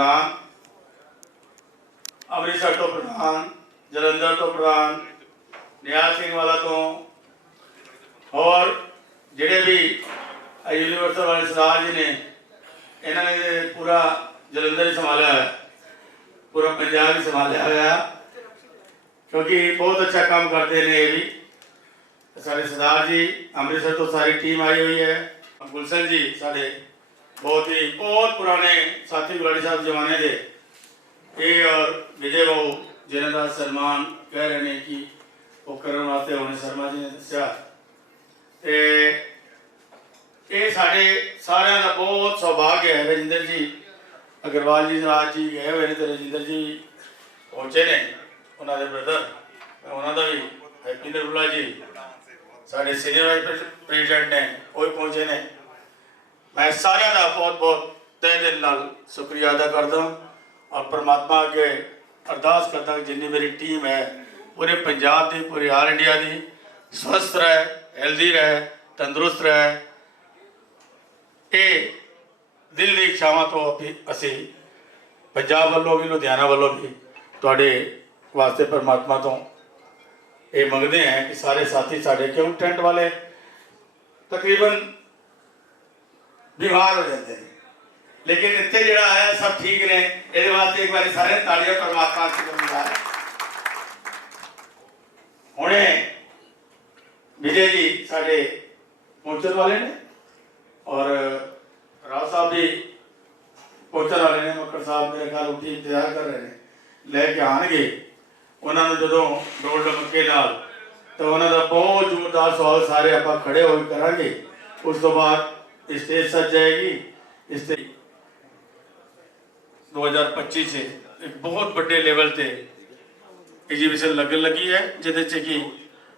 प्रधान, अमृतसर तो प्रधान, जलंधर तो प्रधान, निहाल सिंह वाला तो, और जिहड़े भी यूनिवर्सल वाले सरदार जी ने इन्होंने पूरा जलंधर ही संभाला है, पूरा पंजाब ही संभालिया हुआ, क्योंकि बहुत अच्छा काम करते हैं। ये भी सारे सरदार जी अमृतसर तो सारी टीम आई हुई है। गुलशन जी साढ़े बहुत पुराने साथी गुलाटी साहब जमाने के ये, और विजय बाबू जिन्हों का सन्मान कह रहे हैं कि वो करने वास्ते उन्हें शर्मा जी ने दसिया। ये साढ़े सारे का बहुत सौभाग्य है। रजिंदर जी अग्रवाल जी राज जी गए हुए हैं, तो रजिंदर जी पहुँचे ने, उन्होंने ब्रदर उन्होंने भी हैप्पी नरूला जी साढ़े सीनियर वाइस प्रेजिडेंट ने वो भी पहुँचे ने। मैं सारे का बहुत तय दिल नाल शुक्रिया अदा करदा और परमात्मा अगे अरदास करदा कि जिन्नी मेरी टीम है पूरे पंजाब की, पूरे ऑल इंडिया की स्वस्थ रहे, हेल्दी रहे, तंदुरुस्त रहे। ये दिल की इच्छावां तो असी पंजाब वालों भी, लुधियाना वालों भी तुहाडे वास्ते परमात्मा तो ये मंगते हैं कि सारे साथी साढ़े, क्यों टेंट वाले तकरीबन बीमार हो जाते हैं, लेकिन इतने जड़ा है सब ठीक ने। ये वास्ते एक बार सारे तालियां परमात्मा से करूंगा। हुणे विजय जी साढ़े पहुंचने वाले ने, और राव साहब भी पहुंचने वाले ने। मक्कर साहब मेरे ख्याल उठी इंतजार कर रहे हैं, लैके आएंगे। उन्होंने जो डोल डमके नाल तो उन्होंने बहुत जोरदार स्वागत सारे आप खड़े हो करांगे। उस तो बाद स्टेज सज जाएगी। इस 2025 से एक बहुत बड़े लेवल पे एग्जीबिशन लगन लगी है, जिदे च कि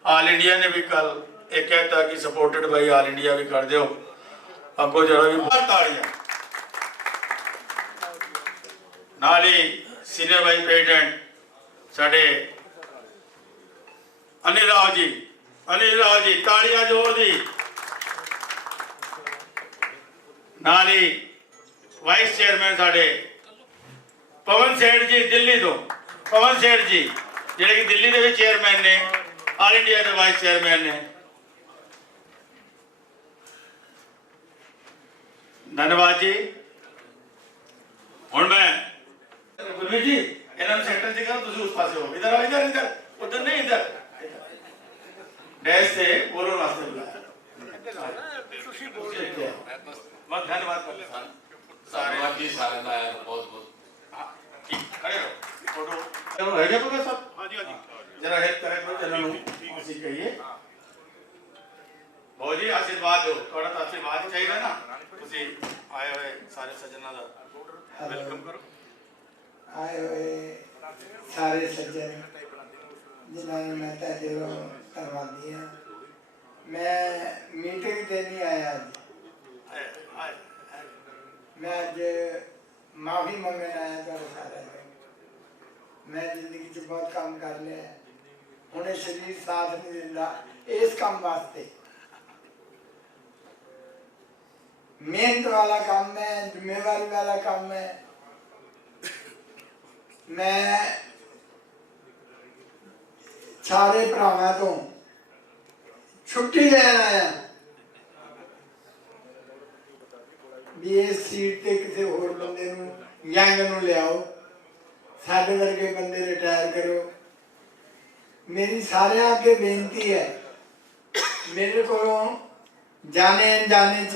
ऑल इंडिया ने भी कल एक कहता कि सपोर्टेड बाई ऑल इंडिया भी कर दो अगो जरा भी ताड़ियां। नाल ही सीनियर वाइस प्रेजिडेंट साढ़े अनिल राव जी ताड़ियां जोर दी। नाल ही वाइस चेयरमैन साढ़े पवन सेठ जी दिल्ली तो, पवन सेठ जी जिहड़े कि दिल्ली के भी चेयरमैन ने, ऑल इंडिया के वाइस चेयरमैन ने। धन्यवाद जी। हुण मैं गुरमीत जी इन्होंने सेंटर से करो, तुम उस पास हो, इधर आओ, इधर उधर नहीं, इधर डैश से बोलने वास्ते बुलाया। बहुत धन्यवाद सारे जी, सारे बहुत खड़े हो, फोटो है क्या पता सब? हाँ जी जरा हेल्प करें चैनल उसी कहिए। बहुत जी आशीर्वाद हो, थोड़ा तो आशीर्वाद चाहिए ना। तुसी आए हुए सारे सज्जना का वेलकम करो। आए हुए सारे सज्जन जिन्होंने मैं तहदिलों धन्यवादी हाँ। मैं मीटिंग से नहीं आया आज, मैं आज माफ़ी मंगने आया था सारे। मैं जिंदगी च बहुत काम कर लिया, हुणे शरीर साथ नहीं दिंदा इस काम वास्ते। मेहनत वाला काम है, जिम्मेवारी वाला काम है। मैं सारे भरावां तो छुट्टी लैन आया भी इस सीट ते किसी होर बंदे नूं यंग नूं लियाओ, साडे वर्गे बंदे रिटायर करो। मेरी सारे अगे बेनती है, मेरे को जाने अनजाने च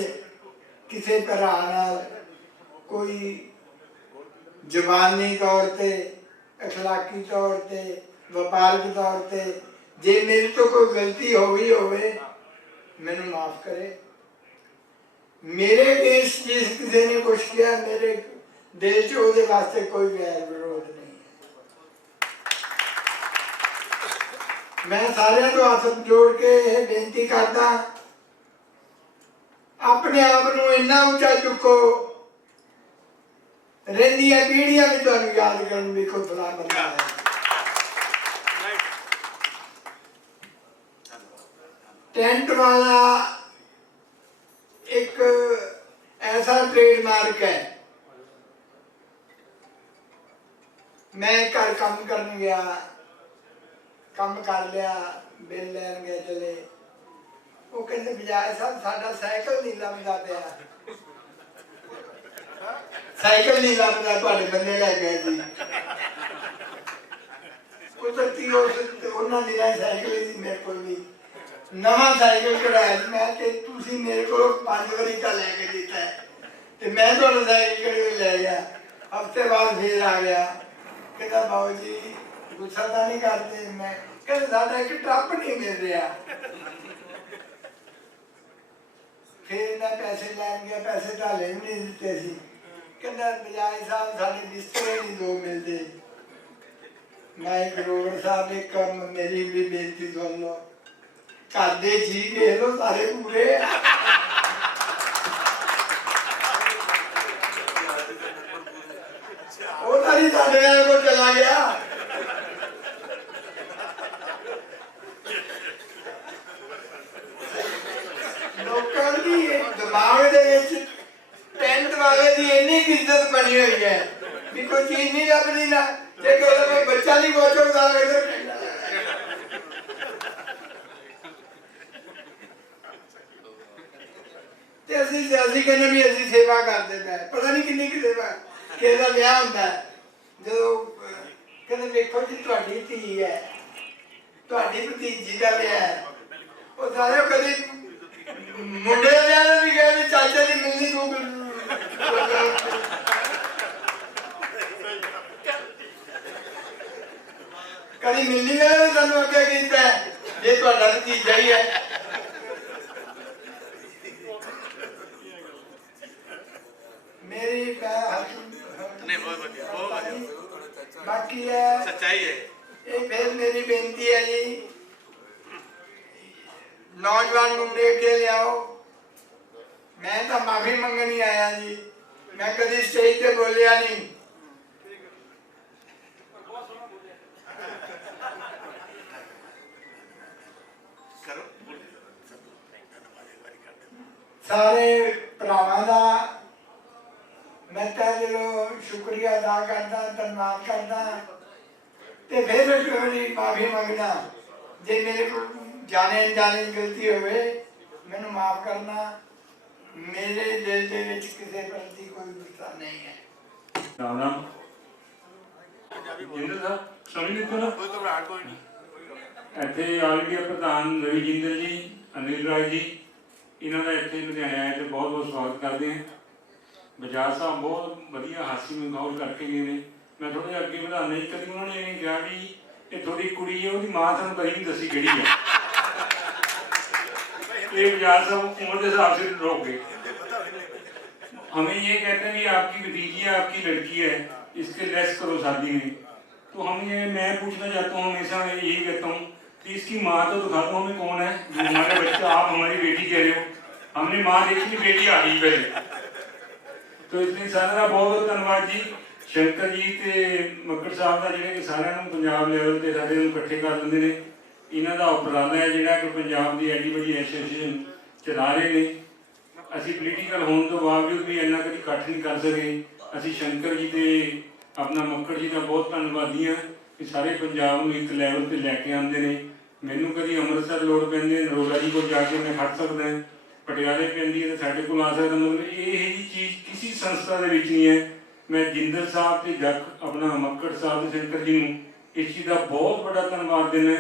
किसी भरा नाल कोई जबानी तौर पे, अखलाकी तौर पे, व्यापारिक तौर पे जे मेरे तो कोई गलती हो गई होवे मैनू माफ करे। मेरे देश जिस किसी ने कुछ किया, मेरे देश ਉਹਦੇ वास्ते कोई गैर विरोध नहीं है। मैं सारे को हाथ जोड़ के यह बेनती करता, अपने आप को इन्ना ऊंचा चुको, रहिंदियां पीढ़ियां भी तुहानू याद करन भी कोई फलां बंदा है। टेंट वाला एक ऐसा ट्रेडमार्क है मैं घर काम करन गया, काम कर लिया, बिल लैन गए चले। वो कहते बजाज साहब साडा साइकिल नहीं लभदा पिया, साइकिल नहीं लभदा, तुहाडे बंदे लै गए जी। कुदरती उन्होंने दिना साइकिल ही मेरे को भी नवा साइकिल कढ़ाया। मैं कि तुसी मेरे को 5 वारी का लैके दिता है तो मैं तो साइकिल कढ़ लै गया। हफ्ते बाद फिर आ गया, कहता बाबू जी गुस्सा तो नहीं करते। मैं कहते साडा एक टप नहीं मिल रहा। फिर मैं पैसे लैन गया, पैसे ढाले भी नहीं दिते सी। कहता बजाज साहब साडे बिस्तरे नहीं 2 मिलते। मैं ग्रोवर साहब एक मेरी भी बेनती सुन लो, घर दे जी देख लो सारे पूरे। वो सारी साढ़े को चला गया। लोगों की दिमाग दे विच टेंट वाले की इन्नी इज्जत बनी हुई है भी कोई चीज नहीं लभदी ना। जे कोई बच्चा नहीं पहुंच सकता इधर ते असि कहने भी असि सेवा करते पे, पता नहीं किन्नी की सेवा। किसी का ब्याह होंदा है जो कहते देखो जी तुहाडी धी है, तुहाडी भतीजी का ब्याह है, वो सारे कभी मुंडे का ब्याह भी गए चाचा की मिलनी को कभी मिलनी में तुहानू अगे कीता है जे तुहाडा भतीजा ही है। मेरी नहीं बाकी है सच्चाई है। ये फिर मेरी बेनती है जी, नौजवान मुंडे के लियाओ। मैं तो माफी मंगनी आया जी, मैं कभी स्टेज पे बोलिया नहीं। सारे भरावां दा मैं जो शुक्रिया अदा करता, धन्यवाद करता। तो फिर मेरी माफी मंगना जे मेरे को जाने अनजाने गलती होवे, मैनू माफ करना। मेरे दिल दे विच किसी प्रति कोई गुस्सा नहीं है। राम राम जिंदल साहब सुन लीतो ना। ਇੱਥੇ ਆਲ ਇੰਡੀਆ ਪ੍ਰਧਾਨ ਰਵੀ ਜਿੰਦਲ ਜੀ, ਅਨਿਲ ਰਾਏ ਜੀ, ਇਹਨਾਂ ਦਾ ਇੱਥੇ ਲੁਧਿਆਣੇ ਆਏ ਤੇ ਬਹੁਤ ਬਹੁਤ ਸਵਾਗਤ ਕਰਦੇ ਹਾਂ। ਬਜਾਜ ਸਾਹਿਬ ਬਹੁਤ ਵਧੀਆ ਹਾਸੀ ਮਖੌਲ ਕਰਕੇ ਗਏ ਨੇ। ਮੈਂ ਥੋੜ੍ਹਾ ਜਿਹਾ ਅੱਗੇ ਵਧਾਉਣਾ ਜੀ, ਕਦੀ ਉਹਨਾਂ ਨੇ ਇਹ ਕਿਹਾ ਵੀ ਇਹ ਤੁਹਾਡੀ ਕੁੜੀ ਹੈ, ਉਹਦੀ ਮਾਂ ਤੁਹਾਨੂੰ ਕਦੀ ਨਹੀਂ ਦੱਸੀ ਕਿਹੜੀ ਹੈ। ये बजाज साहब उम्र के हिसाब से रोक गए। हमें ये कहते हैं कि आपकी भतीजी है, आपकी लड़की है, इसके लेस करो शादी में। तो हम ये मैं पूछना चाहता हूँ, हमेशा यही कहता हूँ कि इसकी माँ तो दिखा दो हमें कौन है जो हमारे बच्चा, आप हमारी बेटी कह रहे हो। हमने माँ देखी, बेटी आ गई पहले। तो इसलिए सारा बहुत बहुत धन्यवाद जी। शंकर जी ते मक्कड़ साहब का जिहड़े कि सारिਆਂ ਨੂੰ पंजाब लेवल ਤੇ ਸਾਡੇ ਨੂੰ ਇਕੱਠੇ ਕਰ ਦਿੰਦੇ ਨੇ। ਇਹਨਾਂ ਦਾ ਉਪਰਾਲਾ ਹੈ ਜਿਹੜਾ ਕਿ ਪੰਜਾਬ ਦੀ ਐਡੀ ਵੱਡੀ ਐਸੋਸੀਏਸ਼ਨ ਚਲਾ ਰਹੇ ਨੇ। ਅਸੀਂ ਪੋਲੀਟੀਕਲ ਹੋਣ ਤੋਂ ਬਾਵਜੂਦ ਵੀ ਇੰਨਾ ਕਦੀ ਇਕੱਠ ਨਹੀਂ ਕਰ ਸਕੇ। ਅਸੀਂ ਸ਼ੰਕਰ ਜੀ ਤੇ ਆਪਣਾ ਮੱਕੜ ਜੀ ਦਾ ਬਹੁਤ ਧੰਨਵਾਦੀ ਹਾਂ ਕਿ ਸਾਰੇ ਪੰਜਾਬ ਨੂੰ ਇੱਕ ਲੈਵਲ ਤੇ ਲੈ ਕੇ ਆਉਂਦੇ ਨੇ। ਮੈਨੂੰ ਕਦੀ ਅੰਮ੍ਰਿਤਸਰ ਲੋੜ ਪੈਂਦੀ, ਨਰੋਲਾ ਜੀ ਕੋਲ ਜਾ ਕੇ ਮੈਂ ਖੜ ਸਕਦਾ, ਪਟਿਆਲੇ ਪੈਂਦੀ ਹੈ ਤਾਂ ਸਾਡੇ ਕੋਲ ਆ ਸਕਦਾ। ਮਤਲਬ ਇਹ ਚੀਜ਼ ਕਿਸੇ ਸੰਸਥਾ ਦੇ ਵਿੱਚ ਨਹੀਂ ਹੈ। ਮੈਂ ਜਿੰਦਲ ਸਾਹਿਬ ਤੇ ਜੱਖ ਆਪਣਾ ਮੱਕੜ ਸਾਹਿਬ ਤੇ ਸ਼ੰਕਰ ਜੀ ਨੂੰ ਇਸ ਚੀਜ਼ ਦਾ ਬਹੁਤ ਵੱਡਾ ਧੰਨਵਾਦ ਦੇਣਾ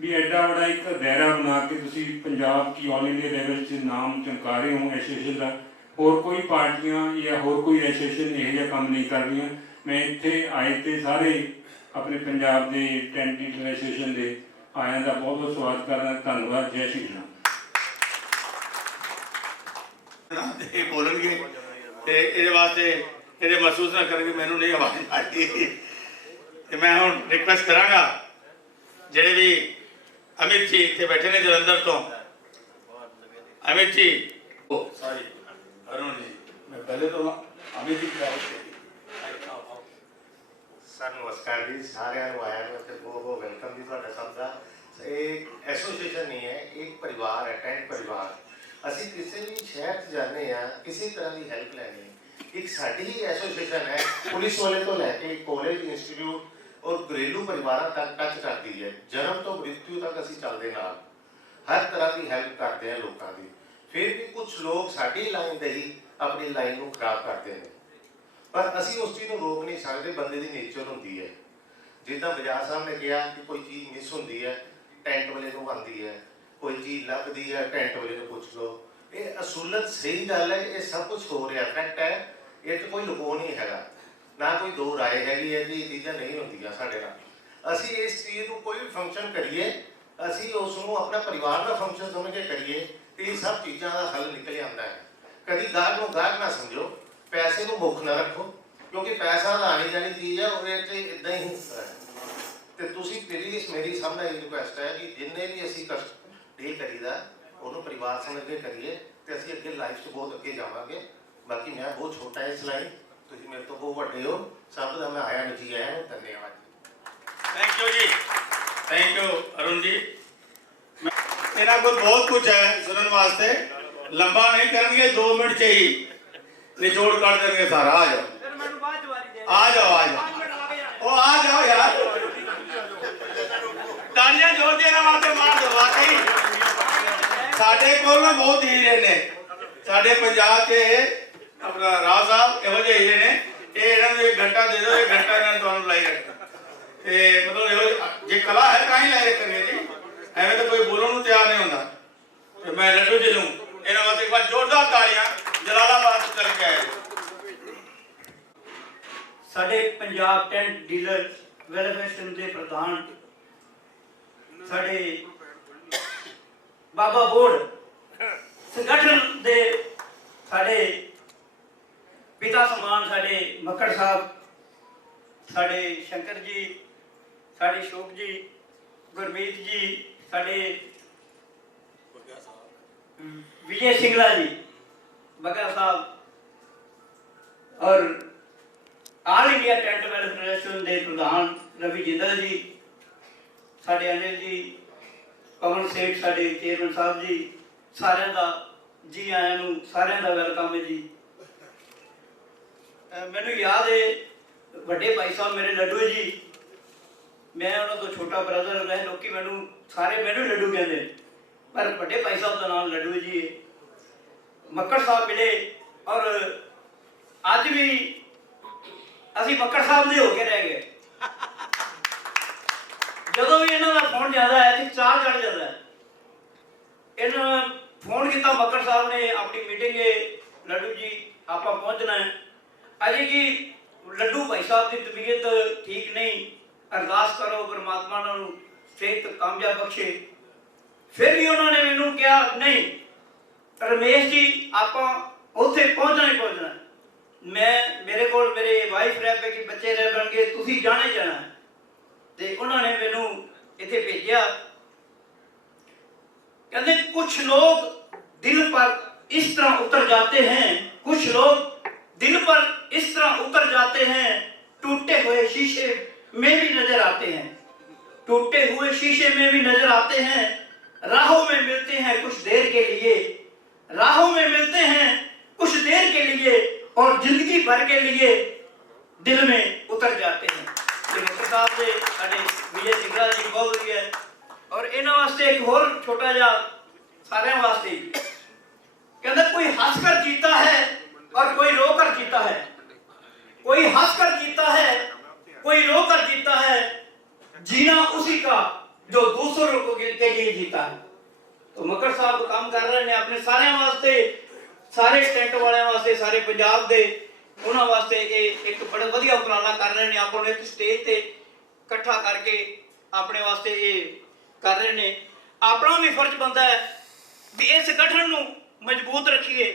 ਵੀ ਐਡਾ ਵੱਡਾ ਇੱਕ ਦਾਇਰਾ ਬਣਾ ਕੇ ਤੁਸੀਂ ਪੰਜਾਬ ਕੀ ਆਲ ਇੰਡੀਆ ਲੈਵਲ 'ਚ ਨਾਮ ਚਮਕਾ ਰਹੇ ਹੋ ਐਸੋਸੀਏਸ਼ਨ ਦਾ। ਹੋਰ ਕੋਈ ਪਾਰਟੀਆਂ ਜਾਂ ਹੋਰ ਕੋਈ ਐਸੋਸੀਏਸ਼ਨ ਇਹੋ ਜਿਹਾ ਕੰਮ ਨਹੀਂ ਕਰ ਰਹੀਆਂ। ਮੈਂ ਇੱਥੇ ਆਏ ਤੇ ਸਾਰੇ ਆਪਣੇ ਪੰਜਾਬ ਦੇ ਟੈਂਟ ਐਸੋਸੀਏਸ਼ਨ ਦੇ ਆਇਆਂ ਦਾ ਬਹੁਤ ਬਹੁਤ ਸਵਾਗਤ ਕਰਦਾ। ਧੰਨਵਾਦ। ਜੈ ਸ਼੍ਰੀ ਰਾਮ। ਇਹ ਬੋਲਣਗੇ ਤੇ ਇਹਦੇ ਵਾਸਤੇ ਇਹਦੇ ਮਹਿਸੂਸ ਨਾ ਕਰਕੇ ਮੈਨੂੰ ਨਹੀਂ ਆਵਾਜ਼ ਆਈ। ਤੇ ਮੈਂ ਹੁਣ ਰਿਕਵੈਸਟ ਕਰਾਂਗਾ ਜਿਹੜੇ ਵੀ ਅਮਿਤ ਜੀ ਇੱਥੇ ਬੈਠੇ ਨੇ ਜਲੰਧਰ ਤੋਂ, ਅਮਿਤ ਜੀ ਸੌਰੀ ਅਰੁਣ ਜੀ, ਮੈਂ ਪਹਿਲੇ ਤੋਂ ਅਮਿਤ ਜੀ सर नमस्कार जी, सारे आया बहुत बहुत वेलकम जी। सब का एक एसोसीएशन नहीं है, एक परिवार है, टेंट परिवार। असी किसी भी शहर जाने किसी तरह की हेल्प लैनी, एक साड़ी ही एसोसीएशन है। पुलिस वाले तो लैके कॉलेज इंस्टीट्यूट ਔਰ ਘਰੇਲੂ ਪਰਿਵਾਰਾਂ ਤੱਕ ਟੱਚ ਕਰਦੀ ਹੈ। ਜਨਮ ਤੋਂ ਮ੍ਰਿਤੂ ਤੱਕ ਅਸੀਂ ਚੱਲਦੇ ਨਾਲ ਹਰ ਤਰ੍ਹਾਂ ਦੀ ਹੈਲਪ ਕਰਦੇ ਹਾਂ ਲੋਕਾਂ ਦੀ। ਫਿਰ ਵੀ ਕੁਝ ਲੋਕ ਸਾਡੀ ਲਾਈਨ ਦੇ ਹੀ ਆਪਣੀ ਲਾਈਨ ਨੂੰ ਖਰਾਬ ਕਰਦੇ ਨੇ, ਪਰ ਅਸੀਂ ਉਸ ਚੀਜ਼ ਨੂੰ ਰੋਕ ਨਹੀਂ ਸਕਦੇ। ਬੰਦੇ ਦੀ ਨੇਚਰ ਹੁੰਦੀ ਹੈ। ਜਿੱਦਾਂ ਬਜਾਜ ਸਾਹਿਬ ਨੇ ਕਿਹਾ ਕਿ ਕੋਈ ਚੀਜ਼ ਮਿਸ ਹੁੰਦੀ ਹੈ, ਟੈਂਟ ਵਾਲੇ ਨੂੰ ਆਉਂਦੀ ਹੈ, ਕੋਈ ਚੀਜ਼ ਲੱਭਦੀ ਹੈ, ਟੈਂਟ ਵਾਲੇ ਨੂੰ ਪੁੱਛ ਲਓ। ਇਹ ਅਸੂਲਤ ਸਹੀ ਗੱਲ ਹੈ, ਇਹ ਸਭ ਕੁਝ ਹੋ ਰਿਹਾ, ਫੈਕਟ ਹੈ, ਇਹ 'ਚ ਕੋਈ ਲੁਕੋ ਨਹੀਂ ਹੈਗਾ, ਨਾ ਕੋਈ ਦੋ ਰਾਏ ਹੈਗੀ ਹੈ ਜੀ ਇਹ ਚੀਜ਼ਾਂ ਨਹੀਂ ਹੁੰਦੀਆਂ ਸਾਡੇ ਨਾਲ। ਅਸੀਂ ਇਸ ਚੀਜ਼ ਨੂੰ ਕੋਈ ਵੀ ਫੰਕਸ਼ਨ ਕਰੀਏ, ਅਸੀਂ ਉਸ ਨੂੰ ਆਪਣਾ ਪਰਿਵਾਰ ਦਾ ਫੰਕਸ਼ਨ ਸਮਝ ਕੇ ਕਰੀਏ ਤੇ ਇਹ ਸਭ ਚੀਜ਼ਾਂ ਦਾ ਹੱਲ ਨਿਕਲ ਆਉਂਦਾ ਹੈ। ਕਦੀ ਗਾਹਕ ਨੂੰ ਗਾਹਕ ਨਾ ਸਮਝੋ, ਪੈਸੇ ਨੂੰ ਮੁੱਖ ਨਾ ਰੱਖੋ, ਕਿਉਂਕਿ ਪੈਸਾ ਤਾਂ ਆਣੀ ਜਾਣੀ ਚੀਜ਼ ਹੈ, ਉਹਦੇ 'ਚ ਇੱਦਾਂ ਹੀ ਹੁੰਦਾ ਹੈ। ਤੇ ਤੁਸੀਂ ਪਲੀਜ਼, ਮੇਰੀ ਸਭ ਨਾਲ ਇਹ ਰਿਕੁਐਸਟ ਹੈ ਕਿ ਜਿੰਨੇ ਵੀ ਅਸੀਂ ਕਸ਼ਟ ਡੀਲ ਕਰੀਦਾ ਉਹਨੂੰ ਪਰਿਵਾਰ ਸਮਝ ਕੇ ਕਰੀਏ ਤੇ ਅਸੀਂ ਅੱਗੇ ਲਾਈਫ 'ਚ ਬਹੁਤ ਅੱਗੇ ਜਾਵਾਂਗੇ। ਬਾਕੀ ਮੈਂ ਬਹੁਤ ਛੋਟਾ ਇਸ ਲਾਈਨ, ਤੁਸੀਂ ਮੇਰੇ ਤੋਂ ਬਹੁਤ ਵੱਡੇ ਹੋ, ਸਭ ਦਾ ਮੈਂ ਆਇਆ ਨਹੀਂ ਜੀ ਆਇਆ। ਧੰਨਵਾਦ ਜੀ। ਥੈਂਕ ਯੂ ਜੀ, ਥੈਂਕ ਯੂ ਅਰੁਣ ਜੀ। ਇਹਨਾਂ ਕੋਲ ਬਹੁਤ ਕੁਝ ਹੈ ਸੁਣਨ ਵਾਸਤੇ, ਲੰਬਾ ਨਹੀਂ ਕਰਨਗੇ, 2 ਮਿੰਟ 'ਚ ਹੀ ਨਿਚੋੜ ਕੱਢ ਦੇਣਗੇ ਸਾਰਾ। ਆ ਜਾਓ ਆ ਜਾਓ ਆ ਜਾਓ, ਉਹ ਆ ਜਾਓ ਯਾਰ, ਤਾੜੀਆਂ ਜੋਰ ਦੇ ਇਹਨਾਂ ਵਾਸਤੇ ਮਾਰ ਦਿਓ। ਵਾਕਈ ਸਾਡੇ ਕੋਲ ਨਾ ਬਹੁਤ ਹੀਰੇ ਨੇ ਸਾਡੇ ਪੰਜਾਬ 'ਚ, ਆਪਣਾ ਰਾਜ ਸਾਹਿਬ ਇਹੋ ਜਿਹੇ ਹੀਰੇ ਨੇ। ਇਹ ਇਹਨਾਂ ਨੂੰ 1 ਘੰਟਾ ਦੇ ਦਿਓ, 1 ਘੰਟਾ ਇਹਨਾਂ ਨੂੰ ਤੁਹਾਨੂੰ ਲਾਈ ਰੱਖਣਾ। ਤੇ ਮਤਲਬ ਇਹੋ ਜੇ ਕਲਾ ਹੈ ਤਾਂ ਹੀ ਲਾਈ ਰੱਖਣਗੇ ਜੀ, ਐਵੇਂ ਤਾਂ ਕੋਈ ਬੋਲਣ ਨੂੰ ਤਿਆਰ ਨਹੀਂ ਹੁੰਦਾ। ਤੇ ਮੈਂ ਲੱਡੂ ਜੀ ਨੂੰ ਇਹਨਾਂ ਵਾਸਤੇ ਇੱਕ ਵਾਰ ਜ਼ੋਰਦਾਰ ਤਾੜੀਆਂ ਜਲਾਲਾਬਾਦ ਤੋਂ ਕਰਕੇ ਆਏ। ਸਾਡੇ Punjab tent dealer welfare station ਦੇ ਪ੍ਰਧਾਨ ਸਾਡੇ ਬਾਬਾ ਬੋੜ ਸੰਗਠਨ ਦੇ ਸਾਡੇ ਪਿਤਾ ਸਮਾਨ ਸਾਡੇ ਮੱਕੜ ਸਾਹਿਬ, ਸਾਡੇ ਸ਼ੰਕਰ ਜੀ, ਸਾਡੇ ਸ਼ੋਕ ਜੀ, ਗੁਰਮੀਤ ਜੀ, ਸਾਡੇ ਵਿਜੇ ਸਿੰਗਲਾ ਜੀ, ਬਗਾ ਸਾਹਿਬ, ਔਰ all India tent welfare association ਦੇ ਪ੍ਰਧਾਨ ਰਵੀ ਜਿੰਦਲ ਜੀ, ਸਾਡੇ ਅਨਿਲ ਜੀ, ਪਵਨ ਸੇਠ ਸਾਡੇ ਚੇਅਰਮੈਨ ਸਾਹਿਬ ਜੀ, ਸਾਰਿਆਂ ਦਾ ਜੀ ਆਇਆਂ ਨੂੰ, ਸਾਰਿਆਂ ਦਾ ਵੈਲਕਮ ਹੈ ਜੀ। ਮੈਨੂੰ ਯਾਦ ਹੈ ਵੱਡੇ ਭਾਈ ਸਾਹਿਬ ਮੇਰੇ ਲੱਡੂ ਜੀ, ਮੈਂ ਉਹਨਾਂ ਤੋਂ ਛੋਟਾ ਬ੍ਰਦਰ ਰਹੇ, ਲੋਕੀ ਮੈਨੂੰ ਸਾਰੇ ਮੈਨੂੰ ਲੱਡੂ ਕਹਿੰਦੇ, ਪਰ ਵੱਡੇ ਭਾਈ ਸਾਹਿਬ ਦਾ ਨਾਮ ਲੱਡੂ ਜੀ ਹੈ। ਮੱਕੜ ਸਾਹਿਬ ਮਿਲੇ ਔਰ ਅੱਜ ਵੀ ਅਸੀਂ ਮੱਕੜ ਸਾਹਿਬ ਦੇ ਹੋ ਕੇ ਰਹਿ ਗਏ। ਜਦੋਂ ਵੀ ਇਹਨਾਂ ਦਾ ਫੋਨ ਜਾਂਦਾ ਹੈ ਤੇ ਚਾਹ ਚੜ ਜਾਂਦਾ ਹੈ। ਇਹਨਾਂ ਫੋਨ ਕੀਤਾ ਮੱਕੜ ਸਾਹਿਬ ਨੇ, ਆਪਣੀ ਮੀਟਿੰਗ ਹੈ ਲੱਡੂ ਜੀ ਆਪਾਂ ਪਹੁੰਚਣਾ ਹੈ। ਅਜੇ ਕਿ ਲੱਡੂ ਭਾਈ ਸਾਹਿਬ ਦੀ ਤਬੀਅਤ ਠੀਕ ਨਹੀਂ, ਅਰਦਾਸ ਕਰੋ ਪਰਮਾਤਮਾ ਨੂੰ ਸਿਹਤ ਕਾਮਯਾਬ ਬਖਸ਼ੇ। ਫਿਰ ਵੀ ਉਹਨਾਂ ਨੇ ਮੈਨੂੰ ਕਿਹਾ ਨਹੀਂ ਰਮੇਸ਼ ਜੀ ਆਪਾਂ ਉੱਥੇ ਪਹੁੰਚਣਾ ਹੀ ਪਹੁੰਚਣਾ। ਮੈਂ ਮੇਰੇ ਕੋਲ ਮੇਰੇ ਵਾਈਫ ਰਹਿ ਪਏਗੀ, ਬੱਚੇ ਰਹਿ ਬਣਗੇ, ਤੁਸੀਂ ਜਾਣਾ ਹੀ ਜਾਣਾ। ਤੇ ਉਹਨਾਂ ਨੇ ਮੈਨੂੰ ਇੱਥੇ ਭੇਜਿਆ। कहते कुछ लोग दिल पर इस तरह उतर जाते हैं, कुछ लोग दिल पर इस तरह उतर जाते हैं, टूटे हुए शीशे में भी नजर आते हैं, टूटे हुए शीशे में भी नजर आते हैं, राहों में मिलते हैं कुछ देर के लिए, राहों में मिलते हैं कुछ देर के लिए और जिंदगी भर के लिए दिल में उतर जाते हैं। डॉक्टर साहब ने साडे विजय सिंगला जी बहुत हुई है। और इन्हों वास्ते एक होर छोटा जा सारे वास्ते कहते कोई हंसकर जीता है और कोई रोकर जीता है, कोई हंसकर जीता है कोई रोकर जीता है, जीना उसी का जो दूसरों को के लिए जीता है। तो मक्कड़ साहब काम कर रहे हैं अपने सारे वास्ते, सारे टेंट वाले वास्ते, सारे पंजाब दे उन्होंने वास्ते एक बड़ा वधिया उपराला कर रहे हैं। आपको एक स्टेज पे इकट्ठा करके अपने वास्ते ये कर रहे ने। अपना भी फर्ज बनता है भी इस गठन नूं मजबूत रखिए,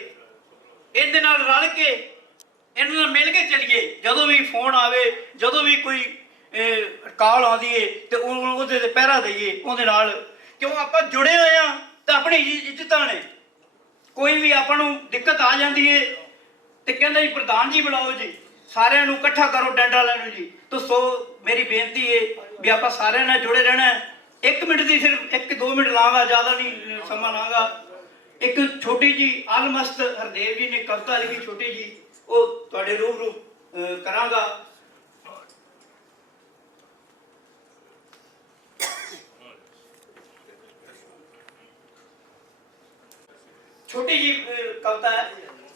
इहदे नाल रल के इहदे नाल मिल के चलिए। जदों भी फोन आवे, जदों भी कोई कॉल आती है तो उहदे ते पहरा दईए उहदे नाल, क्यों आपां जुड़े होए आ ते अपनी इज्जतां ने। कोई भी आपां नूं दिक्कत आ जाती है तो कहंदा जी प्रधान जी बुलाओ जी, सारिਆਂ ਨੂੰ इकट्ठा करो टेंट वालिਆਂ ਨੂੰ जी। तो सो मेरी बेनती है भी आपां सारिਆਂ नाल जुड़े रहना है। 1 मिनट की सिर्फ 1-2 मिनट लाँगा, ज़्यादा नहीं समा लाँगा। एक छोटी जी आलमस्त हरदेव जी ने कविता लिखी छोटी जी, वो तुहाडे रूबरू करांगा। छोटी जी कविता है।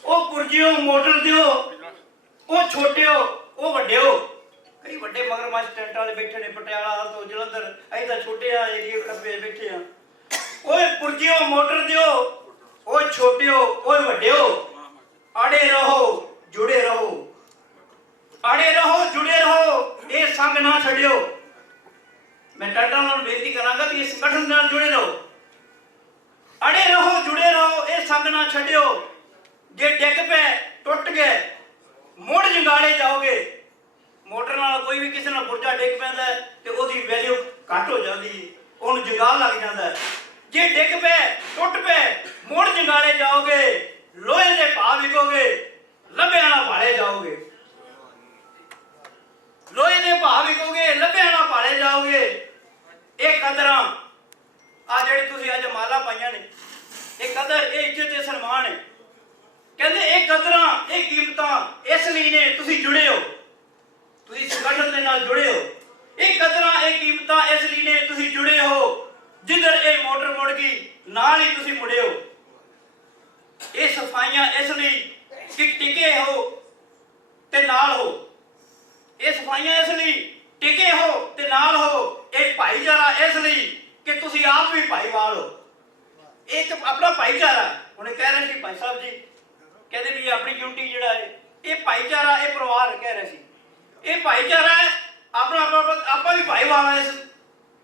ओ पुरजियो मोटर दियो, ओ छोटियो ओ वड्डियो। कई वड्डे मगरमच्छ टेंट वाले बैठे ने पटियाला तो जलंधर, असीं तां छोटे आ एरिए कस्बे बैठे आ। ओए पुरजियो मोटर दियो, ओ छोटियो ओ वड्डियो। आड़े रहो जुड़े रहो, आड़े रहो जुड़े रहो, ये संग ना छड़ियो। मैं टाटा नाल बेनती करांगा कि इस संगठन नाल जुड़े रहो, अड़े रहो जुड़े रहो, ये संग ना छड़ियो। जे डिग पे टुट गए मुड़ जंगाले जाओगे। मोटर नाल कोई भी किसी नाल पुरजा डिग पैंदा है ते ओदी वैल्यू घट हो जाती है, ओनू जंगाल लग जाता है। जे डिग पे टुट पे मुड़ जंगाले जाओगे, लोहे दे भाव विकोगे, लभ्या ना भाले जाओगे। लोहे दे भाव विकोगे, लभ्या ना भाले जाओगे। ये कदरां आ जेहड़ी तुसीं अज माला पाइयां ने, ये कदर, ये इज्जत, ये सन्मान है। कहंदे ये कदरां, ये कीमतां इसलिए ने तुसीं जुड़े हो, तुसीं संगठन दे नाल जुड़े हो। ये कदरां, ये कीमतां इसलिए ने तुसीं जुड़े हो, जिधर ये मोटर मुड़ गई नाल ही तुसीं मुड़े हो। ये सफाइयां इसलिए कि टिके हो ते नाल हो, ये सफाइयां इसलिए टिके हो ते नाल हो। ये भाईचारा इसलिए कि तुसीं आप भी भाईवाल हो। एक अपना भाईचारा हुणे कह रहे सी भाई साहब जी, कहते भी अपनी यूनिटी जिहड़ा है ये भाईचारा, ये परिवार कह रहे सी, ये भाईचारा है अपना आपा भी भाईवाल है इस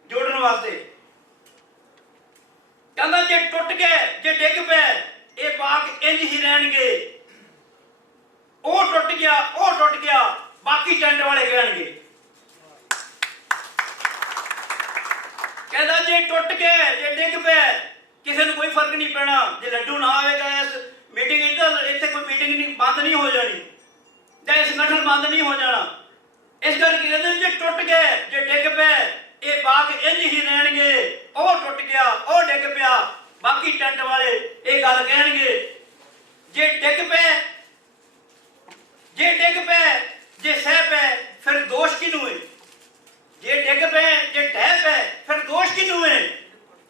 जोड़न वास्ते। कहंदा जे टुट गए जे डिग पे ये बाग इंज ही रहणगे, ओ टुट गया बाकी टेंट वाले कहणगे। कहंदा जे टुट गए जे डिग पे किसी को कोई फर्क नहीं पैना। जे लड्डू ना आएगा इस मीटिंग इतने कोई मीटिंग नहीं बंद नहीं हो जानी, चाहे संगठन बंद नहीं हो जाना। इस करके कहते जे टुट गए जे डिग पे ये बाग इंज ही रहणगे, ओ टुट गया ओ डिग पिया बाकी टेंट वाले ये गल कहणगे। जे डिग पे जे सह पे फिर दोष किनू है। जे डिग पे जे ढह पे फिर दोष किनू है।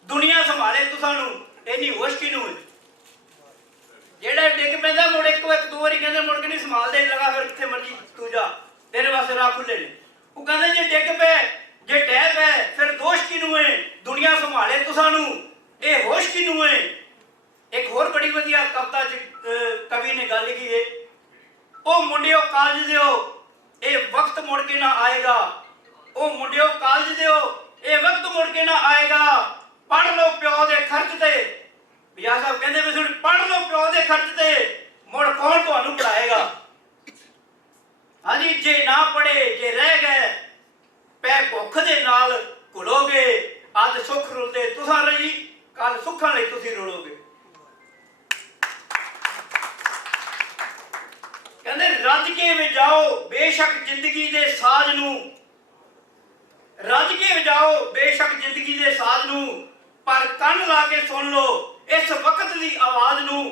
दुनिया संभाले तो सानू इन्नी होश किनू है। जेड़ा डिग पैंदा मुड़ एक दो बारी कहंदे मुड़ के नहीं संभालदे, लगा फिर किथे मर्जी तू जा, तेरे वास्ते राह खुले ने। वो कहंदे जे डिग पे जे ढह पे फिर दोष किनू है। दुनिया संभाले तो सानू ये होश किनू है। एक होर बड़ी वधिया कविता कवि ने गल लिखी है, ओ मुंडियो कालज दिओ ये वक्त मुड़ के ना आएगा। ओ मुंडियो कालज दिओ ये वक्त मुड़ के ना आएगा। पढ़ लो प्यो दे खर्च ते, बिया साहब कहंदे भी सुन, पढ़ लो प्यो दे खर्च ते मुड़ कौन तुहानू पढ़ाएगा। हाँ जी, जे ना पढ़े जे रह गए पै भुख दे नाल घुलोगे। अज सुख रुलदे तुसां रही, कल सुखां लई तुसीं रुलोगे। कहंदे रज के वजाओ बेशक जिंदगी दे साज नू, रज के वजाओ बेशक जिंदगी दे साज नू, पर कंन ला के सुन लो इस वक्त दी आवाज नू।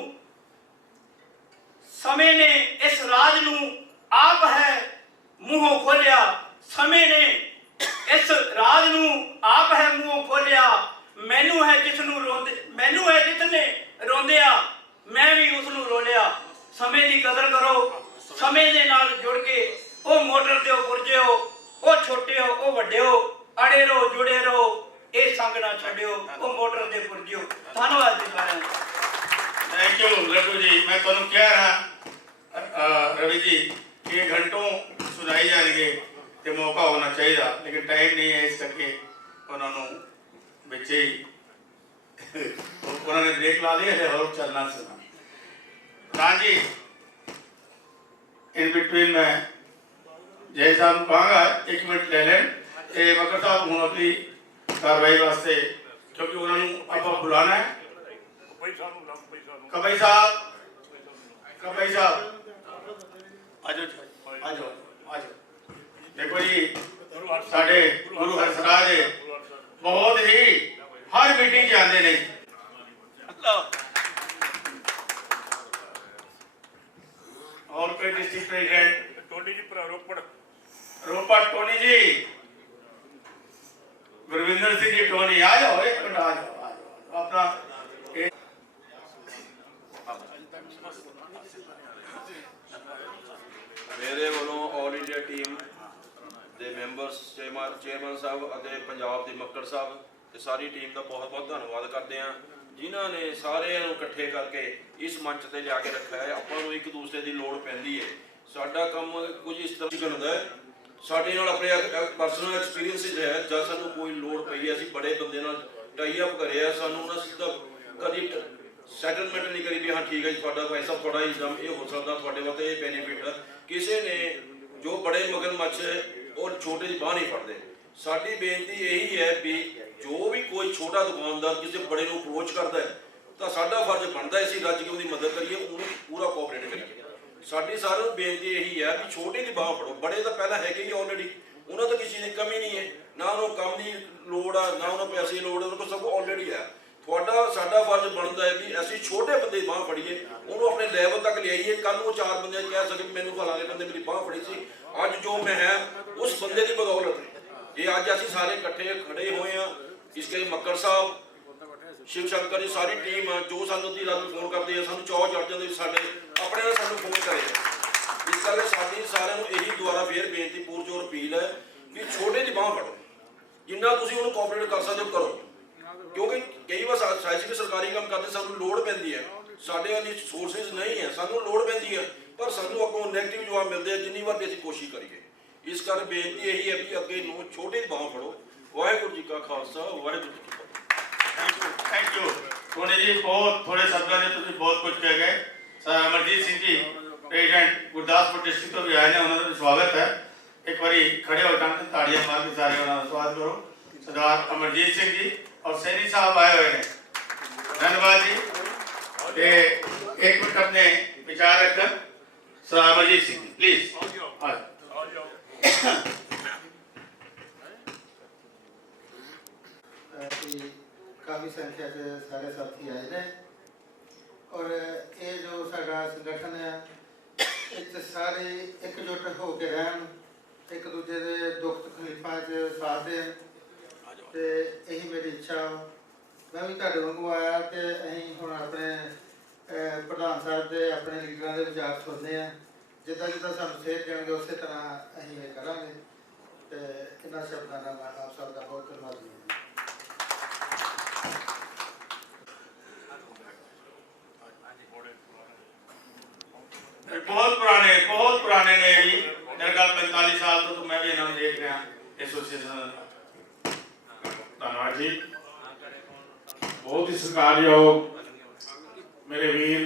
समय ने इस राज नू आप है मुंहों खोलिया। समय ने इस राज नू आप है मुंहों खोलिया। मैनू है जिसनू रोंदे, मैनू है जिसने रोंदिया, मैं भी उसनू रोलिया। समय की कदर करो, समय दे नाल जुड़ के ओ मोटर दिओ पुरजिओ, ओ छोटे हो ओ वड्डे हो, अड़े रहो जुड़े रहो, ये संग ना छड्डिओ, ओ मोटर दे पुरजिओ। धन्यवाद जी सारिਆਂ ਦਾ। थैंक यू लड्डू जी। मैं तुहानू कह रहा रवि जी कि घंटों सुनाई जाएंगे तो मौका होना चाहिए, लेकिन टाइम नहीं है, इस करके उन्होंने बच्चे ही उन्होंने ब्रेक ला लिया है और चलना सुना। हाँ जी, इन बिटवीन में जय साहब को कहांगा 1 मिनट ले लें। ये मकर साहब हूँ अपनी कार्रवाई वास्ते, क्योंकि उन्होंने आप बुलाना है। कबई साहब आजो आजो आजो। देखो जी, साढ़े गुरु हरसराज बहुत ही हर मीटिंग च आते नहीं। और कोई डिस्ट्रिक्ट प्रेसिडेंट टोनी जी रोपड़ टोनी जी, गुरविंदर सिंह जी टोनी, आ जाओ एक मिनट, आ जाओ अपना ਟੀਮ ਦੇ ਮੈਂਬਰਸ ਚੇਅਰਮੈਨ ਸਾਹਿਬ ਅਤੇ ਪੰਜਾਬ ਦੇ ਮੱਕੜ ਸਾਹਿਬ ਤੇ ਸਾਰੀ ਟੀਮ ਦਾ ਬਹੁਤ ਬਹੁਤ ਧੰਨਵਾਦ ਕਰਦੇ ਹਾਂ, ਜਿਨ੍ਹਾਂ ਨੇ ਸਾਰਿਆਂ ਨੂੰ ਇਕੱਠੇ ਕਰਕੇ ਇਸ ਮੰਚ ਤੇ ਲਿਆ ਕੇ ਰੱਖਿਆ ਹੈ। ਆਪਾਂ ਨੂੰ ਇੱਕ ਦੂਸਰੇ ਦੀ ਲੋੜ ਪੈਂਦੀ ਹੈ। ਸਾਡਾ ਕੰਮ ਕੁਝ ਇਸ ਤਰ੍ਹਾਂ ਹੁੰਦਾ ਹੈ, ਸਾਡੇ ਨਾਲ ਆਪਣੇ ਪਰਸਨਲ ਐਕਸਪੀਰੀਅੰਸਿਸ ਹੈ, ਜਦ ਸਾਨੂੰ ਕੋਈ ਲੋੜ ਪਈ ਹੈ ਅਸੀਂ ਬੜੇ ਬੰਦੇ ਨਾਲ ਟਾਈ ਅਪ ਕਰਿਆ, ਸਾਨੂੰ ਉਹਨਾਂ ਸਿੱਧਾ ਕਦੀ ਸੈਟਲਮੈਂਟ ਨਹੀਂ ਕਰੀ ਵੀ ਹਾਂ ਠੀਕ ਹੈ ਜੀ ਤੁਹਾਡਾ ਪੈਸਾ ਥੋੜਾ ਇੰਤਜ਼ਾਮ ਇਹ ਹੋ ਸਕਦਾ, ਤੁਹਾਡੇ ਵਾਸਤੇ ਇਹ ਬੈਨੀਫਿਟ ਹੈ। ਕਿਸੇ ਨੇ ਜੋ ਬੜੇ ਮਗਰਮੱਛ ਉਹ ਛੋਟੇ ਦੀ ਬਾਹ ਨਹੀਂ ਫੜਦੇ। ਸਾਡੀ ਬੇਨਤੀ ਇਹੀ ਹੈ ਵੀ ਜੋ ਵੀ ਕੋਈ ਛੋਟਾ ਦੁਕਾਨਦਾਰ ਕਿਸੇ ਬੜੇ ਨੂੰ ਅਪਰੋਚ ਕਰਦਾ ਹੈ ਤਾਂ ਸਾਡਾ ਫਰਜ਼ ਬਣਦਾ ਹੈ ਅਸੀਂ ਰੱਜ ਕੇ ਉਹਦੀ ਮਦਦ ਕਰੀਏ, ਉਹਨੂੰ ਪੂਰਾ ਕੋਆਪਰੇਟ ਕਰੀਏ। ਸਾਡੀ ਸਾਰਿਆਂ ਨੂੰ ਬੇਨਤੀ ਇਹੀ ਹੈ ਵੀ ਛੋਟੇ ਦੀ ਬਾਹ ਫੜੋ, ਬੜੇ ਤਾਂ ਪਹਿਲਾਂ ਹੈਗੇ ਹੀ ਆਲਰੇਡੀ, ਉਹਨਾਂ ਤੋਂ ਕਿਸੇ ਦੀ ਕਮੀ ਨਹੀਂ ਹੈ, ਨਾ ਉਹਨੂੰ ਕੰਮ ਦੀ ਲੋੜ ਆ ਨਾ ਉਹਨੂੰ ਪੈਸੇ ਦੀ ਲੋੜ, ਉਹਨਾਂ ਕੋਲ ਸਭ ਆਲਰੇਡੀ ਹੈ। ਸਾਡਾ ਫਰਜ਼ ਬਣਦਾ ਹੈ ਕਿ ਅਸੀਂ ਛੋਟੇ ਬੰਦੇ ਦੀ ਬਾਹ ਫੜੀਏ, ਉਹਨੂੰ ਆਪਣੇ ਲੈਵਲ ਤੱਕ ਲਿਆਈਏ। ਕੱਲ ਨੂੰ 4 ਬੰਦੇ ਕਹਿ ਸਕੇ ਮੈਨੂੰ ਫਲਾਣੇ ਬੰਦੇ ਮੇਰੀ ਬਾਹ ਫੜੀ ਸੀ, ਅੱਜ ਜੋ ਮੈਂ ਹੈ ਉਸ ਬੰਦੇ ਦੀ ਬਦੌਲਤ ਹੈ। ਜੇ ਅੱਜ ਅਸੀਂ ਸਾਰੇ ਇਕੱਠੇ ਖੜੇ ਹੋਏ ਹਾਂ, ਇਸ ਕਰਕੇ ਮੱਕੜ ਸਾਹਿਬ, ਸ਼ਿਵ ਸ਼ੰਕਰ ਦੀ ਸਾਰੀ ਟੀਮ ਜੋ ਸਾਨੂੰ ਅੱਧੀ ਰਾਤ ਨੂੰ ਫੋਨ ਕਰਦੇ ਆ, ਸਾਨੂੰ ਚਾਅ ਚੜ੍ਹ ਜਾਂਦੇ ਸਾਡੇ ਆਪਣੇ ਨਾਲ ਸਾਨੂੰ ਫੋਨ ਕਰੇ। ਇਸ ਕਰਕੇ ਸਾਡੀ ਸਾਰਿਆਂ ਨੂੰ ਇਹੀ ਦੁਆਰਾ ਫੇਰ ਬੇਨਤੀ ਪੁਰਜੋਰ ਅਪੀਲ ਹੈ ਕਿ ਛੋਟੇ ਦੀ ਬਾਹ ਫੜੋ, ਜਿੰਨਾ ਤੁਸੀਂ ਉਹਨੂੰ ਕੋਆਪਰੇਟ ਕਰ ਸਕਦੇ ਹੋ ਕਰੋ, ਕਿਉਂਕਿ ਕਈ ਵਾਰ ਸਾਇੰਸ ਸਰਕਾਰੀ ਕੰਮ ਕਰਦੇ ਸਾਨੂੰ ਲੋੜ ਪੈਂਦੀ ਹੈ, ਸਾਡੇ ਵਾਲੀ ਸੋਰਸਿਸ ਨਹੀਂ ਹੈ, ਸਾਨੂੰ ਲੋੜ ਪੈਂਦੀ ਹੈ ਪਰ ਸਾਨੂੰ ਅੱਗੋਂ ਨੈਗੇਟਿਵ ਜਵਾਬ ਮਿਲਦੇ ਆ ਜਿੰਨੀ ਵਾਰ ਵੀ ਅਸੀਂ ਕੋਸ਼ਿਸ਼ ਕਰੀਏ। ਇਸ ਕਰਕੇ ਬੇਨਤੀ ਇਹੀ ਹੈ ਵੀ ਅੱਗੇ ਨੂੰ ਛੋਟੇ ਦੀ ਬਾਹ ਫੜੋ। ਵਾਹਿਗੁਰੂ ਜੀ ਕਾ ਖਾਲਸਾ, ਵਾਹਿਗੁਰੂ ਜੀ ਕੀ ਫਤਿਹ। थैंक यू सोनी जी, बहुत थोड़े शब्दों में तुम बहुत कुछ कह गए। Sir Amarjeet Singh ji president Gurdaspur district तो भी आए हैं, उन्होंने भी स्वागत है। एक बार खड़े हो जाते ताड़ियां मार के सारे उन्होंने स्वागत करो। सरदार अमरजीत सिंह जी और सैनी साहब आए हुए हैं, धन्यवाद जी। एक मिनट अपने विचार रखकर सरदार अमरजीत सिंह जी प्लीज। काफ़ी संख्या से सारे साथी आए ने और ये जो साडा संगठन है इस सारे एकजुट होकर रहन, एक दूजे के दुख तकलीफा च साथ देन, ते यही मेरी इच्छा। मैं भी तुहाडे वांगू आया तो असीं हुण अपने प्रधान साहब के अपने लीडरां दे विचार सुनने हैं, जिद्दां जिद्दां सानूं सेध देणगे उस तरह असीं ये करांगे। ते इन्हां शब्दां नाल मैं आप सब दा बहुत धन्नवाद। बहुत पुराने ने भी मेरे ख्याल 45 साल तो मैं भी इन्होंने देख रहा एसोसिएशन। धन्यवाद जी, बहुत ही सत्कारयोग मेरे वीर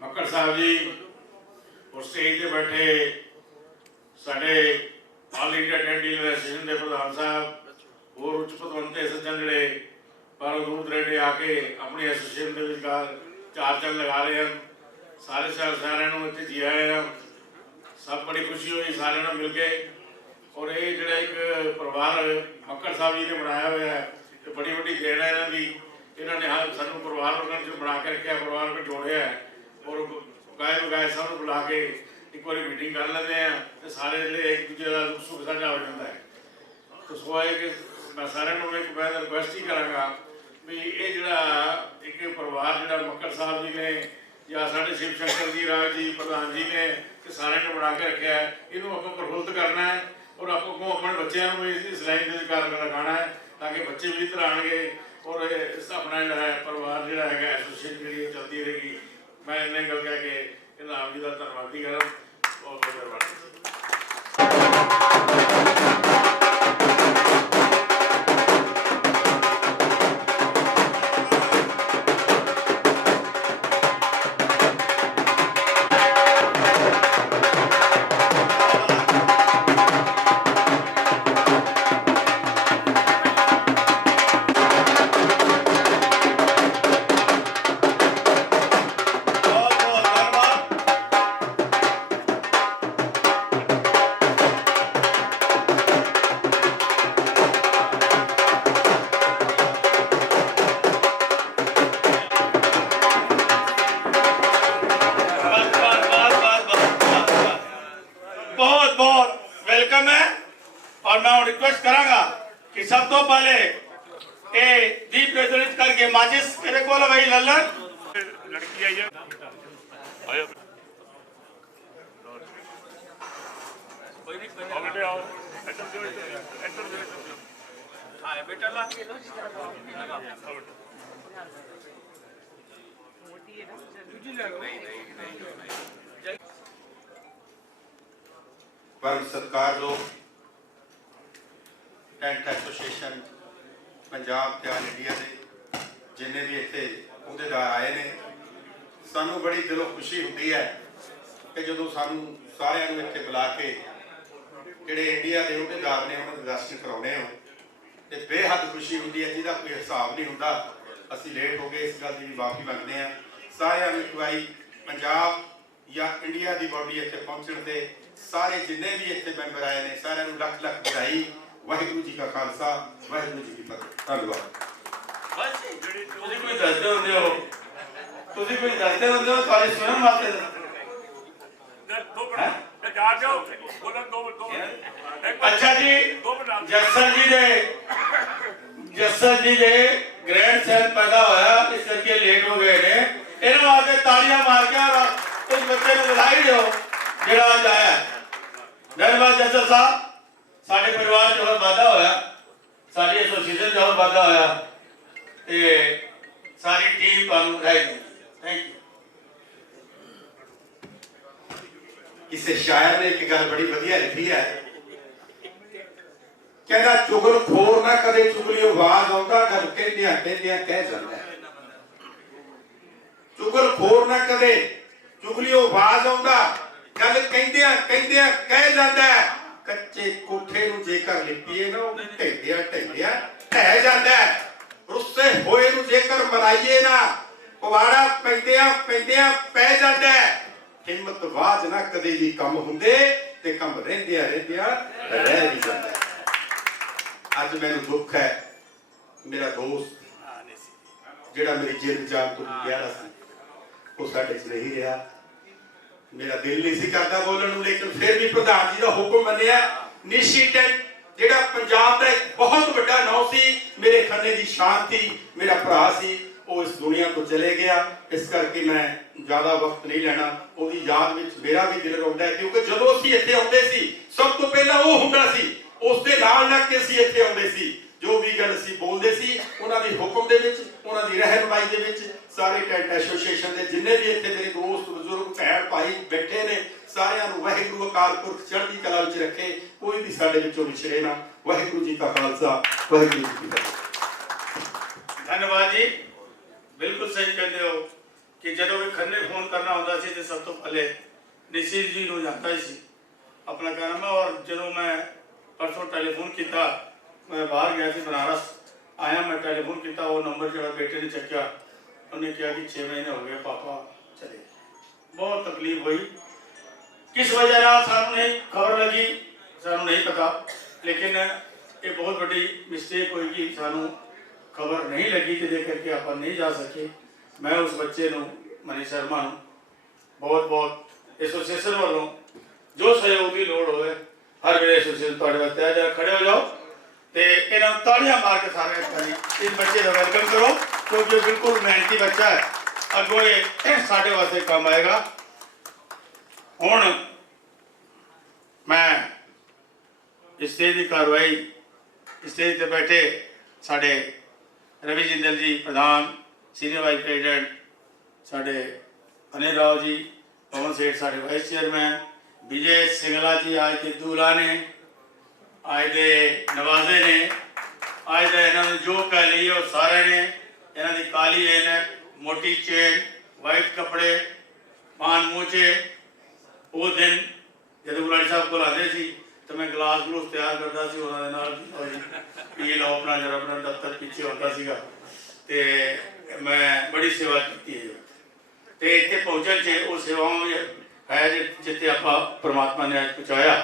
मक्कड़ साहब जी और स्टेज पे बैठे साढ़े ऑल इंडिया टेंटी एसोसिएशन के प्रधान साहब और उच्च पदवंते सज्जन जोड़े बाहरों दूर दरेडे आके अपनी एसोसिएशन के विचार चार चंद लगा रहे हैं। सारे सारे इतने जी आए हैं, सब बड़ी खुशी हुई सारे मिल के। और ये जो एक परिवार मक्कड़ साहब जी ने बनाया हुआ है तो बड़ी बड़ी देन है इन्हों की, इन्होंने हर सानू परिवार बना के रखा, परिवार में जोड़िया है और गाय बगाए सब बुला के एक बार मीटिंग कर लेते हैं तो सारे एक दूसरे का सुख साझा हो जाता है। तो सो है कि मैं सारे एक मैं रिक्वेस्ट ही कराँगा भी ये जो एक परिवार जो मक्कड़ साहब जी ने या साढ़े शिव शंकर जी राज जी प्रधान जी ने सारे ने बना के रखा है, इनू आपको प्रफुल्लित करना है और आपको अपने बच्चों को इस लाइन में कार लगाना है ताकि बच्चे भी इधर आएंगे और इस अपना जो है परिवार जो है एसोसिएशन जी चलती रहेगी। मैं इन्हें गल कह के इन आप जी का धन्यवादी करा। बहुत बहुत धन्यवाद। और मैं रिक्वेस्ट करांगा कि सब तो पहले ए दीप प्रज्वलित करके माचिस मेरे को भाई लल्लन लड़की आई है परम सत्कारयोग ਟੈਂਟ ਐਸੋਸੀਏਸ਼ਨ ਪੰਜਾਬ ਤੇ ਆਲ ਇੰਡੀਆ ਦੇ ਜਿੰਨੇ ਵੀ ਇੱਥੇ ਅਹੁਦੇਦਾਰ ਆਏ ਨੇ, ਸਾਨੂੰ ਬੜੀ ਦਿਲੋਂ ਖੁਸ਼ੀ ਹੁੰਦੀ ਹੈ ਕਿ ਜਦੋਂ ਸਾਨੂੰ ਸਾਰਿਆਂ ਨੂੰ ਇੱਥੇ ਬੁਲਾ ਕੇ ਜਿਹੜੇ ਇੰਡੀਆ ਦੇ ਅਹੁਦੇਦਾਰ ਨੇ ਉਹਨਾਂ ਦੇ ਦਰਸ਼ਨ ਕਰਾਉਣੇ ਹੋ ਤੇ ਬੇਹੱਦ ਖੁਸ਼ੀ ਹੁੰਦੀ ਹੈ ਜਿਹਦਾ ਕੋਈ ਹਿਸਾਬ ਨਹੀਂ ਹੁੰਦਾ। ਅਸੀਂ ਲੇਟ ਹੋ ਗਏ, ਇਸ ਗੱਲ ਦੀ ਵੀ ਮਾਫੀ ਮੰਗਦੇ ਹਾਂ। ਸਾਰਿਆਂ ਨੂੰ ਇੱਕ ਵਾਰੀ ਪੰਜਾਬ ਜਾਂ ਇੰਡੀਆ ਦੀ ਬੋਡੀ ਇੱਥੇ ਪਹੁੰਚਣ ਤੇ ਸਾਰੇ ਜਿੰਨੇ ਵੀ ਇੱਥੇ ਮੈਂਬਰ ਆਏ ਨੇ ਸਾਰਿਆਂ ਨੂੰ ਲੱਖ ਲੱਖ ਵਧਾਈ। ਵਾਹਿਗੁਰੂ ਜੀ ਕਾ ਖਾਲਸਾ, ਵਾਹਿਗੁਰੂ ਜੀ ਕੀ ਫਤਿਹ। ਧੰਨਵਾਦ। ਤੁਸੀਂ ਕੋਈ ਦੱਸਦੇ ਹੁੰਦੇ ਹੋ, ਤੁਸੀਂ ਕੋਈ ਦੱਸਦੇ ਹੁੰਦੇ ਹੋ ਤੁਹਾਡੀ ਸੁਣਨ ਵਾਸਤੇ ਅੱਛਾ ਜੀ, ਜੱਸਲ ਜੀ ਦੇ ਗ੍ਰੈਂਡ ਸਨ ਪੈਦਾ ਹੋਇਆ, ਇਸ ਕਰਕੇ ਲੇਟ ਹੋ ਗਏ ਨੇ। ਇਹਨਾਂ ਵਾਸਤੇ ਤਾੜੀਆਂ ਮਾਰ ਕੇ ਉਸ ਬੱਚੇ ਨੂੰ ਵਧਾਈ ਦਿਓ ਜਿਹੜਾ ਅੱਜ ਆਇਆ। ਧੰਨਵਾਦ ਜੱਸਲ ਸਾਹਿਬ। ਸਾਡੇ ਪਰਿਵਾਰ 'ਚ ਹੋਰ ਵਾਧਾ ਹੋਇਆ, ਸਾਡੀ ਐਸੋਸੀਏਸ਼ਨ 'ਚ ਹੋਰ ਵਾਧਾ ਹੋਇਆ ਤੇ ਸਾਰੀ ਟੀਮ ਤੁਹਾਨੂੰ ਵਧਾਈ ਦਿੰਦੀ। Thank you. ਕਿਸੇ ਸ਼ਾਇਰ ਨੇ ਇੱਕ ਗੱਲ ਬੜੀ ਵਧੀਆ ਲਿਖੀ ਹੈ, ਕਹਿੰਦਾ ਚੁਗਲਖੋਰ ਨਾ ਕਦੇ ਚੁਗਲੀ ਆਵਾਜ਼ ਆਉਂਦਾ, ਗੱਲ ਕਹਿੰਦਿਆਂ ਕਹਿੰਦਿਆਂ ਕਹਿ ਜਾਂਦਾ। ਚੁਗਲਖੋਰ ਨਾ ਕਦੇ ਚੁਗਲੀ ਆਵਾਜ਼ ਆਉਂਦਾ, ਗੱਲ ਕਹਿੰਦਿਆਂ ਕਹਿੰਦਿਆਂ ਕਹਿ ਜਾਂਦਾ। ਕੱਚੇ ਕੋਠੇ ਨੂੰ ਜੇਕਰ ਲਿਪੀਏ ਨਾ ਉਹ ਢਹਿੰਦਿਆਂ ਢਹਿੰਦਿਆਂ ਢਹਿ ਜਾਂਦਾ। ਰੁੱਸੇ ਹੋਏ ਨੂੰ ਜੇਕਰ ਮਨਾਈਏ ਨਾ ਪਵਾੜਾ ਪੈਂਦਿਆਂ ਪੈਂਦਿਆਂ ਪੈ ਜਾਂਦਾ। ਹਿੰਮਤ ਬਾਜ ਨਾ ਕਦੇ ਵੀ ਕੰਮ ਹੁੰਦੇ ਤੇ ਕੰਮ ਰਹਿੰਦਿਆਂ ਰਹਿੰਦਿਆਂ ਰਹਿ ਵੀ ਜਾਂਦਾ। ਅੱਜ ਮੈਨੂੰ ਦੁੱਖ ਹੈ, ਮੇਰਾ ਦੋਸਤ ਜਿਹੜਾ ਮੇਰੀ ਜਿੰਦ ਜਾਨ ਤੋਂ ਪਿਆਰਾ ਸੀ ਉਹ ਸਾਡੇ 'ਚ ਨਹੀਂ ਰਿਹਾ। ਮੇਰਾ ਦਿਲ ਨਹੀਂ ਸੀ ਕਰਦਾ ਬੋਲਣ ਨੂੰ, ਲੇਕਿਨ ਫਿਰ ਵੀ ਪ੍ਰਧਾਨ ਜੀ ਦਾ ਹੁਕਮ ਮੰਨਿਆ। ਨਿਸ਼ੀ ਟੈਂਟ ਜਿਹੜਾ ਪੰਜਾਬ ਦਾ ਇੱਕ ਬਹੁਤ ਵੱਡਾ ਨਾਂ ਸੀ, ਮੇਰੇ ਖੰਨੇ ਦੀ ਸ਼ਾਨ ਸੀ, ਮੇਰਾ ਭਰਾ ਸੀ, ਉਹ ਇਸ ਦੁਨੀਆ ਤੋਂ ਚਲੇ ਗਿਆ। ਇਸ ਕਰਕੇ ਮੈਂ ਜ਼ਿਆਦਾ ਵਕਤ ਨਹੀਂ ਲੈਣਾ। ਉਹਦੀ ਯਾਦ ਵਿੱਚ ਮੇਰਾ ਵੀ ਦਿਲ ਰੋਂਦਾ ਹੈ, ਕਿਉਂਕਿ ਜਦੋਂ ਅਸੀਂ ਇੱਥੇ ਆਉਂਦੇ ਸੀ ਸਭ ਤੋਂ ਪਹਿਲਾਂ ਉਹ ਹੁੰਦਾ ਸੀ, ਉਸ ਦੇ ਨਾਲ ਲੱਗ ਕੇ ਅਸੀਂ ਇੱਥੇ ਆਉਂਦੇ ਸੀ। ਜੋ ਵੀ ਗੱਲ ਅਸੀਂ ਬੋਲਦੇ ਸੀ ਉਹਨਾਂ ਦੇ ਹੁਕਮ ਦੇ ਵਿੱਚ, ਉਹਨਾਂ ਦੀ ਰਹਿਨੁਮਾਈ ਦੇ ਵਿੱਚ। ਸਾਰੇ ਟੈਂਟ ਐਸੋਸੀਏਸ਼ਨ ਦੇ ਜਿੰਨੇ ਵੀ ਇੱਥੇ ਮੇਰੇ ਦੋਸਤ ਬਜ਼ੁਰਗ ਭੈਣ ਭਾਈ ਬੈਠੇ ਨੇ, ਸਾਰਿਆਂ ਨੂੰ ਵਾਹਿਗੁਰੂ ਅਕਾਲ ਪੁਰਖ ਚੜ੍ਹਦੀ ਕਲਾ ਵਿੱਚ ਰੱਖੇ, ਕੋਈ ਵੀ ਸਾਡੇ ਵਿੱਚੋਂ ਵਿਛੜੇ ਨਾ। ਵਾਹਿਗੁਰੂ ਜੀ ਕਾ ਖਾਲਸਾ, ਵਾਹਿਗੁਰੂ ਜੀ ਕੀ ਫਤਿਹ। ਧੰਨਵਾਦ ਜੀ। ਬਿਲਕੁਲ ਸਹੀ ਕਹਿੰਦੇ ਹੋ ਕਿ ਜਦੋਂ ਵੀ ਖੰਨੇ ਫੋਨ ਕਰਨਾ ਹੁੰਦਾ ਸੀ ਤੇ ਸਭ ਤੋਂ ਪਹਿਲੇ ਨਿਸ਼ੀ ਜੀ ਨੂੰ ਜਾਂਦਾ ਸੀ ਆਪਣਾ ਕੰਮ। ਔਰ ਜਦੋਂ ਮੈਂ परसों टेलीफोन किया, मैं बाहर गया थी बनारस, आया मैं टेलीफोन किया, वो नंबर जो बेटे ने चक्या, उन्हें कहा कि 6 महीने हो गए पापा चले। बहुत तकलीफ हुई, किस वजह से सानू नहीं खबर लगी, सानू नहीं पता, लेकिन ये बहुत बड़ी मिस्टेक हुई कि सानू खबर नहीं लगी कि देख करके आप नहीं जा सके। मैं उस बच्चे नू मनीष शर्मा बहुत बहुत एसोसीएशन वालों जो सहयोग की लोड़ होए हर वे एसोसीएशन तुहाडे वास्ते आ। जरा खड़े हो जाओ तो इन्हां ताड़ियां मार के सारे इस बच्चे का वेलकम करो, क्योंकि बिल्कुल मेहनती बच्चा है, अगों ये साडे वास्ते काम आएगा। हुण मैं स्टेज की कार्रवाई, स्टेज पर बैठे साडे रवि जिंदल जी प्रधान, सीनियर वाइस प्रेजिडेंट साडे अनिल राव जी, पवन सेठ साडे वाइस चेयरमैन, विजय सिंगला जी आज के दूल्हा ने, आज के नवाजे ने, आज का इन्होंने जो कह ली वो सारे ने, इन्हों की काली एनक, मोटी चेन, वाइट कपड़े, पान मूचे। वो दिन जब गुलाटी साहब को आते सी तो मैं गिलास गलूस तैयार करता सी, उन्होंने नाल पी लो अपना, जरा अपना दफ्तर पीछे होता सीगा ते मैं बड़ी सेवा की है। तो इतने पहुँचन से वो सेवाओं में है जिते आप परमात्मा ने आज पहुँचाया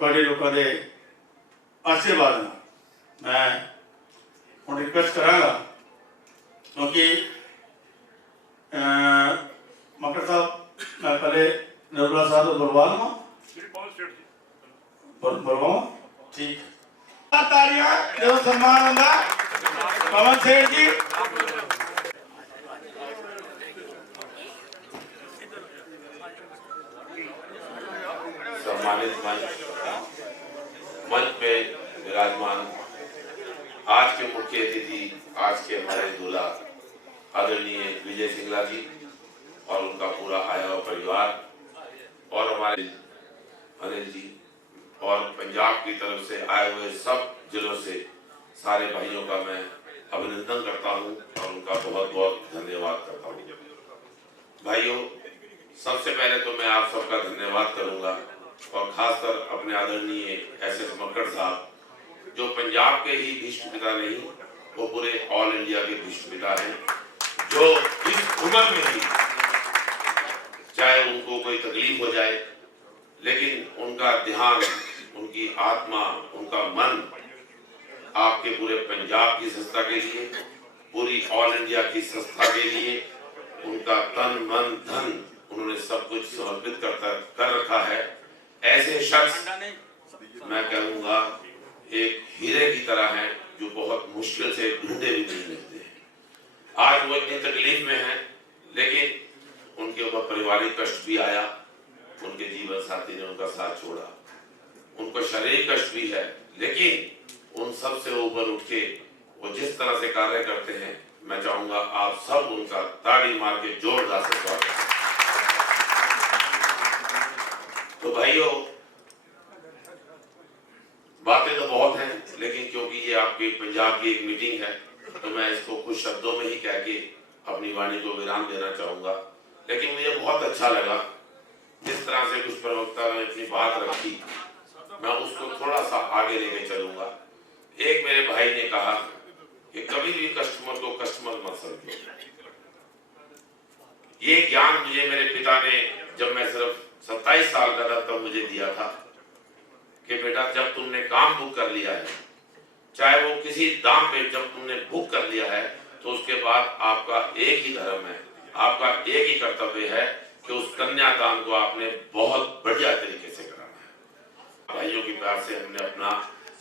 थोड़े लोगों के आशीर्वाद नाल। मैं हुण रिक्वेस्ट करांगा क्योंकि मकर साहब मैं पहले निर्मला साहब को बुलवा लूँगा, बुलवाऊँ ठीक। तालियां जो सम्मान होगा पवन सेठ जी। सम्मानित मंच पे विराजमान मुख्य अतिथि आज के हमारे दूल्हा आदरणीय विजय सिंगला जी और उनका पूरा आया हुआ परिवार और हमारे अनिल जी और पंजाब की तरफ से आए हुए सब जिलों से सारे भाइयों का मैं अभिनंदन करता हूं और उनका बहुत बहुत धन्यवाद करता हूं। भाइयों, सबसे पहले तो मैं आप सबका धन्यवाद करूंगा और खासकर अपने आदरणीय एस.एस. मक्कड़ साहब, जो पंजाब के ही भीष्म पिता नहीं, वो पूरे ऑल इंडिया के भीष्म पिता हैं, जो इस उम्र में भी चाहे उनको कोई तकलीफ हो जाए लेकिन उनका ध्यान, उनकी आत्मा, उनका मन आपके पूरे पंजाब की संस्था के लिए, पूरी ऑल इंडिया की संस्था के लिए, उनका तन मन धन उन्होंने सब कुछ समर्पित कर रखा है। ऐसे शख्स मैं कहूँगा एक हीरे की तरह हैं, जो बहुत मुश्किल से ढूंढे भी नहीं मिलते हैं। आज वो इतनी तकलीफ में हैं, लेकिन उनके ऊपर पारिवारिक कष्ट भी आया, उनके जीवन साथी ने उनका साथ छोड़ा, उनको शारीरिक कष्ट भी है, लेकिन उन सब से ऊपर उठ के वो जिस तरह से कार्य करते हैं, मैं चाहूंगा आप सब उनका ताली मार के जोरदार से स्वागत करें। तो भाइयों, बातें तो बहुत हैं, लेकिन क्योंकि ये आपकी पंजाब की एक मीटिंग है, तो मैं इसको कुछ शब्दों में ही कह के अपनी वाणी को विराम देना चाहूंगा। लेकिन मुझे बहुत अच्छा लगा जिस तरह से कुछ प्रवक्ता ने अपनी बात रखी, मैं उसको थोड़ा सा आगे लेके चलूंगा। एक मेरे भाई ने कहा कि कभी भी कस्टमर को कस्टमर मत समझो। ये ज्ञान मुझे मेरे पिता ने जब मैं सिर्फ 27 साल का था तब मुझे दिया था कि बेटा, जब तुमने काम बुक कर लिया है, चाहे वो किसी दाम पे जब तुमने बुक कर लिया है, तो उसके बाद आपका एक ही धर्म है, आपका एक ही कर्तव्य है कि उस कन्यादान को आपने बहुत बढ़िया तरीके से कराना है। भाइयों की प्यार से हमने अपना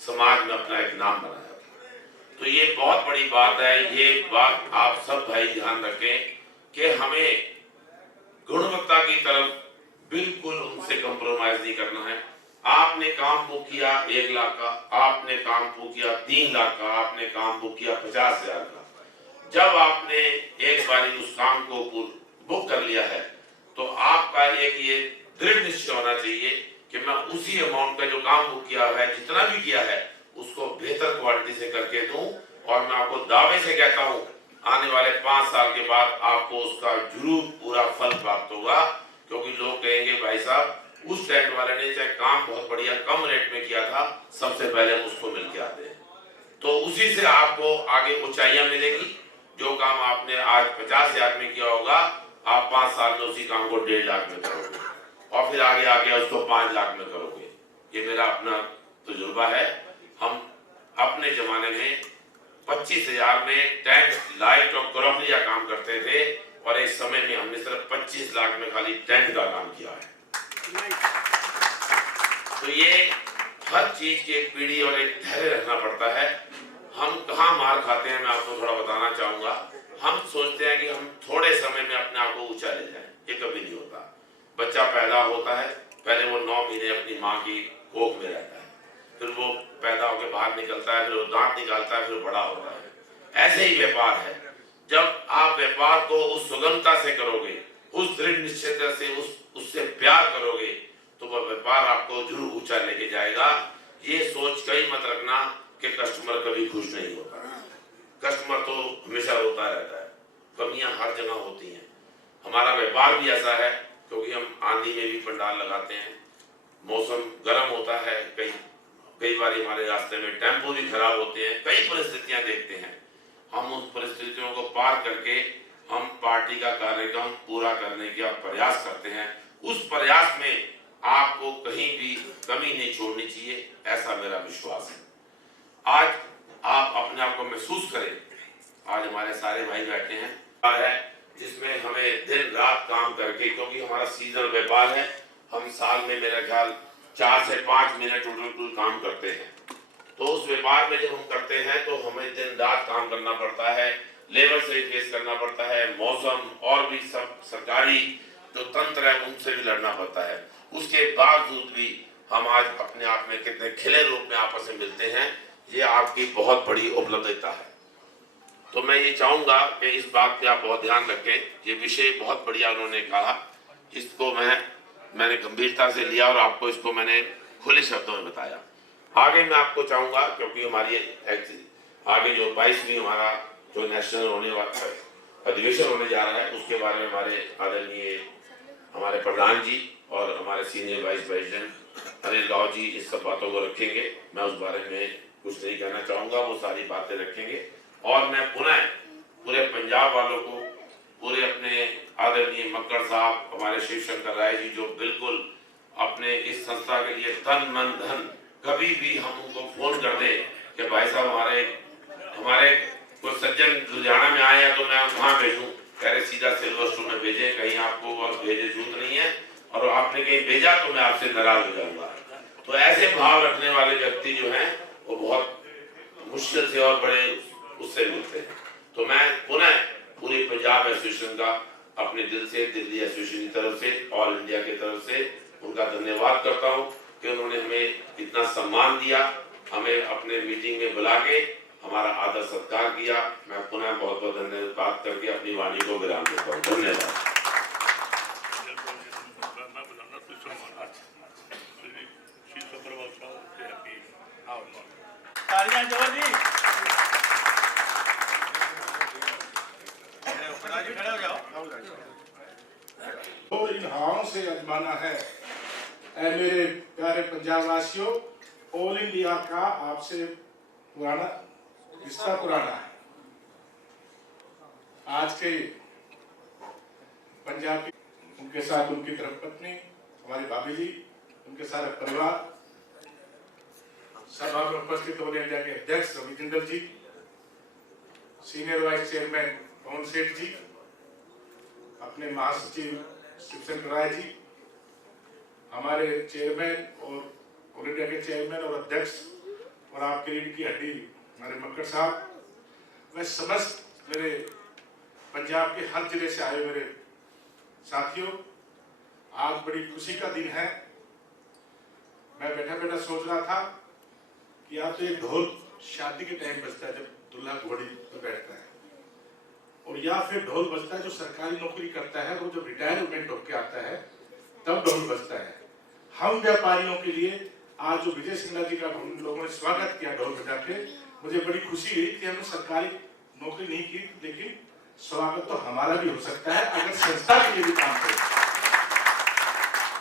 समाज में अपना एक नाम बनाया था, तो ये बहुत बड़ी बात है। ये बात आप सब भाई ध्यान रखें कि हमें गुणवत्ता की तरफ बिल्कुल उनसे कॉम्प्रोमाइज नहीं करना है। आपने काम बुक किया 1 लाख का, आपने काम बुक किया 3 लाख का, आपने काम बुक किया 50,000 का, जब आपने एक बारी उस काम को बुक कर लिया है, तो आपका एक ये दृढ़ निश्चय होना चाहिए कि मैं उसी अमाउंट का जो काम बुक किया है, जितना भी किया है, उसको बेहतर क्वालिटी से करके दूं। और मैं आपको दावे से कहता हूं, आने वाले 5 साल के बाद आपको उसका जरूर पूरा फल प्राप्त होगा, क्योंकि लोग कहेंगे भाई साहब, उस टेंट वाले ने चाहे काम बहुत बढ़िया कम रेट में किया था, सबसे पहले हम उसको मिल के आते हैं। तो उसी से आपको आगे ऊंचाइयां मिलेगी। जो काम आपने आज 50,000 में किया होगा, आप 5 साल में उसी काम को 1.5 लाख में करोगे, और फिर आगे आगे उसको 5 लाख में करोगे। ये मेरा अपना तजुर्बा है। हम अपने जमाने में 25,000 में टेंट, लाइट और क्रॉकरी का काम करते थे, और एक समय में हमने सिर्फ 25 लाख में खाली टेंट का काम किया है। तो ये हर चीज की एक पीढ़ी और एक धैर्य रखना पड़ता है। हम कहाँ मार खाते हैं, मैं आपको थोड़ा बताना चाहूंगा। हम सोचते हैं कि हम थोड़े समय में अपने आप को ऊंचा ले जाएं, ये कभी नहीं होता। बच्चा पैदा होता है, पहले वो 9 महीने अपनी माँ की कोख में रहता है, फिर वो पैदा होकर बाहर निकलता है, फिर वो दांत निकालता है, फिर बड़ा होता है। ऐसे ही व्यापार है। जब आप व्यापार को उस सुगमता से करोगे, उस दृढ़ निश्चयता से, उससे प्यार करोगे, तो वह व्यापार आपको जरूर ऊंचा लेके जाएगा। ये सोच कहीं मत रखना कि कस्टमर कभी खुश नहीं होता। कस्टमर तो हमेशा रोता रहता है, कमियां हर जगह होती हैं। हमारा व्यापार भी ऐसा है, क्योंकि हम आंधी में भी पंडाल लगाते हैं, मौसम गर्म होता है, कई बार हमारे रास्ते में टेम्पो भी खराब होते हैं, कई परिस्थितियां देखते हैं। हम उन परिस्थितियों को पार करके हम पार्टी का कार्यक्रम पूरा करने का प्रयास करते हैं। उस प्रयास में आपको कहीं भी कमी नहीं छोड़नी चाहिए, ऐसा मेरा विश्वास है। आज आप अपने आप को महसूस करें, आज हमारे सारे भाई बैठे हैं जिसमें हमें दिन रात काम करके, क्योंकि हमारा सीजनल व्यापार है, हम साल में मेरा ख्याल 4 से 5 महीने टोटल काम करते हैं। तो उस व्यापार में जब हम करते हैं तो हमें दिन रात काम करना पड़ता है, लेबर से फेस करना पड़ता है, मौसम और भी सब सरकारी जो तंत्र है उनसे भी लड़ना पड़ता है। उसके बावजूद भी हम आज अपने आप में कितने खिले रूप में आपस में मिलते हैं, ये आपकी बहुत बड़ी उपलब्धता है। तो मैं ये चाहूँगा कि इस बात पे आप बहुत ध्यान रखें। ये विषय बहुत बढ़िया उन्होंने कहा, इसको मैंने गंभीरता से लिया और आपको इसको मैंने खुले शब्दों में बताया। आगे मैं आपको चाहूँगा, क्योंकि हमारी आगे जो 22वीं हमारा जो नेशनल होने वाला अधिवेशन होने जा रहा है, उसके बारे में हमारे आदरणीय हमारे प्रधान जी और हमारे senior vice president Anil Rao ji इस सब बातों को रखेंगे। मैं उस बारे में कुछ नहीं कहना चाहूँगा, वो सारी बातें रखेंगे। और मैं पुनः पूरे पंजाब वालों को, पूरे अपने आदरणीय मक्कड़ साहब, हमारे शिव शंकर राय जी, जो बिल्कुल अपने इस संस्था के लिए तन मन धन, कभी भी हम उनको फोन कर दें कि भाई साहब हमारे कोई सज्जन लुधियाना में आए हैं तो मैं वहाँ भेजूँ, कह रहे सीधा सिल्वर में भेजें, कहीं आपको और भेजे जरूरत नहीं है, और आपने कहीं भेजा तो मैं आपसे नाराज हो जाऊंगा। तो ऐसे भाव रखने वाले व्यक्ति जो हैं वो बहुत मुश्किल से और बड़े उससे मिलते हैं। तो मैं पुनः पूरी पंजाब एसोसिएशन का अपने दिल से, दिल्ली एसोसिएशन की तरफ से, ऑल इंडिया की तरफ से उनका धन्यवाद करता हूँ कि उन्होंने हमें इतना सम्मान दिया, हमें अपने मीटिंग में बुला के हमारा आदर सत्कार किया। मैं पुनः बहुत बहुत धन्यवाद करके अपनी वाणी को विराम देता हूँ। धन्यवाद। तालियां जोर दी। खड़े हो जाओ। तो इन हारों से अजमाना है। ऐ मेरे प्यारे पंजाब वासियों, ऑल इंडिया का आपसे पुराना रिश्ता पुराना है। आज के पंजाबी, उनके साथ उनकी धर्मपत्नी, हमारी भाभी जी, उनके सारे परिवार, सभा में उपस्थित ऑल इंडिया के अध्यक्ष Ravi Jindal ji, senior vice chairman Pawan Seth जी, अपने महासचिव शिवशंकर राय जी, हमारे चेयरमैन और ऑल इंडिया के चेयरमैन और अध्यक्ष और आपके रीढ़ की हड्डी हमारे मक्कड़ साहब, मैं समस्त मेरे पंजाब के हर जिले से आए मेरे साथियों, आज बड़ी खुशी का दिन है। मैं बैठा बैठा सोच रहा था कि या तो ये ढोल शादी के टाइम बजता है जब दूल्हा घोड़ी पर बैठता है, और या फिर ढोल बजता है जो सरकारी नौकरी करता है, वो जब रिटायरमेंट होकर आता है तब ढोल बजता है। हम व्यापारियों के लिए आज जो विजय सिंगला जी का हम लोगों ने स्वागत किया ढोल बजा के, मुझे बड़ी खुशी हुई कि हमने सरकारी नौकरी नहीं की, लेकिन स्वागत तो हमारा भी हो सकता है अगर संस्था के लिए भी काम करें।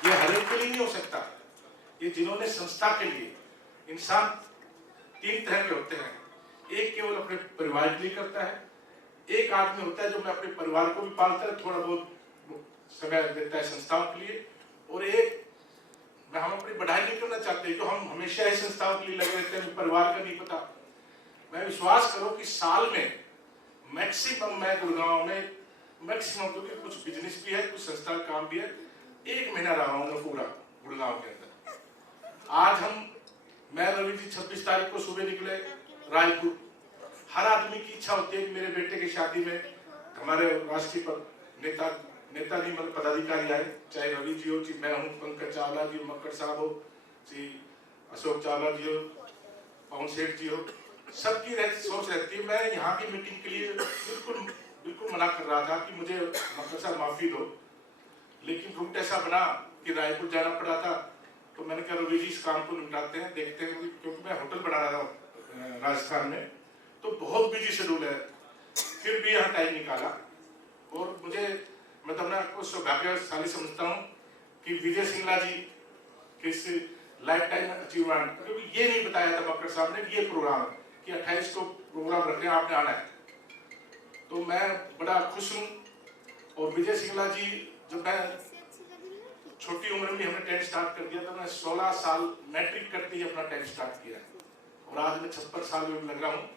ये हर एक के लिए नहीं हो सकता। ये जिन्होंने संस्था के लिए, इंसान 3 तरह के होते हैं। एक केवल अपने परिवार के लिए करता है, एक आदमी होता है जो मैं अपने परिवार को भी पालता है, थोड़ा बहुत समय देता है संस्थाओं के लिए, और एक हम अपनी बढ़ाई नहीं करना चाहते जो हम हमेशा ही संस्थाओं के लिए लगे रहते हैं, परिवार का नहीं पता। मैं विश्वास करो कि साल में मैक्सिमम मैं गुड़गांव में मैक्सिमम, क्योंकि कुछ बिजनेस भी है, कुछ संस्था का काम भी है, 1 महीना रहा हूँ पूरा गुड़गांव के अंदर। आज मैं रवि जी 26 तारीख को सुबह निकले रायपुर। हर आदमी की इच्छा होती है कि मेरे बेटे की शादी में हमारे राष्ट्रीय नेताजी मतलब पदाधिकारी आए, चाहे रवि जी हो, मैं हूँ, पंकज चावला जी, मक्कड़ साहब हो, जी अशोक चावला जी हो, पवन सेठ जी हो, सबकी सोच रहती है। मैं यहाँ की मीटिंग के लिए बिल्कुल मना कर रहा था कि मुझे मक्कड़ साहब माफी दो, लेकिन रूट ऐसा बना कि रायपुर जाना पड़ा था। तो मैंने कहा रवि जी इस काम को निपटाते हैं, देखते हैं, क्योंकि मैं होटल बना रहा था राजस्थान में, तो बहुत बिजी शेड्यूल है, फिर भी यहाँ टाइम निकाला। और मैं तो अपना सौभाग्यशाली समझता हूँ कि विजय सिंगला जी किस लाइफ टाइम अचीवमेंट, क्योंकि ये नहीं बताया था मक्कड़ साहब ने ये प्रोग्राम कि 28 को प्रोग्राम रखने आपने आना है, तो मैं बड़ा खुश हूँ। और विजय सिंगला जी, जब मैं छोटी उम्र में हमने टेंट स्टार्ट कर दिया था, मैं 16 साल मैट्रिक करते ही अपना टेंट स्टार्ट किया, और आज मैं 56 साल में लग रहा हूँ।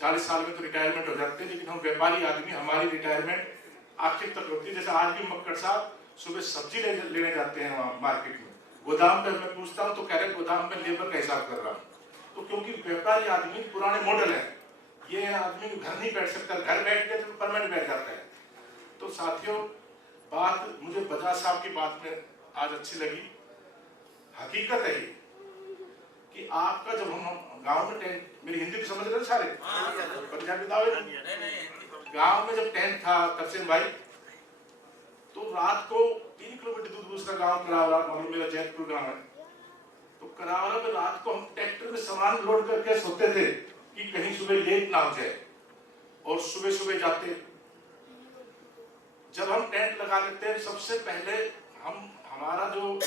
40 साल में तो रिटायरमेंट हो जाते हैं, लेकिन हम व्यापारी आदमी, हमारी रिटायरमेंट आखिर तक होती है। जैसे आज भी मक्कड़ साहब सुबह सब्जी लेने जाते हैं वहाँ मार्केट में, गोदाम पे मैं पूछता हूँ तो कह रहे गोदाम में लेबर का हिसाब कर रहा हूँ। तो क्योंकि व्यापारी आदमी पुराने मॉडल है, ये आदमी घर नहीं बैठ सकता, घर बैठ गया तो परमानेंट बैठ जाता है। तो साथियों, बात मुझे बजाज साहब की बात में आज अच्छी लगी। हकीकत है कि कि आपका जब हम गांव में टेंट, मेरी हिंदी भी समझ रहे हो सारे, पंजाबी गांव में जब टेंट था तरसेम भाई, तो रात को 3 किलोमीटर दूर दूसरा गांव करावरा, मालूम मेरा जैतपुर गांव है, तो करावरा में रात को हम ट्रैक्टर में सामान लोड करके सोते थे कि कहीं सुबह लेट ना हो जाए, और सुबह सुबह जाते। जब हम टेंट लगा लेते हैं सबसे पहले हमारा जो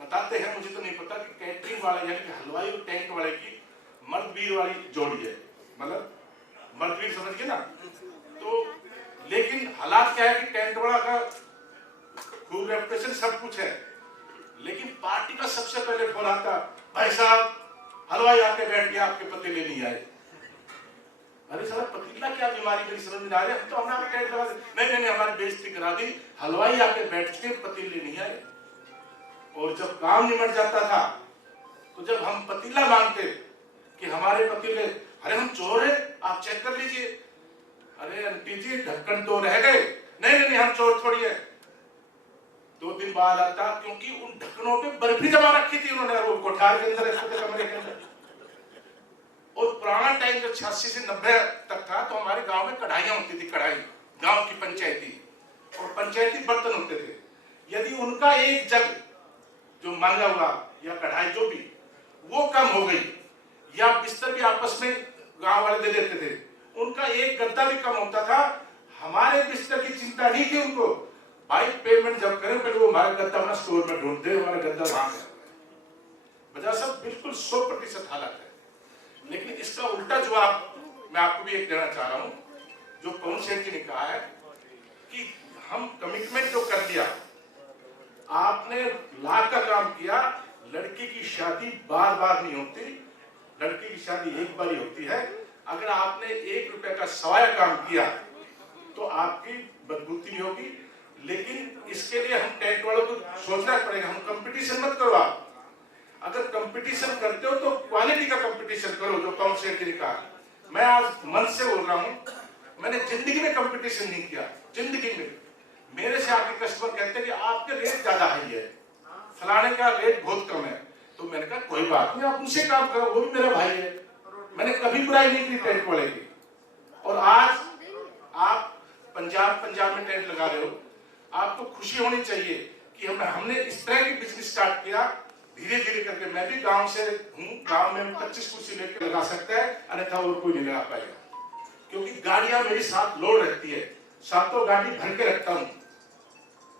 बताते हैं, मुझे तो नहीं पता कि कैटरिंग वाला यानी कि हलवाई और टेंट वाले की मर्द-वीर वाली जोड़ी है, मतलब मर्द-वीर समझ गए ना। तो लेकिन हालात क्या है कि टेंट वाला का खूब रेपुटेशन सब कुछ है, लेकिन पार्टी का सबसे पहले फोन आता, भाई साहब हलवाई आके बैठ गया, आपके पतीले नहीं आए। अरे साहब पतीला क्या बीमारी मेरी समझ में आ रही है, हम तो हमने टेंट लगा नहीं हमारी बेइज्जती करा दी, हलवाई आके बैठ के पतीले नहीं आए। और जब काम निमट जाता था तो जब हम पतीला मांगते कि हमारे पतीले, अरे हम चोर है आप चेक कर लीजिए, अरे आंटी जी ढक्कन तो रह गए, नहीं हम चोर थोड़ी है। 2 दिन बाद आता, क्योंकि उन ढक्कनों पे बर्फी जमा रखी थी उन्होंने, वो कोठार के अंदर कमरे के अंदर। और पुराना टाइम जो 86 से 90 तक था, तो हमारे गांव में कढ़ाइयां होती थी, कढ़ाई गांव की पंचायती, और पंचायती बर्तन होते थे। यदि उनका एक जग जो मांगा हुआ या कढ़ाई जो भी वो कम हो गई, या बिस्तर भी आपस में गांव वाले दे देते थे, उनका एक गद्दा भी कम होता था, हमारे बिस्तर की चिंता नहीं थी उनको, भाई पेमेंट जब करें पहले वो हमारा गद्दा अपना स्टोर में ढूंढ दे, हमारा गद्दा वहां है। वजह सब बिल्कुल 100% हालत है। लेकिन इसका उल्टा जवाब मैं आपको भी एक देना चाह रहा हूं, जो पवन सेठ जी ने कहा है कि हम कमिटमेंट जो कर लिया, आपने लाख का काम किया, लड़की की शादी बार बार नहीं होती, लड़की की शादी एक बार ही होती है। अगर आपने 1 रुपए का सवाया काम किया तो आपकी बदबूती नहीं होगी। लेकिन इसके लिए हम टेंट वालों को सोचना पड़ेगा, हम कंपटीशन मत करो। आप अगर कंपटीशन करते हो तो क्वालिटी का कंपटीशन करो, जो पवन सेठ ने कहा। मैं आज मन से बोल रहा हूं, मैंने जिंदगी में कंपटीशन नहीं किया, जिंदगी में। मेरे से आके कस्टमर कहते हैं कि आपके रेट ज्यादा हाई है, फलाने का रेट बहुत कम है, तो मैंने कहा कोई बात नहीं, आप उनसे काम करो, वो भी मेरा भाई है। मैंने कभी बुराई नहीं की टेंट वाले की। और आज आप पंजाब में टेंट लगा रहे हो, आपको खुशी होनी चाहिए कि हमने इस तरह की बिजनेस स्टार्ट किया धीरे धीरे करके। मैं भी गांव से हूँ, गांव में 25 कुर्सी लेकर लगा सकता है, अन्यथा और कोई नहीं लगा पाएगा, क्योंकि गाड़ियां मेरी साथ लोड रहती है, सातों गाड़ी भर के रखता हूँ।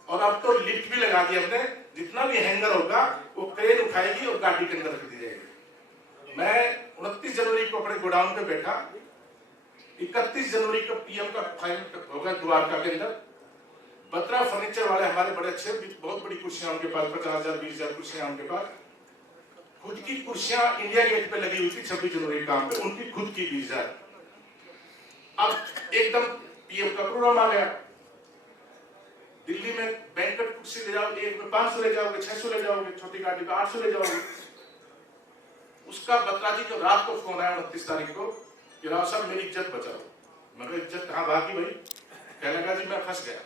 और अब तो लिफ्ट भी लगा दी हमने, जितना भी हैंगर होगा वो क्रेन उठाएगी और गाड़ी के अंदर रख दी जाएगी। मैं 29 जनवरी को अपने गोडाउन पे बैठा, 31 जनवरी को पीएम का फाइनल होगा द्वारका के अंदर। बत्रा फर्नीचर वाले हमारे बड़े अच्छे, बहुत बड़ी कुर्सियां उनके पास, 50,000 20,000 कुर्सियां उनके पास। खुद की कुर्सियां इंडिया गेट पे लगी हुई थी 26 जनवरी काम पे, उनकी खुद की 20,000। अब एकदम पीएम का प्रोग्राम आ गया, दिल्ली में बैंकेट कुर्सी ले जाओ, एक में 500 ले जाओगे, 600 ले जाओगे, छोटी गाड़ी पे 800 ले जाओगे। उसका बत्रा जी को रात को फोन आया 29 तारीख को कि राव साहब मेरी इज्जत बचाओ। मैं इज्जत कहाँ भागी भाई? कहने लगा जी मैं फंस गया,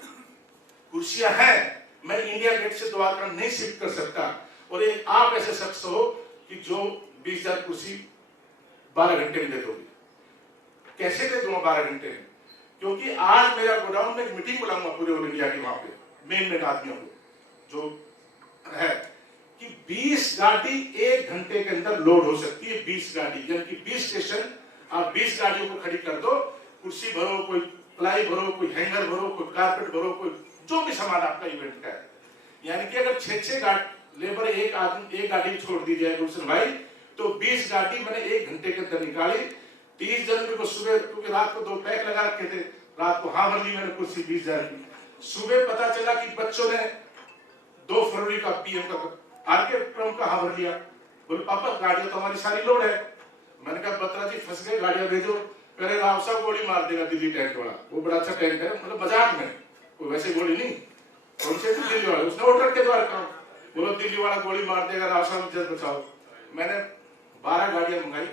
कुर्सियां हैं, मैं इंडिया गेट से द्वारका नहीं शिफ्ट कर सकता, और एक आप ऐसे शख्स हो कि जो 20,000 कुर्सी 12 घंटे में दे दोगे। कैसे दे दूंगा 12 घंटे में? क्योंकि आज मेरा गोडाउन में एक मीटिंग बुलाऊंगा पूरे ऑल इंडिया की, वहां पे मेन आदमियों को जो है कि 20 गाड़ी 1 घंटे के अंदर लोड हो सकती है। 20 गाड़ी यानी कि 20 स्टेशन, आप 20 गाड़ियों को खड़ी कर दो, कुर्सी भरो, कोई प्लाई भरो, कोई हैंगर भरो, कोई कारपेट भरो, कोई जो भी सामान आपका इवेंट का है। यानी कि अगर 6 लेबर एक आदमी एक गाड़ी छोड़ दी जाए गुलशन भाई, तो 20 गाड़ी मैंने 1 घंटे के अंदर निकाली। 30 जनवरी को सुबह, क्योंकि रात को 2 पैक लगा रखे थे, रात को हाँ भर ली मैंने कुर्सी 20,000 की। सुबह पता चला कि बच्चों ने 2 फरवरी का पीएम का आरके क्रम का हाँ भर लिया। बोले पापा गाड़ियां तो हमारी सारी लोड है। मैंने कहा बत्रा जी फंस गए, गाड़ियां भेजो। कह रहे राव साहब गोली मार देगा दिल्ली टेंट वाला, वो बड़ा अच्छा टेंट है, मतलब मजाक में, वो वैसे गोली नहीं, उनसे तो दिल्ली वाला, उसने ऑर्डर के द्वारा कहा, बोलो दिल्ली वाला गोली मार देगा, राव साहब इज्जत बचाओ। मैंने 12 गाड़ियां मंगाई,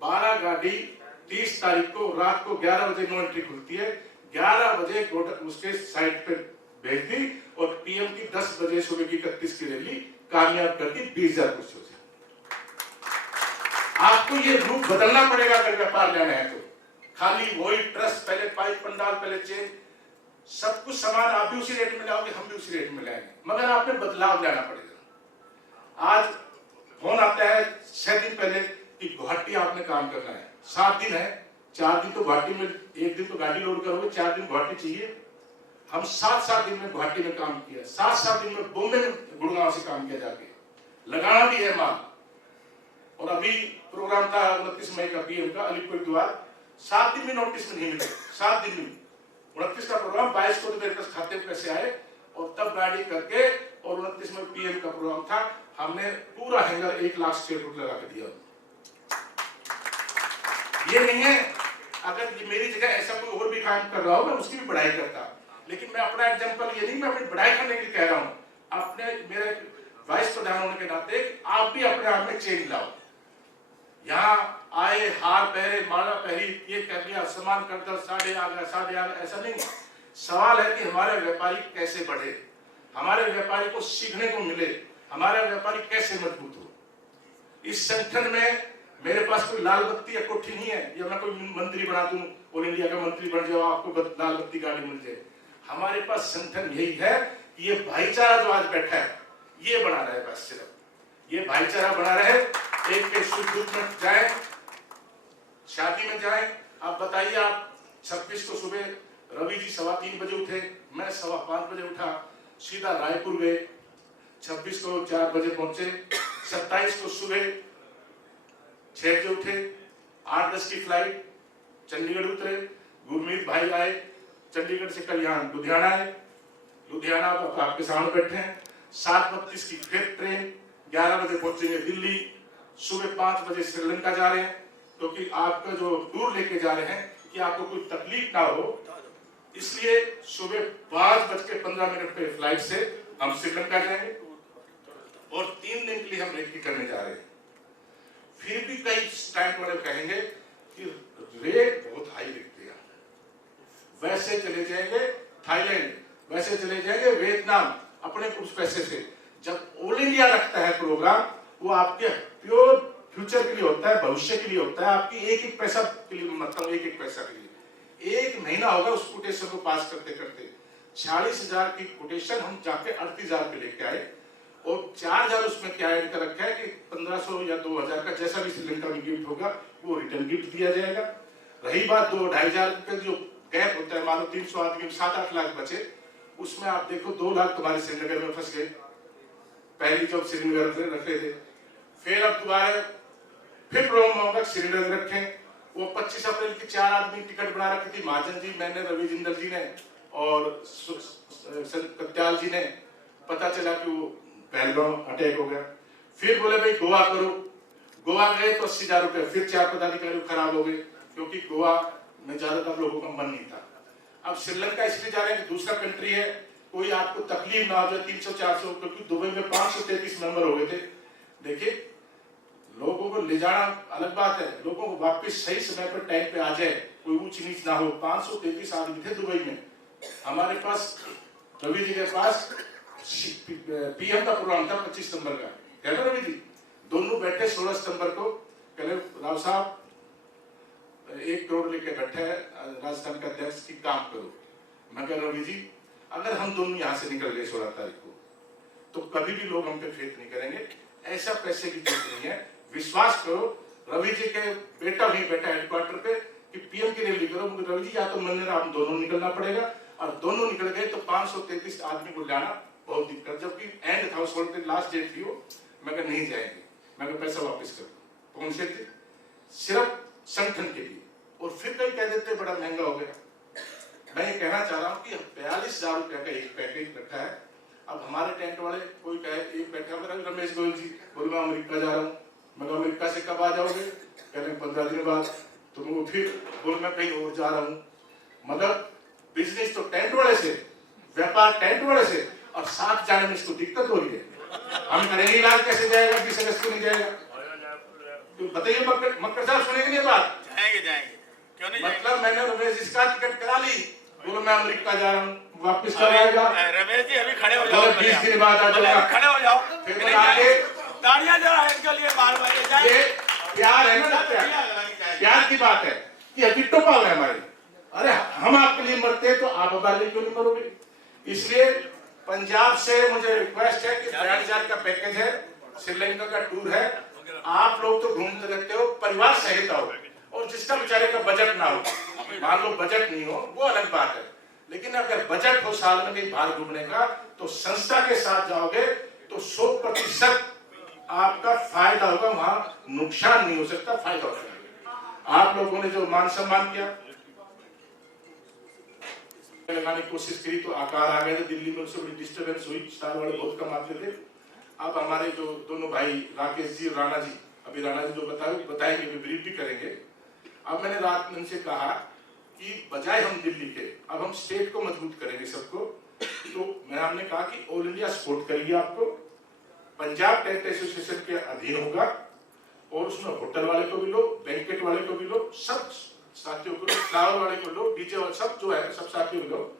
12 गाड़ी 30 तारीख को रात को 11 बजे नो एंट्री खुलती है, 11 बजे उसके साइट पे भेज दी, और पीएम की 10 बजे सुबह की 31 की रैली कामयाब कर दी 20,000 कुर्सियों से। आपको ये रूप बदलना पड़ेगा अगर व्यापार लेना है तो। खाली वही ट्रस्ट, पहले पाइप पंडाल, पहले चेन, सब कुछ सामान आप भी उसी रेट में लाओगे, हम भी उसी रेट में लाएंगे, मगर आपने बदलाव लाना पड़ेगा। आज फोन आता है 6 दिन पहले कि गुवाहाटी आपने काम करना है, 7 दिन है, 4 दिन तो गुवाहाटी में, 1 दिन तो गाड़ी लोड करोगे, 4 दिन गुवाहाटी चाहिए। हम 7 दिन में गुवाहाटी में काम किया, 7 दिन में बॉम्बे में, गुड़गांव से काम किया जाके, लगाना भी है माल। और अभी प्रोग्राम था 29 मई का पीएम का अलीपुर द्वार, 7 दिन में नोटिस में नहीं मिले, 7 दिन में 29 का प्रोग्राम, 22 को तो मेरे पास खाते में पैसे आए और तब गाड़ी करके, और 29 में पीएम का प्रोग्राम था, हमने पूरा हैंगर 1 लाख स्क्वायर फुट लगा के दिया। ये नहीं है अगर ये मेरी जगह ऐसा कोई और भी काम कर रहा हो मैं उसकी भी बढ़ाई करता, लेकिन मैं अपना एग्जांपल ये नहीं, मैं अपनी बढ़ाई करने के लिए कह रहा हूं। अपने मेरे वाइस प्रधान होने के नाते आप भी अपने आप में चेंज लाओ। यहाँ आए, हार पहरे, माला पहरी, ये कर लिया, सम्मान कर दो, साढ़े आ गया, ऐसा नहीं। सवाल है कि हमारे व्यापारी कैसे बढ़े, हमारे व्यापारी को सीखने को मिले, हमारा व्यापारी कैसे मजबूत हो। इस संगठन में मेरे पास कोई लाल बत्ती या कोठी नहीं है, या मैं कोई मंत्री बना दूं, ऑल इंडिया का मंत्री बन जाओ, आपको लाल बत्ती गाड़ी मिल जाए। हमारे पास संगठन यही है कि ये भाईचारा जो आज बैठा है ये बना रहे, बस सिर्फ ये भाईचारा बना रहे। एक के सुख दुख में जाए, शादी में जाए। आप बताइए, आप 26 को सुबह रवि जी 3:15 बजे उठे, मैं 5:15 बजे उठा, सीधा रायपुर गए, 26 को 4 बजे पहुंचे, 27 को सुबह 6 बजे उठे, 8:10 की फ्लाइट, चंडीगढ़ उतरे, गुरमीत भाई आए चंडीगढ़ से, कल यहाँ लुधियाना आए, लुधियाना आपके सामने बैठे हैं, 7:32 की फिर ट्रेन, 11 बजे पहुंचेंगे दिल्ली, सुबह 5 बजे श्रीलंका जा रहे हैं, क्योंकि आपका जो टूर लेके जा रहे हैं कि आपको कोई तकलीफ ना हो, इसलिए सुबह 5:15 पे फ्लाइट से हम श्रीलंका जाएंगे और 3 दिन के लिए हम रेकी करने जा रहे हैं। फिर भी कई स्टैंड वाले कहेंगे कि रेट बहुत हाई रखते हैं, वैसे चले जाएंगे थाईलैंड, वैसे चले जाएंगे वियतनाम अपने उस पैसे से। जब ऑल इंडिया रखता है प्रोग्राम, वो आपके प्योर फ्यूचर के लिए होता है, भविष्य के लिए होता है, आपकी एक पैसा के लिए, मतलब एक पैसा के लिए। 1 महीना होगा उस कोटेशन को पास करते करते, 46,000 की कोटेशन हम जाके 38,000 पे लेके आए, और 4,000 उसमें क्या ऐड कर रखा है कि 1,500 या 2,000 का जैसा भी श्रीलंका में गिफ्ट होगा वो रिटर्न गिफ्ट दिया जाएगा। रही बात 2-2,500 रुपए जो गैप होता है, मानो 300 आदमी 7-8 लाख बचे, उसमें आप देखो 2 लाख तुम्हारे श्रीनगर में फंस गए, पहली जब श्रीनगर रखे थे, फिर अब दोबारा फिर प्रोग्राम होगा श्रीनगर रखे, वो 25 अप्रैल की 4 आदमी टिकट बना रखी थी, महाजन जी, मैंने, रवि जिंदल जी ने और कत्याल जी ने, पता चला कि वो पहलगाम अटैक हो गया। फिर बोले भाई गोवा करो, गोवा गए तो 80,000 रुपए, फिर 4 पदाधिकारी खराब हो गए, क्योंकि गोवा में ज्यादातर लोगों का मन नहीं था। अब श्रीलंका इसलिए जा रहे हैं कि दूसरा कंट्री है, कोई आपको तकलीफ ना हो जाए, 300-400, क्योंकि दुबई में 533 मेंबर हो गए थे। देखिए, लोगों को ले जाना अलग बात है, लोगों को वापस सही समय पर टाइम पे आ जाए, कोई ऊंच नीच ना हो। 533 आदमी थे दुबई में। हमारे पास, रवि जी के पास पीएम का प्रोग्राम था 25 सितंबर का, कह रहे रवि जी, दोनों बैठे 16 सितंबर को, कह रहे राव साहब 1 करोड़ लेके बैठे है राजस्थान का अध्यक्ष की, काम करो। मैं कह रवि जी, अगर हम दोनों यहाँ से निकल गए 16 तारीख को, तो कभी भी लोग हम पे फेथ नहीं करेंगे, ऐसा पैसे की जरूरत नहीं है, विश्वास करो। रवि जी के बेटा भी बैठा हेडक्वार्टर पे कि पीएम की रैली करो, मुझे रवि जी या तो मैंने हम दोनों निकलना पड़ेगा, और दोनों निकल गए तो 533 आदमी को लाना बहुत दिक्कत, जबकि एंड था, 16 लास्ट डेट थी वो। मैं कहा नहीं जाएंगे, मैं कहा पैसा वापस कर दो। कौन से थे? सिर्फ संगठन के लिए, और फिर कई कह देते बड़ा महंगा हो गया। मैं ये कहना चाह रहा हूँ कि 42,000 रुपये का एक पैकेज रखा है। अब हमारे टेंट वाले कोई कहे, एक बैठा मेरा रमेश गोयल जी, बोले मैं अमेरिका जा रहा हूँ। मैं अमेरिका से कब आ जाओगे? कह रहे 15 दिन बाद। तो वो फिर बोले मैं कहीं और जा रहा हूँ। मतलब बिजनेस तो टेंट वाले से, व्यापार टेंट वाले से, और साथ जाने में इसको दिक्कत हो रही है। हम करेंगे इलाज, कैसे जाएगा? 20 अगस्त को नहीं जाएगा। तो बताइए मक्कर साहब, सुनेंगे नहीं बात? जाएंगे क्यों नहीं? मतलब मैंने रमेश इसका टिकट करा ली, बोलो मैं अमेरिका जा रहा हूँ, वापस कब आएगा? रमेश जी अभी खड़े हो जाओ, 20 दिन बाद आ जाएगा, खड़े हो जाओ, फिर आगे तालियां जरा इनके लिए बार-बार प्यार है ना, प्यार की बात है कि अभी टोपा है हमारी। अरे हम आपके लिए मरते हैं तो आप हमारे लिए क्यों नहीं मरोगे? इसलिए पंजाब से मुझे रिक्वेस्ट है कि 6000 का पैकेज है, श्रीलंका का टूर है, आप लोग तो घूमते रहते हो, परिवार सहित आओ। और जिसका बेचारे का बजट ना हो, मान लो बजट नहीं हो वो अलग बात है, लेकिन अगर बजट हो साल में कहीं बाहर घूमने का तो संस्था के साथ जाओगे तो 100% आपका फायदा होगा, वहां नुकसान नहीं हो सकता, फायदा होगा। आप लोगों ने जो मान सम्मान किया, लगाने की कोशिश करी तो आकार आ गए थे, दिल्ली में उससे बड़ी डिस्टर्बेंस हुई, स्टार वाले बहुत कम आते थे। अब हमारे जो दोनों भाई राकेश जी और राणा जी, अभी राणा जी जो बताएंगे ब्रीफ भी करेंगे। अब मैंने रात में उनसे कहा कि बजाय हम दिल्ली के अब हम स्टेट को मजबूत करेंगे सबको, तो हमने कहा कि ऑल इंडिया सपोर्ट करेगी आपको, पंजाब टेंट एसोसिएशन के अधीन होगा और उसमें होटल वाले को भी लो, बैंकेट वाले को भी लो, सब साथियों को लो, फ्लावर वाले को लो, डीजे वाले सब जो है सब साथियों को लो,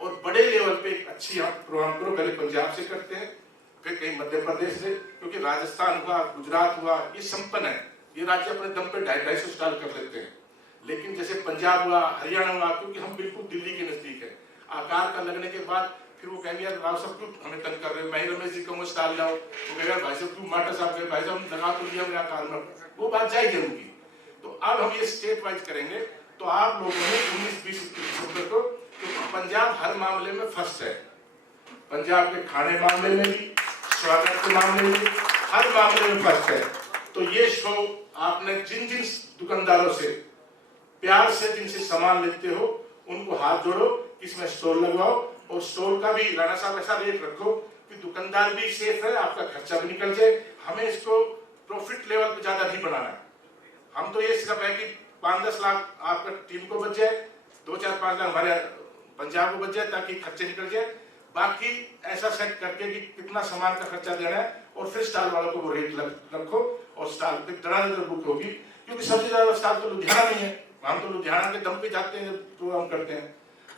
और बड़े लेवल पे एक अच्छी आप प्रोग्राम करो। पहले पंजाब से करते हैं, फिर कहीं मध्य प्रदेश से, क्योंकि राजस्थान हुआ, गुजरात हुआ, ये संपन्न है, ये राज्य अपने दम पे 250 स्टाल कर लेते हैं। लेकिन जैसे पंजाब हुआ, हरियाणा हुआ, क्योंकि हम बिल्कुल दिल्ली के नजदीक है, आकार का लगने के बाद फिर वो कहेंगे यार राव साहब क्यों हमें तंग कर रहे हो, मैं ही रमेश जी को स्टाल लाओ, वो कहेगा भाई साहब क्यों माटा साहब कहे भाई साहब लगा तो लिया मेरे आकार में, वो बात जाएगी उनकी। तो अब हम ये स्टेट वाइज करेंगे, तो आप लोगों ने 19-20 दिसंबर को, क्योंकि पंजाब हर मामले में फर्स्ट है, पंजाब के खाने मामले में भी, स्वागत के मामले में, हर मामले में फर्स्ट है। तो ये शो आपने जिन जिन दुकानदारों से प्यार से जिनसे सामान लेते हो उनको हाथ जोड़ो, इसमें स्टॉल लगवाओ, और स्टॉल का भी राणा साहब ऐसा रेट रखो कि दुकानदार भी सेफ है, आपका खर्चा भी निकल जाए। हमें इसको प्रॉफिट लेवल पे ज्यादा नहीं बनाना है, हम तो ये सिर्फ है कि 5-10 लाख आपका टीम को बच जाए, 2-4-5 लाख हमारे पंजाब को बच जाए, ताकि खर्चे निकल जाए। बाकी ऐसा सेट करके कि कितना सामान का खर्चा देना है, और फिर स्टॉल वालों को वो रेट रखो, और स्टॉल पे धड़ाधड़ बुक होगी, क्योंकि सबसे ज्यादा स्टॉल तो लुधियाना नहीं है, हम तो लुधियाना के दम पे जाते हैं प्रोग्राम करते हैं।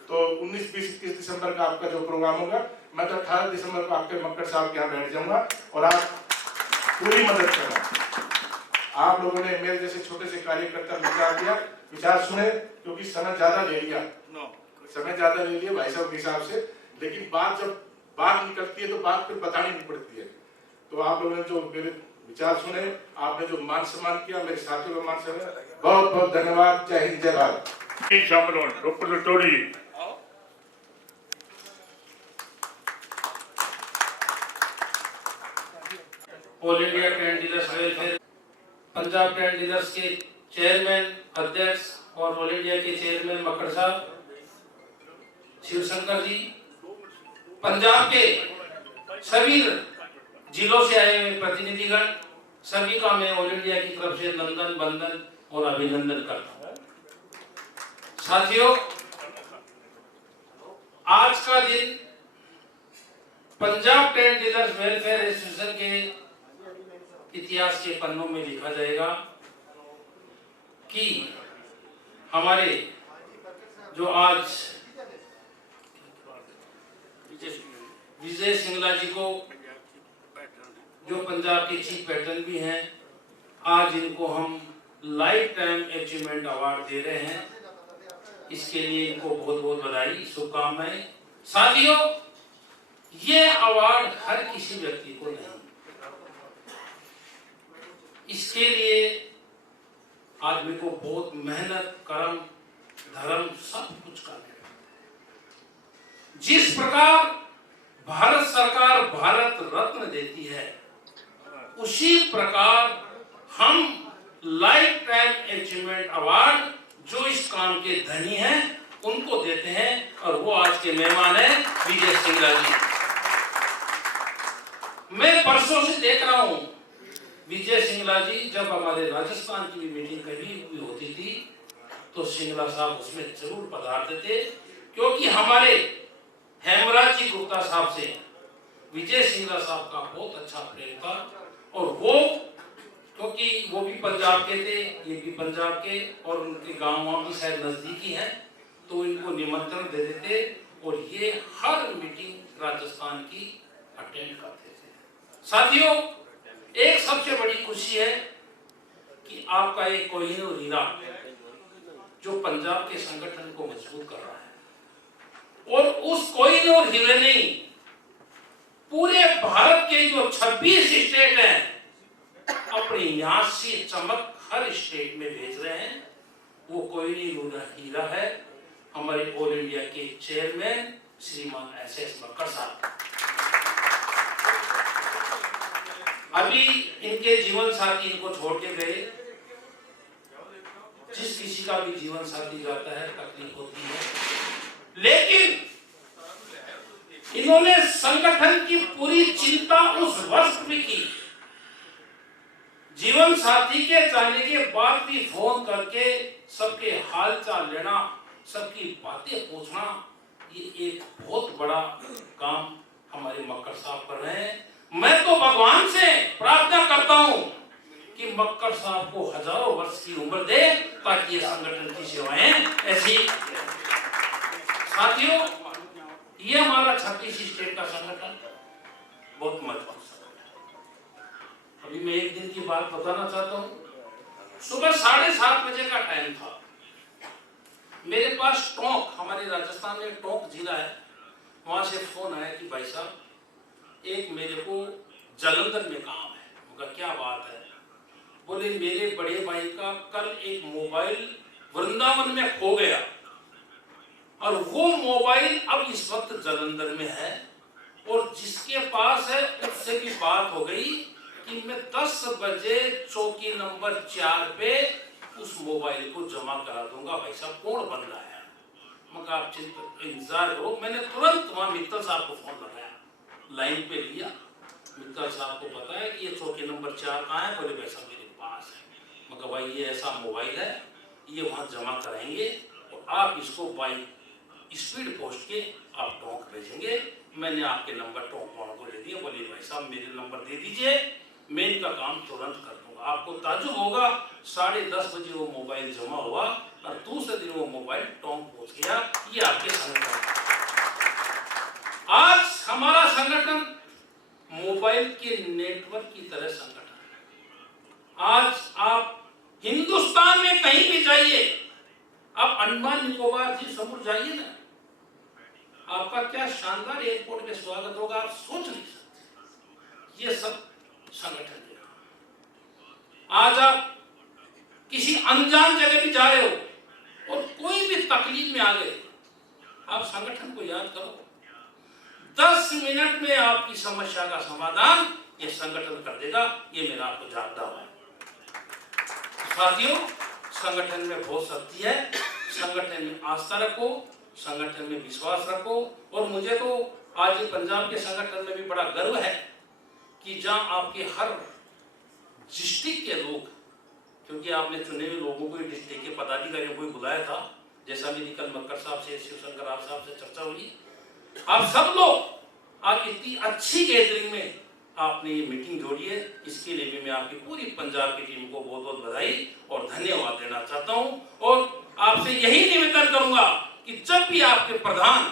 तो 19-20-21 दिसंबर का आपका जो प्रोग्राम होगा, मैं तो 18 दिसंबर को आपके मक्कड़ साहब के यहाँ बैठ जाऊंगा, और आप पूरी मदद करना। आप लोगों ने मेरे जैसे छोटे से कार्यकर्ता विचार सुने, क्योंकि समय ज्यादा ले लिया भाई साहब के हिसाब से, लेकिन बात जब बात निकलती है तो बात फिर बतानी नहीं पड़ती है। तो आप लोगों ने जो मेरे विचार सुने, आपने जो मान सम्मान किया, मेरे साथियों का मान सम्मान, बहुत बहुत धन्यवाद। जय हिंद, जय Bharat. All India tent dealers welfare, Punjab tent dealers के चेयरमैन अध्यक्ष और ऑल इंडिया के चेयरमैन मक्कड़ साहब, शिवशंकर जी, पंजाब के सभी जिलों से आए हुए प्रतिनिधिगण, सभी का मैं ऑल इंडिया की तरफ से नंदन बंदन और अभिनंदन करता हूं। साथियों, आज का दिन Punjab tent dealers welfare association के इतिहास के पन्नों में लिखा जाएगा कि हमारे जो आज विजय सिंगला जी को, जो पंजाब के चीफ पैटर्न भी हैं, आज इनको हम लाइफ टाइम अचीवमेंट अवार्ड दे रहे हैं। इसके लिए इनको बहुत बहुत बधाई, शुभकामनाएं। साथियों, ये अवार्ड हर किसी व्यक्ति को नहीं, इसके लिए आदमी को बहुत मेहनत, कर्म, धर्म सब कुछ करना है। जिस प्रकार भारत सरकार भारत रत्न देती है, उसी प्रकार हम लाइफ टाइम अचीवमेंट अवार्ड जो इस काम के धनी हैं उनको देते हैं, और वो आज के मेहमान हैं विजय सिंगला जी। मैं परसों से देख रहा हूं, विजय सिंगला जी जब हमारे राजस्थान की भी मीटिंग कभी भी होती थी तो सिंगला साहब उसमें जरूर पधारते थे, क्योंकि हमारे हेमराज जी गुप्ता साहब से विजय सिंगला साहब का बहुत अच्छा प्रेम था, और वो क्योंकि वो भी पंजाब के थे, ये भी पंजाब के, और उनके गांव भी शायद नजदीकी हैं, तो इनको निमंत्रण दे देते और ये हर मीटिंग राजस्थान की अटेंड करते थे। साथियों, एक सबसे बड़ी खुशी है कि आपका एक कोहिनूर हीरा जो पंजाब के संगठन को मजबूत कर रहा है, और उस कोहिनूर हीरे ने पूरे भारत के जो 26 स्टेट हैं अपनी यहाँ से चमक हर स्टेट में भेज रहे हैं। वो कोहिनूर हीरा है हमारे ऑल इंडिया के चेयरमैन श्रीमान SS मक्कर साहब। अभी इनके जीवन साथी इनको छोड़ के गए। जिस किसी का भी जीवन साथी जाता है तकलीफ होती है, लेकिन इन्होंने संगठन की पूरी चिंता उस वक्त भी की। जीवन साथी के जाने के बाद भी फोन करके सबके हाल चाल लेना, सबकी बातें पूछना, ये एक बहुत बड़ा काम हमारे मक्कर साहब कर रहे हैं। मैं तो भगवान से प्रार्थना करता हूं कि मक्कर साहब को हजारों वर्ष की उम्र दे ताकि ये संगठन की सेवाएं ऐसी। साथियों, ये हमारा 36 स्टेट का संगठन बहुत महत्वपूर्ण संगठन। अभी मैं एक दिन की बात बताना चाहता हूं। सुबह 7:30 बजे का टाइम था। मेरे पास टोंक, हमारे राजस्थान में टोंक जिला है, वहां से फोन आया कि भाई साहब एक मेरे को जालंधर में काम है। उनका क्या बात है? बोले मेरे बड़े भाई का कल एक मोबाइल वृंदावन में खो गया और वो मोबाइल अब इस वक्त जालंधर में है, और जिसके पास है उससे भी बात हो गई कि मैं 10 बजे चौकी नंबर 4 पे उस मोबाइल को जमा करा दूंगा। भाई साहब कौन बन रहा है? मगर आप इंतजार करो। मैंने तुरंत वहां मित्तल साहब को फोन लगाया, लाइन पे लिया। मित्तल साहब को बताया कि ये चौकी नंबर 4 कहाँ है? बोले भाई साहब मेरे पास है। मगर भाई ये ऐसा मोबाइल है, ये वहां जमा कराएंगे और आप इसको बाई स्पीड पोस्ट के आप टोंक भेजेंगे। मैंने आपके नंबर टोंक वालों को दे दिया। बोले भाई साहब मेरे नंबर दे दीजिए, मैं इनका काम तुरंत कर दूंगा। आपको ताजुब होगा, 10:30 बजे वो मोबाइल जमा हुआ और दूसरे दिन वो मोबाइल टोंक पहुंच गया। ये आपके संगठन। आज हमारा संगठन मोबाइल के नेटवर्क की तरह संगठन है। आज आप हिंदुस्तान में कहीं भी जाइए, आप अंडमान निकोबार द्वीप समूह जाइए ना, आपका क्या शानदार एयरपोर्ट में स्वागत होगा, आप सोच नहीं सकते। ये सब संगठन है। आज आप किसी अनजान जगह भी जा रहे हो और कोई भी तकलीफ में आ गए, आप संगठन को याद करो, 10 मिनट में आपकी समस्या का समाधान ये संगठन कर देगा। ये मेरा आपको जानता हुआ। साथियों, संगठन में बहुत शक्ति है। संगठन में आस्था रखो, संगठन में विश्वास रखो। और मुझे तो आज पंजाब के संगठन में भी बड़ा गर्व है कि जहां आपके हर डिस्ट्रिक्ट के लोग, क्योंकि आपने चुने हुए लोगों को डिस्ट्रिक्ट के पदाधिकारियों को बुलाया था, जैसा मेरी कल मक्कर साहब से, शिवशंकर आप साहब से चर्चा हुई, आप सब लोग आज इतनी अच्छी गैदरिंग में आपने ये मीटिंग जोड़ी है, इसके लिए भी मैं आपकी पूरी पंजाब की टीम को बहुत बहुत बधाई और धन्यवाद देना चाहता हूं। और आपसे यही निवेदन करूंगा कि जब भी आपके प्रधान,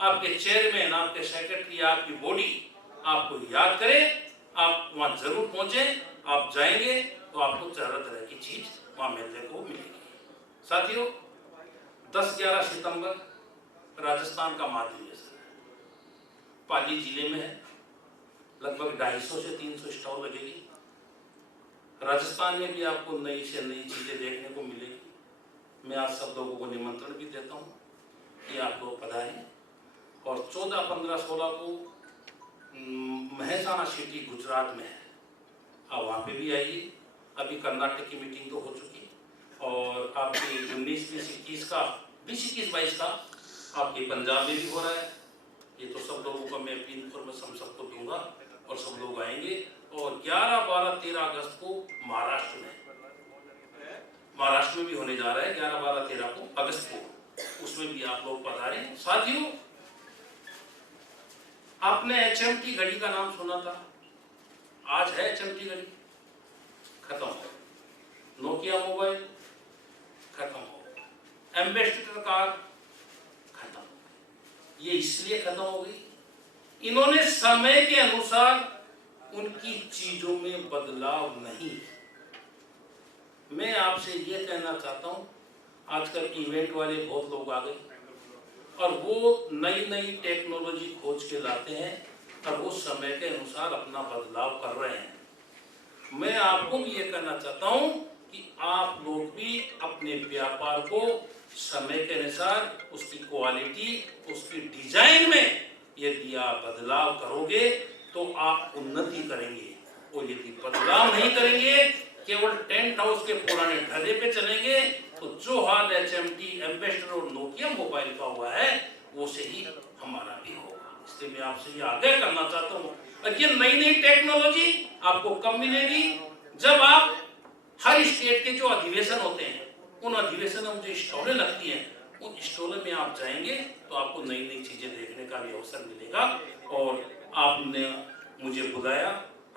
आपके चेयरमैन, आपके सेक्रेटरी, आपकी बॉडी आपको याद करे, आप वहां जरूर पहुंचे। आप जाएंगे तो आपको तरह तरह की चीज वहां मिलने को मिलेगी। साथियों, 10-11 सितंबर राजस्थान का महाधिवेशन है, पाली जिले में है। लगभग 250 से 300 स्टॉल लगेगी। राजस्थान में भी आपको नई से नई चीजें देखने को मिलेगी। मैं आज सब लोगों को निमंत्रण भी देता हूँ कि आप लोग पधारें। और 14, 15, 16 को महसाना सिटी गुजरात में है, आप वहाँ पे भी आइए। अभी कर्नाटक की मीटिंग तो हो चुकी और आपकी 19, 20, 21 का 20, 21, 22 का आपके पंजाब में भी हो रहा है। ये तो सब लोगों को मैं अपनी इन्फॉर्मेशन सबको दूंगा और सब लोग आएंगे। और 11, 12, 13 अगस्त को महाराष्ट्र में भी होने जा रहा है, 11, 12, 13 को अगस्त को, उसमें भी आप लोग पधारें। साथियों, आपने HMT घड़ी का नाम सुना था, आज है HMT घड़ी खत्म हो, नोकिया मोबाइल खत्म हो, एम्बेसडर कार्ड खत्म। ये इसलिए खत्म हो गई, इन्होंने समय के अनुसार उनकी चीजों में बदलाव नहीं। मैं आपसे ये कहना चाहता हूँ, आजकल इवेंट वाले बहुत लोग आ गए और वो नई नई टेक्नोलॉजी खोज के लाते हैं और वो समय के अनुसार अपना बदलाव कर रहे हैं। मैं आपको भी ये कहना चाहता हूँ कि आप लोग भी अपने व्यापार को समय के अनुसार उसकी क्वालिटी, उसकी डिजाइन में यदि आप बदलाव करोगे तो आप उन्नति करेंगे। और यदि बदलाव नहीं करेंगे, केवल टेंट हाउस के पुराने ढर्रे पे चलेंगे, तो जो हाल HMT, एम्बेसडर और नोकिया मोबाइल का हुआ है वो से ही हमारा भी होगा। इसलिए मैं आपसे ये आग्रह करना चाहता हूँ, और ये नई नई टेक्नोलॉजी आपको कब मिलेगी? जब आप हर स्टेट के जो अधिवेशन होते हैं, उन अधिवेशनों में जो स्टॉलें लगती हैं, उन स्टॉलों में आप जाएंगे तो आपको नई नई चीजें देखने का भी अवसर मिलेगा। और आपने मुझे बुलाया,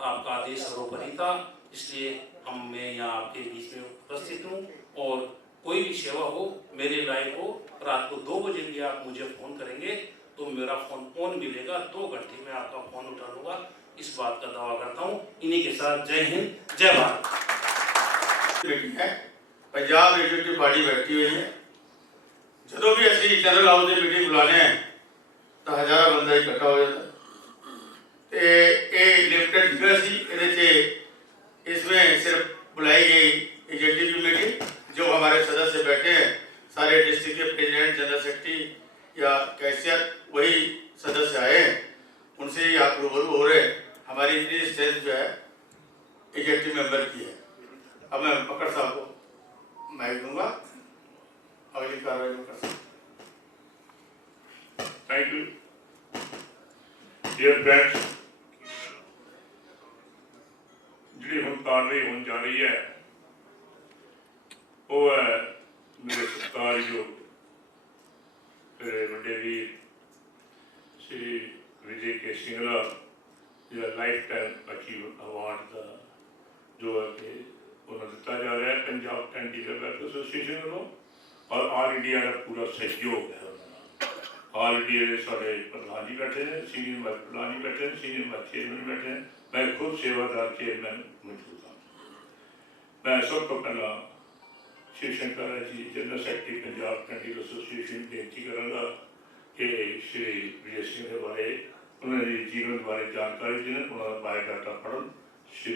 आपका आदेश सर्वोपरि था, इसलिए मैं यहाँ आपके बीच में उपस्थित हूँ। और कोई भी सेवा हो, मेरे लायक हो, रात को 2 बजे भी आप मुझे फोन करेंगे तो मेरा फोन मिलेगा, 2 घंटे में आपका फोन उठा लूंगा। इस बात का दावा करता हूँ। इन्हीं के साथ जय हिंद, जय भारत। मीटिंग है, पंजाब एग्जीक्यूटिव पार्टी बैठी हुई है। जो भी असं जनरल हाउस की मीटिंग बुलाने हैं तो 1000 बंदा इकट्ठा हो जाता है। लिमिटेड फिगर सी, इसमें सिर्फ बुलाई गई एग्जीक्यूटिव मीटिंग। जो हमारे सदस्य बैठे हैं सारे डिस्ट्रिक्ट के प्रेसिडेंट, जनरल सेक्रेटरी या कैशियर वही सदस्य आए हैं, उनसे ही आप रूबरू हो रहे हैं। हमारी इतनी स्ट्रेंथ जो है एग्जीक्यूटिव मेंबर की है। अब मैं मक्कड़ साहब को माइक दूंगा, अगली कार्रवाई में कर सकते। Thank you dear friends. जी हम कार्रवाई होने जा रही है वो है मेरे सत्कारयोग बड़े वीर श्री विजय के Singla life time achieve award का जो है कि उन्हें दिता जा रहा है Punjab tent dealer welfare association वालों, और ऑल इंडिया का पूरा सहयोग है। ऑल इंडिया के सारे प्रधान जी बैठे हैं, सीनियर वाइस प्रधान जी बैठे हैं, सीनियर वाइस चेयरमैन बैठे हैं, मैं खुद सेवादार चेयरमैन मौजूद हूँ। मैं सब तो पहला Shiv Shankar ji general secretary Punjab tent dealer association बेनती करांगा कि श्री विजय सिंह के बारे उन्होंने जीवन बारे जानकारी देने, उन्होंने बायोडाटा पढ़न। श्री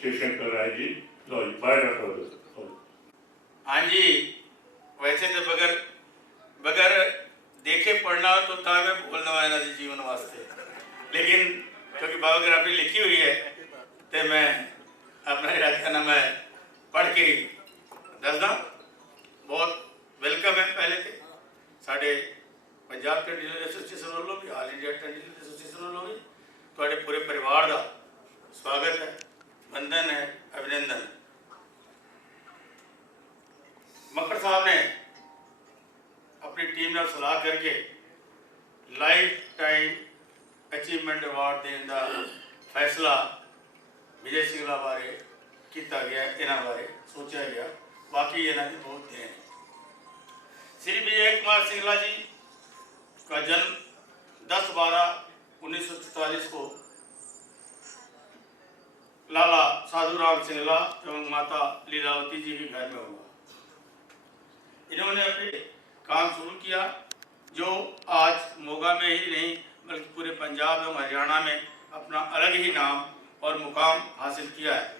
शिव शंकर राय जी बायोडाटा। हाँ जी, वैसे तो बगैर देखे पढ़ना तो था मैं बोलना है ना जीवन वास्ते, लेकिन क्योंकि बायोग्राफी लिखी हुई है तो मैं अपना इरादा ना मैं पढ़ के दसदा। बहुत वेलकम है पहले तो साढ़े पंजाब टेंट डीलर एसोसिएशन वालों भी, all India tent dealer association वालों भी थोड़े पूरे परिवार का स्वागत है, वंदन है, अभिनंदन है। मक्कड़ साहब ने अपनी टीम ਨਾਲ सलाह करके लाइफ टाइम अचीवमेंट अवार्ड देने का फैसला विजय सिंगला बारे किया गया, इन्हों बारे सोचा गया। बाकी इन्हों की बहुत देन है। श्री विजय कुमार सिंगला जी का जन्म 10/12/1944 को लाला साधुराम सिंगला एवं माता लीलावती जी के घर में हुआ। इन्होंने अपने काम शुरू किया जो आज मोगा में ही नहीं बल्कि पूरे पंजाब एवं हरियाणा में अपना अलग ही नाम और मुकाम हासिल किया है।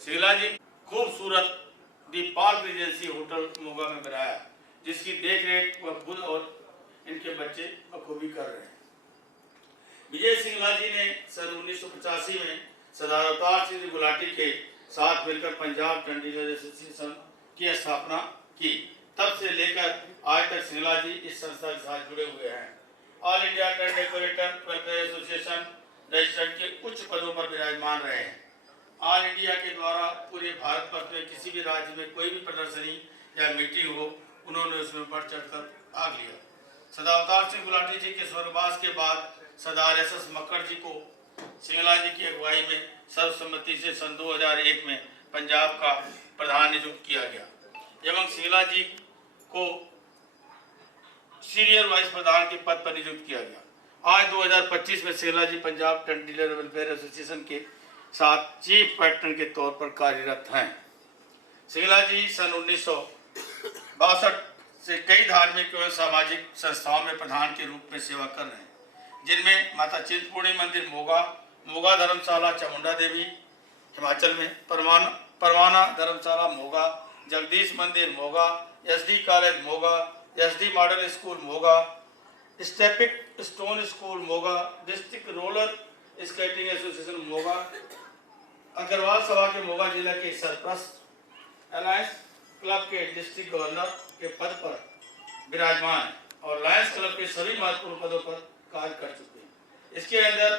सिंगला जी खूबसूरत दी पार्क रीजेंसी होटल मोगा में बनाया, जिसकी देखरेख वह खुद और इनके बच्चे बखूबी कर रहे हैं। विजय सिंगला जी ने सन 1985 में सरदार अवतार सिंह गुलाटी के साथ मिलकर पंजाब टेंट डीलर एसोसिएशन की स्थापना की। तब से लेकर आज तक सिंगला जी इस संस्था के साथ जुड़े हुए हैं। All India tent decorator welfare association registered के उच्च पदों पर विराजमान रहे हैं। ऑल इंडिया के द्वारा पूरे भारत वर्ष में किसी भी राज्य में कोई भी प्रदर्शनी या मीटिंग हो, उन्होंने उसमें बढ़ चढ़कर भाग लिया। सरदार अवतार सिंह गुलाटी जी के स्वर्गवास के बाद सरदार SS मक्कड़ जी को सिंगला जी की अगुवाई में सर्वसम्मति से सन 2001 में पंजाब का प्रधान नियुक्त किया गया एवं सिंगला जी को सीनियर वाइस प्रधान के पद पर नियुक्त किया गया। आज 2025 में Singla ji Punjab tent dealer welfare association के साथ चीफ पैटर्न के तौर पर कार्यरत हैं। सिंगला जी सन 1962 से कई धार्मिक एवं सामाजिक संस्थाओं में प्रधान के रूप में सेवा कर रहे हैं, जिनमें माता चिंतपूर्णी मंदिर मोगा, मोगा धर्मशाला चामुंडा देवी हिमाचल में, परवाना धर्मशाला Moga, Jagdish Mandir Moga, SD college Moga, SD model school Moga, stepping stone school Moga, district roller skating association Moga, Agarwal Sabha के मोगा जिला के सरपरस्त, अलायंस क्लब के डिस्ट्रिक्ट गवर्नर के पद पर विराजमान है और लायंस क्लब के सभी महत्वपूर्ण पदों पर कार्य कर चुके हैं। इसके अंदर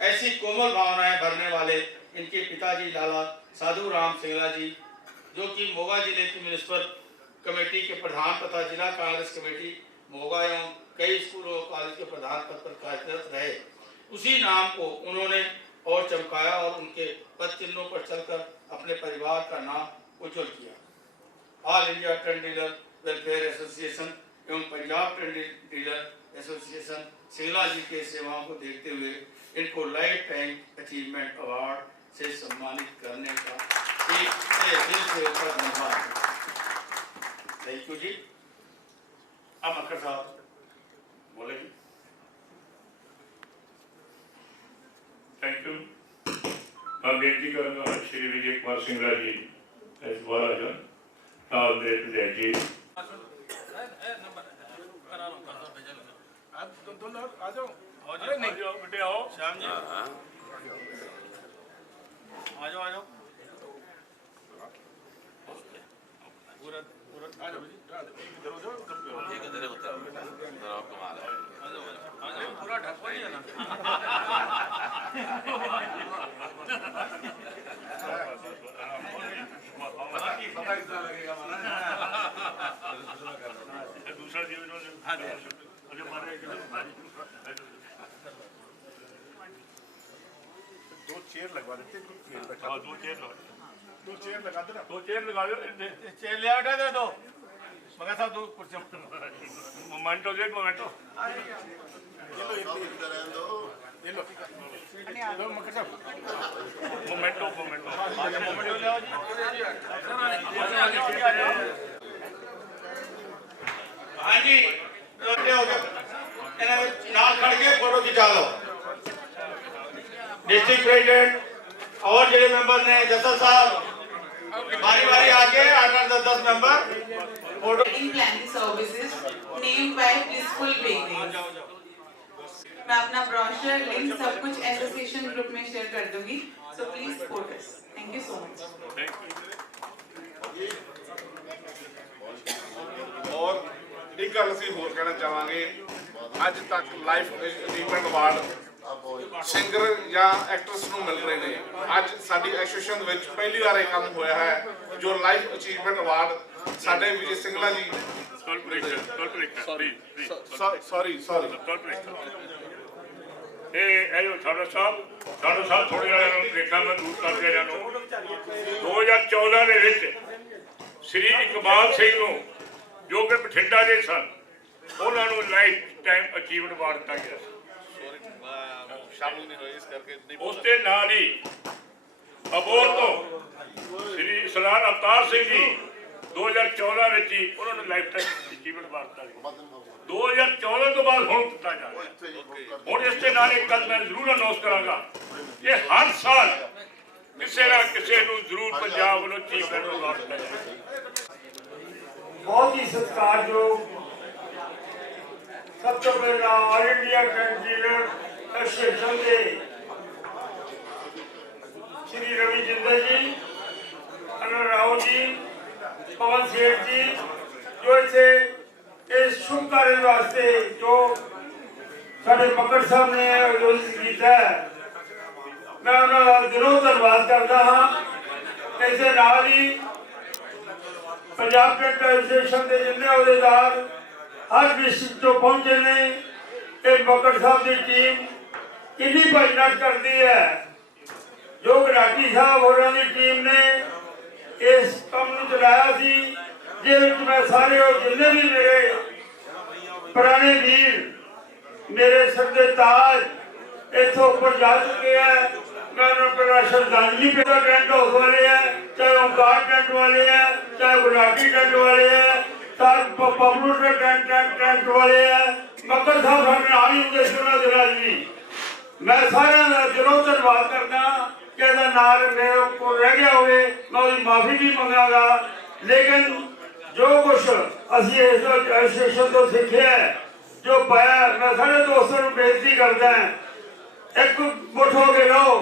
ऐसी कोमल भावनाएं भरने वाले इनके पिताजी लाला साधु राम सिंगला जी, जो कि मोगा जिले की म्यूनिसिपल कमेटी के प्रधान तथा जिला कांग्रेस कमेटी मोगा एवं कई स्कूल और कॉलेज के प्रधान पद पर कार्यरत रहे, उसी नाम को उन्होंने और चमकाया और उनके पद चिन्हों पर चलकर अपने परिवार का नाम उज्जवल किया। All India train dealer welfare association एवं Punjab train dealer association Singla ji के सेवाओं को देखते हुए इनको लाइफ टाइम अचीवमेंट अवार्ड से सम्मानित करने का एक दिल से धन्यवाद। थैंक यू जी। अब मक्कर साहब बोलेंगे। Thank you. मैं बेनती करूँगा श्री विजय कुमार सिंगला जी एस महाराजन नाम दे जय जी। अरे नहीं बेटे आओ श्याम जी, आ जाओ पूरा आ जाओ जी, पूरा ढक है ना। दूसरा जीवन दो चेयर लगवा देते, हाँ, दो चेयर लगा दो ना, दो चेयर लगा दो। चेयर ले आटा दे दो मगर साहब, दो कुर्सी मोमेंटो दे, मोमेंटो मोमेंटो मोमेंटो ले आओ जी। हाँ जी, हो गया नाम खड़ के फोटो खिंचा लो। डिस्ट्रिक्ट प्रेसिडेंट और जो मेंबर ने जसर साहब बारी बारी आके 8-10 member photo planning services named by Blissful Bakeries। मैं अपना ब्रोशर लिंक सब कुछ एसोसिएशन ग्रुप में शेयर कर दूंगी, so please support us. Thank you so much. और एक गल ਅਸੀਂ ਹੋਰ ਕਹਿਣਾ ਚਾਹਾਂਗੇ, ਅੱਜ ਤੱਕ ਲਾਈਫ ਅਚੀਵਮੈਂਟ ਅਵਾਰਡ ਸਿੰਗਰ ਜਾਂ ਐਕਟਰਸ ਨੂੰ ਮਿਲ ਰਹੇ ਨੇ। ਅੱਜ ਸਾਡੀ ਐਸੋਸੀਏਸ਼ਨ ਵਿੱਚ ਪਹਿਲੀ ਵਾਰ ਇਹ ਕੰਮ ਹੋਇਆ ਹੈ ਜੋ ਲਾਈਫ ਅਚੀਵਮੈਂਟ ਅਵਾਰਡ ਸਾਡੇ ਵਿਜੇ ਸਿੰਗਲਾ ਜੀ ਸੌਰੀ ਇਹ ਜੋ ਸਾਡਾ ਸਾਹਿਬ ਥੋੜੇ ਵਾਲਿਆਂ ਨੂੰ ਦੇਖਾਂ ਮੈਂ ਦੂਰ ਕਰ ਦਿਆ ਜਾਨੂੰ। 2014 ਦੇ ਵਿੱਚ ਸ੍ਰੀ ਇਕਬਾਲ ਸਿੰਘ ਨੂੰ ਜੋ ਕਿ ਬਠਿੰਡਾ ਦੇ ਸਨ, ਉਹਨਾਂ ਨੂੰ ਲਾਈਫ ਟਾਈਮ ਅਚੀਵਮੈਂਟ ਅਵਾਰਡ ਦਿੱਤਾ ਗਿਆ ਸੀ। ਸ਼ਾਮਲ ਨਹੀਂ ਹੋਏ ਇਸ ਕਰਕੇ ਉਸ ਦੇ ਨਾਲ ਹੀ ਅਬੋਹਰ ਤੋਂ ਸ੍ਰੀ ਸਰਦਾਰ ਅਵਤਾਰ ਸਿੰਘ ਜੀ 2014 ਵਿੱਚ ਹੀ ਉਹਨਾਂ ਨੂੰ ਲਾਈਫ ਟਾਈਮ ਅਚੀਵਮੈਂਟ ਅਵਾਰਡ ਦਿੱਤਾ ਗਿਆ। 2014 ਤੋਂ ਬਾਅਦ ਹੁਣ ਦਿੱਤਾ ਜਾ ਰਿਹਾ। ਹੁਣ ਇਸ ਦੇ ਨਾਲ ਇੱਕ ਗੱਲ ਮੈਂ ਜ਼ਰੂਰ ਅਨਾਉਂਸ ਕਰਾਂਗਾ ਕਿ ਹਰ ਸਾਲ ਕਿਸੇ ਨਾ ਕਿਸੇ ਨੂੰ ਜ਼ਰੂਰ ਪੰਜਾਬ ਵੱਲੋਂ ਅਚੀਵਮੈਂਟ ਅਵਾਰਡ ਦਿੱਤਾ ਜਾਏਗਾ। बहुत ही सत्कारयोग सब तो पहला all India train dealer association के श्री रवि जिंदल जी, अनिल राव जी, पवन सेठ जी, जो इसे इस शुभ कार्य वास्ते जो साढ़े मक्कड़ साहब ने आयोजित किया है, मैं उन्होंने दिलों धन्यवाद करता हाँ। इसे नाल ही पंजाब ट्रेड एसोसिएशन के जिन्ने अहुदेदार हर डिस्ट्रिक्ट तो पहुंचे ने, मक्कड़ साहब की टीम कितनी मेहनत करती है। जो गुलाटी साहब और टीम ने इस काम को चलाया सी, जिस मैं सारे जिन्ने भी मेरे पुराने वीर मेरे सर के ताज इतों ऊपर जा चुके हैं, मैं उन्हें श्रद्धांजलि पे टेंट हाउस वाले हैं, चाहे ओंकार टेंट वाले हैं, चाहे गुलाटी टेंट वाले हैं, चाहे पबलू टेंट वाले हैं, मक्कर साहब सामने आ ही होंगे सुना दिला जी। मैं सारे का दिलों धन्यवाद करना कि नाल मेरे को रह गया हुए मैं उसकी माफी भी मंगागा, लेकिन जो कुछ असी इस एसोसिएशन तो सीखे है जो पाया, मैं सारे दोस्तों को बेनती करता है एक मुठ हो के रहो,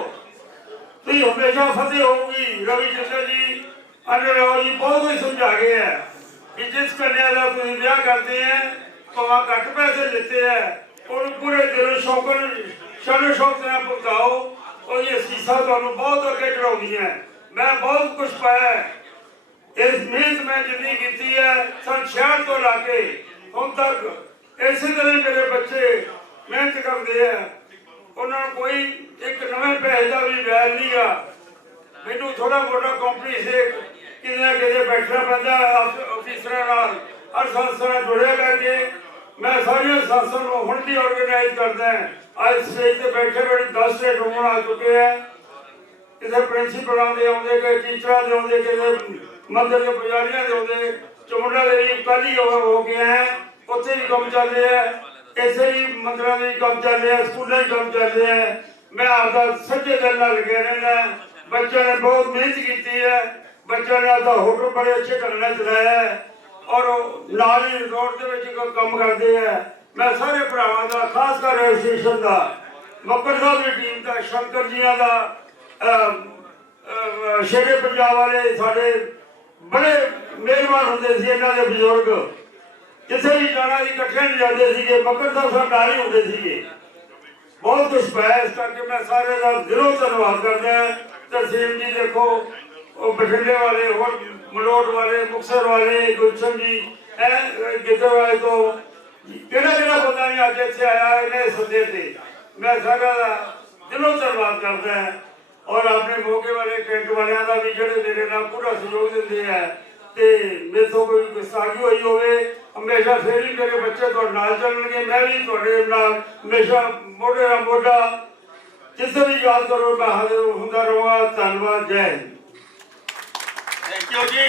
तो हमेशा फतेह होगी। रवि जिंदल जी अनिल राव जी बहुत कुछ समझा गए हैं कि जिस कन्या का तुम ब्याह करते हैं भावें घट पैसे लेते हैं और पूरे दिल शौकन शरण शौक से भुगताओ और ये सीसा तुम बहुत अगे चढ़ाई है। मैं बहुत कुछ पाया इस मेहनत में जिन्नी की है सन 66 तो लाके हम तक इसी तरह मेरे बच्चे मेहनत करते हैं, उन्होंने कोई एक नवे पैसे का भी व्याज नहीं गा। मैनू थोड़ा मोटा कंपनी से कितने बैठना पैदा ऑफिसर हर संस्था जुड़े करके मैं सारिया संस्था को हुण भी ऑर्गेनाइज करता है। आज स्टेज से बैठे बड़े 10 स्टेट घूमन आ चुके हैं, किसी प्रिंसीपल के आते कि टीचर के आते किसी मंदिर के पुजारियों के आते, चमुंडा देवी कल ही हो गए हैं, उत्थे भी काम चल रहे हैं, ऐसे ही मंदिर में काम चल रहे हैं, स्कूलों में काम चल रहे हैं। मैं आपका सच्चे दिल में लगे रहना। बच्चों ने बहुत मेहनत की है, बच्चों ने आपका होटल बड़े अच्छे ढंग से चलाया है और नाल ही रिजोर्ट के काम करते हैं। मैं सारे भरावां का खासकर एसोसिएशन का मक्कर साहब की टीम का शंकर जिया का शेरे पंजाब वाले साढ़े बड़े मेहरबान होंगे सी, इन्हों के बजुर्ग किसी भी जाना इकट्ठे नहीं जाते थे, मक्कर साहब सरकार ही होंगे थे। बहुत कुछ पाया, इस करके मैं सारे का दिलों धन्यवाद करता है। तरसीम जी देखो बठिंडे वाले और मलोट वाले मुक्तसर वाले गुलशन जी गिद्दर वाले तो केड़ा बंदा नहीं अज इतने आया इन्हें सदे थे। मैं सारा दिलों धन्यवाद करता है और अपने मौके वाले टेंट वालियां का भी जोड़े मेरे नाल पूरा सहयोग देते हैं। तो मेरे तो कोई गुस्ताखी हुई होवे हमेशा फिर ही मेरे बच्चे तो नाल चलणगे, मैं भी तुहाडे नाल हमेशा मोढे नाल मोढा जिसे भी याद करो मैं हाजिर होंदा रहूंगा। धन्यवाद, जय हिंद। थैंक यू जी,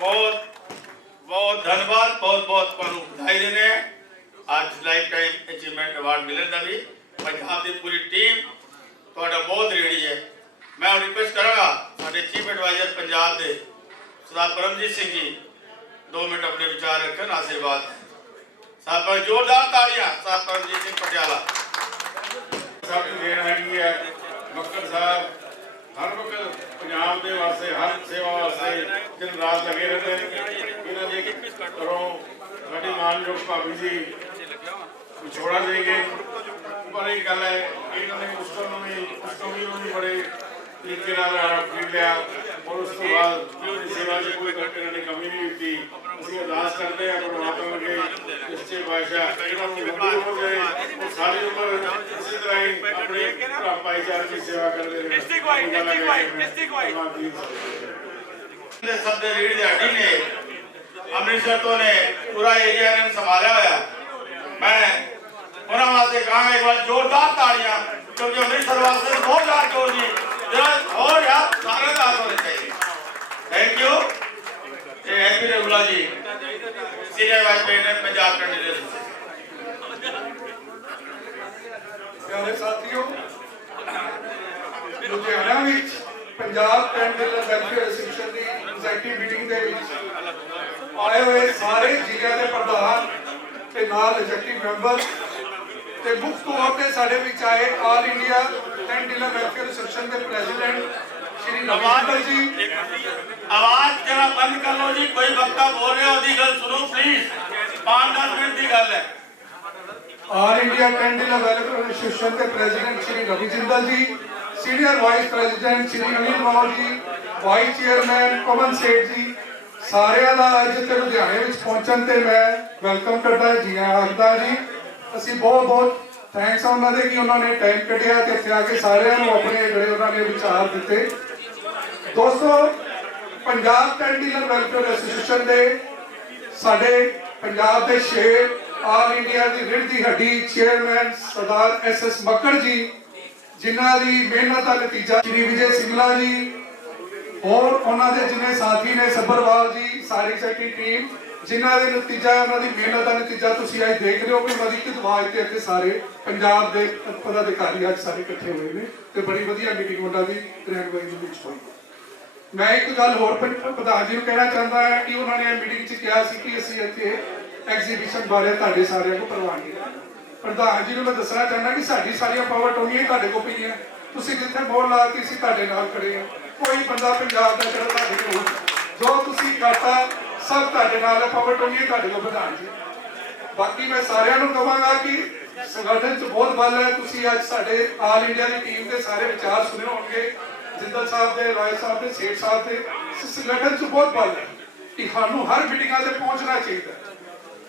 बहुत बहुत धन्यवाद, बहुत बहुत ਤੁਹਾਨੂੰ ਵਧਾਈ ਦੇने ਅੱਜ ਲਾਈਫ ਟਾਈਮ ਅਚੀਵਮੈਂਟ ਅਵਾਰਡ ਮਿਲਣ ਦਾ ਵੀ ਪੰਜਾਬ ਦੀ ਪੂਰੀ ਟੀਮ ਤੁਹਾਡਾ ਬਹੁਤ ਰੇਡੀ ਹੈ। ਮੈਂ ਹੁਣ ਰਿਕੁਐਸਟ ਕਰਾਂਗਾ ਸਾਡੇ ਚੀਫ ਐਡਵਾਈਜ਼ਰ ਪੰਜਾਬ ਦੇ ਸਰਦਾਰ ਪਰਮਜੀਤ ਸਿੰਘ ਜੀ 2 ਮਿੰਟ ਆਪਣੇ ਵਿਚਾਰ ਰੱਖਣ। ਆਸ਼ੀਰਵਾਦ ਸਾਹਿਬ ਪਰ ਜ਼ੋਰਦਾਰ ਤਾੜੀਆਂ ਸਾਹਿਬ ਪਰਮਜੀਤ ਸਿੰਘ ਪਟਿਆਲਾ ਸਾਹਿਬ ਦੀ ਦੇਣ ਹੈਗੀ ਹੈ। ਮੱਕੜ ਸਾਹਿਬ ਹਰ ਵਕਤ ਪੰਜਾਬ ਦੇ ਵਾਸਤੇ ਹਰ ਸੇਵਾ ਵਾਸਤੇ ਦਿਨ ਰਾਤ ਲੱਗੇ ਰਹਿੰਦੇ ਨੇ। ਇਹਨਾਂ ਦੇ ਘਰੋਂ ਸਾਡੀ ਮਾਨਯੋਗ ਭਾਬੀ ਜੀ ਵਿਛੋੜਾ ਦੇ ਗਏ, ਪਰ ਇਹ ਗੱਲ ਹੈ ਇਹਨਾਂ ਨੇ ਉਸ ਤੋਂ ਵੀ ਉਹਨੂੰ ਬੜੇ ਤਰੀਕੇ ਨਾਲ ਫੀਲ ਲਿਆ ਔਰ ਉਸ ਤੋਂ ਬਾਅਦ ਸੇਵਾ 'ਚ ਕੋਈ ਇਹਨਾਂ ਨੇ ਕਮੀ ਨਹੀਂ ਕੀਤੀ। ਅਸੀਂ ਅਰਦਾਸ ਕਰਦੇ ਹਾਂ ਪਰਮਾਤਮਾ ਅੱਗੇ ਸੱਚੇ ਪਾਤਸ਼ਾਹ ਇਹਨਾਂ ਨੂੰ ਵੱਡੀ ਉਮਰ ਦੇ ਉਹ ਸਾਰੀ ਉਮਰ ਇਸੇ ਤਰ੍ਹਾਂ ਹੀ ਆਪਣੇ ਭਰਾ ਭਾਈਚਾਰੇ ਦੀ ਸੇਵਾ ਕਰਦੇ ਰਹੇ। सब रीढ़ की हड्डी ने अमृतसर तो ने पूरा एरिया ने संभाला हुआ। मैं उन्होंने वास्ते कहा एक बार जोरदार ताड़ियां क्योंकि अमृतसर वास्ते बहुत ज़्यादा जोर दी और यार सारे का हाथ होने चाहिए। Thank you. Happy Regula ji senior vice president Punjab candidate. प्यारे साथियों, लुधियाना विच पंजाब कैंडिडेट वैलफेयर एसोसिएशन की एग्जीक्यूटिव मीटिंग के विच आए हुए सारे जिले के प्रधान ते नाल एग्जीक्यूटिव मैंबर ते मुख्य तौर पर साडे विच आए all India tent dealer welfare association के प्रेसिडेंट श्री रविंदर जी। आवाज जरा बंद कर लो जी, कोई वक्ता बोल रहे हो दी गल सुनो प्लीज, 5-10 मिनट की गल है। All India tent dealer welfare association के president Shri Ravi Jindal ji, senior vice president Shri Anil Rao ji, vice chairman Pawan Seth ji, सारिਆਂ ਦਾ ਅੱਜ ਤੇ ਲੁਧਿਆਣੇ ਵਿੱਚ ਪਹੁੰਚਣ ਤੇ ਮੈਂ ਵੈਲਕਮ ਕਰਦਾ ਜੀ ਆਖਦਾ ਜੀ। ਅਸੀਂ ਬਹੁਤ ਬਹੁਤ ਥੈਂਕਸ ਆ ਉਹਨਾਂ ਦੇ ਕਿ ਉਹਨਾਂ ਨੇ ਟਾਈਮ ਕੱਢਿਆ ਤੇ ਇੱਥੇ ਆ ਕੇ ਸਾਰਿਆਂ ਨੂੰ ਆਪਣੇ ਜਿਹੜੇ ਉਹਨਾਂ ਨੇ ਵਿਚਾਰ ਦਿੱਤੇ। ਦੋਸਤੋ, Punjab tent dealer welfare association ਦੇ ਸਾਡੇ ਪੰਜਾਬ ਦੇ ਸ਼ੇਰ ਆਲ ਇੰਡੀਆ ਦੀ ਰੀੜ੍ਹ ਦੀ ਹੱਡੀ ਚੇਅਰਮੈਨ ਸਰਦਾਰ SS ਮੱਕੜ ਜੀ ਜਿਨ੍ਹਾਂ ਦੀ ਮਿਹਨਤ ਦਾ ਨਤੀਜਾ ਸ਼੍ਰੀ ਵਿਜੇ ਸਿੰਗਲਾ ਜੀ और उन्होंने जिन्हें साथी ने सब्बरवाल जी सारी साडी टीम जिन्हों के नतीजा उन्होंनी मेहनत का नतीजा तुसीं अज देख रहे हो कि उन्होंने किस आवाज़ से इतने सारे पंजाब के पदाधिकारी अज सारे इकट्ठे हुए हैं तो बड़ी वधिया मीटिंग उन्होंने रहनुमाई विच हुई। मैं एक गल होर प्रधान जी को कहना चाहता है कि उन्होंने मीटिंग च कहा कि असीं इत्थे एग्जीबिशन बारे तुहाडे सारिਆਂ को प्रवानगी प्रधान जी को मैं दसना चाहना कि साडी सारियां पावर टोनियां तुहाडे कोल पईआं तुसीं जिथे मोहर लाती असीं तुहाडे नाल खड़े हां कोई बंदा पंजाब का ਜਿਹੜਾ ਤੁਹਾਡੇ ਕੋਲ ਜੋ ਤੁਸੀਂ ਕਰਤਾ ਸਭ ਤੁਹਾਡੇ ਨਾਲ ਪਾਵਰ ਟੋਨੀ ਤੁਹਾਡੇ ਕੋਲ ਪ੍ਰਧਾਨ ਜੀ। ਬਾਕੀ ਮੈਂ ਸਾਰਿਆਂ ਨੂੰ ਕਹਾਂਗਾ ਕਿ ਸੰਗਠਨ 'ਚ ਬਹੁਤ ਬਲ ਹੈ। ਤੁਸੀਂ ਅੱਜ ਸਾਡੇ ਆਲ ਇੰਡੀਆ ਦੀ ਟੀਮ ਦੇ ਸਾਰੇ ਵਿਚਾਰ ਸੁਣੇ ਹੋਣਗੇ ਜਿੰਦਲ ਸਾਹਿਬ ਦੇ, ਰਾਏ ਸਾਹਿਬ ਦੇ, ਸੇਠ ਸਾਹਿਬ ਦੇ। ਸੰਗਠਨ 'ਚ ਬਹੁਤ ਬਲ ਹੈ ਕਿ ਸਾਨੂੰ ਹਰ ਮੀਟਿੰਗਾਂ ਤੇ ਪਹੁੰਚਣਾ ਚਾਹੀਦਾ।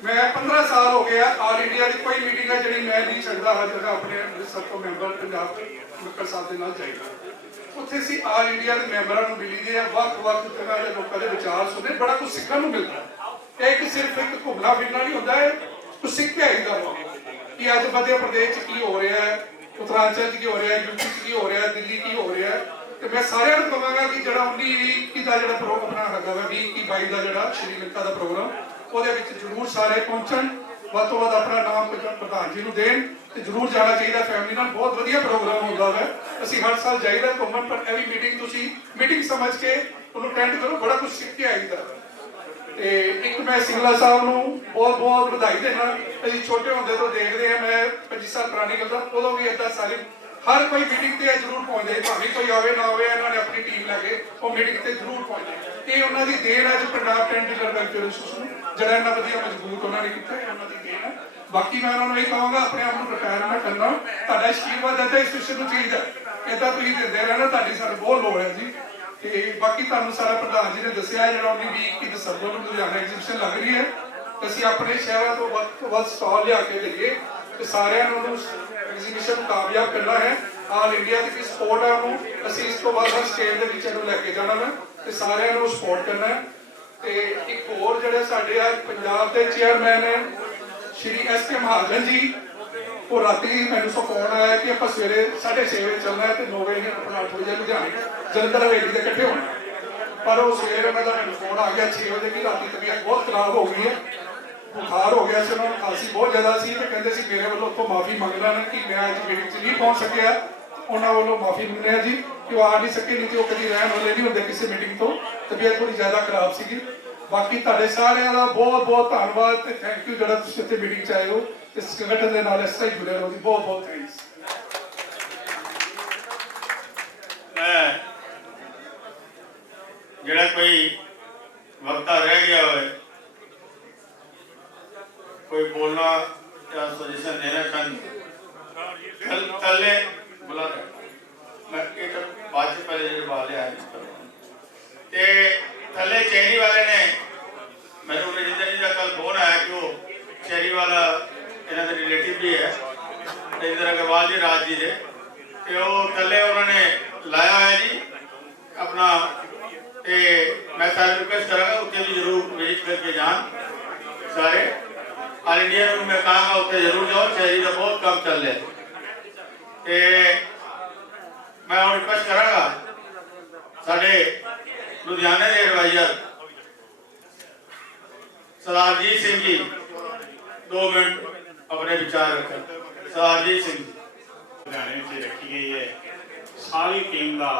मैं 15 साल हो गया आल इंडिया की कोई मीटिंग है जी मैं नहीं सकता हर जगह अपने अमृतसर तो मैंबर पंजाब मक्कड़ साहब के नाल जाइए उत्थे असीं आल इंडिया के मैंबरां नूं मिलीदे आ ਵੱਖ-ਵੱਖ तरह के लोगों के विचार सुने बड़ा कुछ सीखने को मिलता है। एक सिर्फ एक घूमना फिरना नहीं होता है कुछ सीख के आईदा कि अज मध्य प्रदेश च की हो रहा है, उत्तरांचल च की हो रहा है, यूपी च की हो रहा है, दिल्ली की हो रहा है। तो मैं सारिਆਂ ਨੂੰ ਕਹਾਂਗਾ कि ਜਿਹੜਾ 19-20 ਦਾ ਜਿਹੜਾ ਪ੍ਰੋਗਰਾਮ ਹੈਗਾ ਵਾ 20-22 ਦਾ ਜਿਹੜਾ ਸ਼੍ਰੀਲੰਕਾ ਦਾ ਪ੍ਰੋਗਰਾਮ ਉਹਦੇ ਵਿੱਚ ਜ਼ਰੂਰ ਸਾਰੇ ਪਹੁੰਚਣ ਵੱਧ ਤੋਂ ਵੱਧ ਆਪਣਾ ਨਾਮ ਪ੍ਰਧਾਨ ਜੀ ਨੂੰ ਦੇਣ ਤੇ ਜ਼ਰੂਰ ਜਾਣਾ ਚਾਹੀਦਾ ਫੈਮਿਲੀ ਨਾਲ। ਬਹੁਤ ਵਧੀਆ ਪ੍ਰੋਗਰਾਮ ਹੁੰਦਾ ਹੈ ਅਸੀਂ ਹਰ ਸਾਲ ਜਾਈਦਾ ਘੁੰਮਣ ਪਰ ਇਹ ਵੀ ਮੀਟਿੰਗ ਤੁਸੀਂ ਮੀਟਿੰਗ ਸਮਝ ਕੇ ਉਹਨੂੰ ਅਟੈਂਡ ਕਰੋ ਬੜਾ ਕੁਝ ਸਿੱਖ ਕੇ ਆਈਦਾ। ਤੇ ਇੱਕ ਮੈਂ ਸਿੰਗਲਾ ਸਾਹਿਬ ਨੂੰ ਬਹੁਤ ਬਹੁਤ ਵਧਾਈ ਦੇਣਾ। ਅਸੀਂ ਛੋਟੇ ਹੁੰਦੇ ਤੋਂ ਦੇਖਦੇ ਆ ਮੈਂ 25 ਸਾਲ ਪੁਰਾਣੀ ਗੱਲ ਦਾ ਉਦੋਂ ਵੀ ਏਦਾਂ ਸਾਰੇ हर कोई मीटिंग से जरूर पहुंचते भावें कोई आवे ना आवे इन्होंने अपनी टीम लैके वो मीटिंग से जरूर पहुंचते। ये उन्होंने देन है जो पंजाब टेंडर वेलफेयर एसोसीएशन जो इन्ना वधिया मजबूत उन्होंने किया उन्होंने देन है। बाकी मैं उन्होंने ये कहूँगा अपने आप को रिटायर ना करना तुहाडा आशीर्वाद इदा इंस्टीट्यूशन को चाहिए इदा तुसीं दिंदे रहना तुहाडी सानूं बहुत लोड़ है जी। ते बाकी तुहानूं सारा प्रधान जी ने दस्सिया जिहड़ा 19-21 दसंबर नूं लुधियाना एग्जीबिशन लग रही है ਅਸੀਂ ਆਪਣੇ ਸ਼ਹਿਰਾਂ ਤੋਂ ਵੱਧ ਤੋਂ ਵੱਧ ਸਟਾਲ ਲਿਆ ਕੇ ਲਈਏ ਤੇ ਸਾਰਿਆਂ ਨੂੰ ਐਗਜ਼ੀਬਿਸ਼ਨ ਕਾਮਯਾਬ ਕਰਨਾ ਹੈ। ਆਲ ਇੰਡੀਆ ਦੀ ਸਪੋਰਟ ਹੈ ਉਹਨੂੰ ਅਸੀਂ ਇਸ ਤੋਂ ਬਾਅਦ ਹਰ ਸਟੇਟ ਦੇ ਵਿੱਚ ਇਹਨੂੰ ਲੈ ਕੇ ਜਾਣਾ ਹੈ ਤੇ ਸਾਰਿਆਂ ਨੂੰ ਸਪੋਰਟ ਕਰਨਾ ਹੈ। ਤੇ ਇੱਕ ਹੋਰ ਜਿਹੜੇ ਸਾਡੇ ਆ ਪੰਜਾਬ ਦੇ ਚੇਅਰਮੈਨ ਹੈ ਸ਼੍ਰੀ S.K. ਮਹਾਜਨ ਜੀ ਉਹ ਰਾਤੀ ਮੈਨੂੰ ਫੋਨ ਆਇਆ ਕਿ ਆਪਾਂ ਸਵੇਰੇ 6:30 ਵਜੇ ਚੱਲਣਾ ਹੈ ਤੇ 9 ਵਜੇ ਆਪਣਾ 8 ਵਜੇ ਲੁਧਿਆਣੇ ਜਲੰਧਰ ਹਵੇਲੀ ਦੇ ਇਕੱਠੇ ਹੋਣਾ ਪਰ ਉਹ ਸਵੇਰੇ ਉਹਨਾਂ ਦਾ ਮੈਨੂੰ ਫੋਨ ਆ ਗਿਆ 6 ਵਜੇ ਕਿ ਰਾਤੀ ਤਬੀਅਤ ਬਹੁਤ ਖਰਾਬ ਹੋ ਗਈ ਹੈ बुखार हो गया से उन्होंने खांसी बहुत ज़्यादा सी तो कहते सी मेरे वालों तो माफ़ी मंगना है कि मैं अज मीटिंग से नहीं पहुँच सकिया उन्होंने वालों माफ़ी मंगने जी कि वो आ नहीं सके नहीं तो कभी रहन वाले नहीं होंगे किसी मीटिंग तो तबीयत थोड़ी ज़्यादा खराब सी। बाकी तुहाडे सारिਆਂ ਦਾ बहुत बहुत धन्यवाद ते थैंक यू ਜਿਹੜਾ ਤੁਸੀਂ ਇੱਥੇ मीटिंग 'ਚ आए हो ਤੇ संगठन ਦੇ ਨਾਲ ਇਸ ਤਰ੍ਹਾਂ ਹੀ ਜੁੜੇ ਰਹੋ जी। बहुत बहुत थैंक्स। ਜਿਹੜਾ ਕੋਈ ਵਕਤਾ ਰਹਿ ਗਿਆ ਹੋਵੇ कोई बोलना या सजेशन देना चाहते थले बुला मैं एक बात से पहले जो बात आया ते थले चेरी वाले ने मैं रजिंदर जी का कल फोन आया कि वो चेरी वाला इन्हों के रिलेटिव भी है रजिंदर अग्रवाल जी राज जी के तो वो थले उन्होंने लाया है जी अपना ते मैं सारे रिक्वेस्ट कराँगा उत्थे भी जरूर विजिट करके जान सारे ऑल इंडिया में मैं कहांगा उत्थे जरूर जाओ चेरी का बहुत कम चल रहा है। मैं और रिक्वेस्ट करांगा साढ़े लुधियाने के एडवाइजर सरदारजीत सिंह जी 2 मिनट अपने विचार रखें। सरदारजीत सिंह लुधियाने से रखी गई है सारी टीम का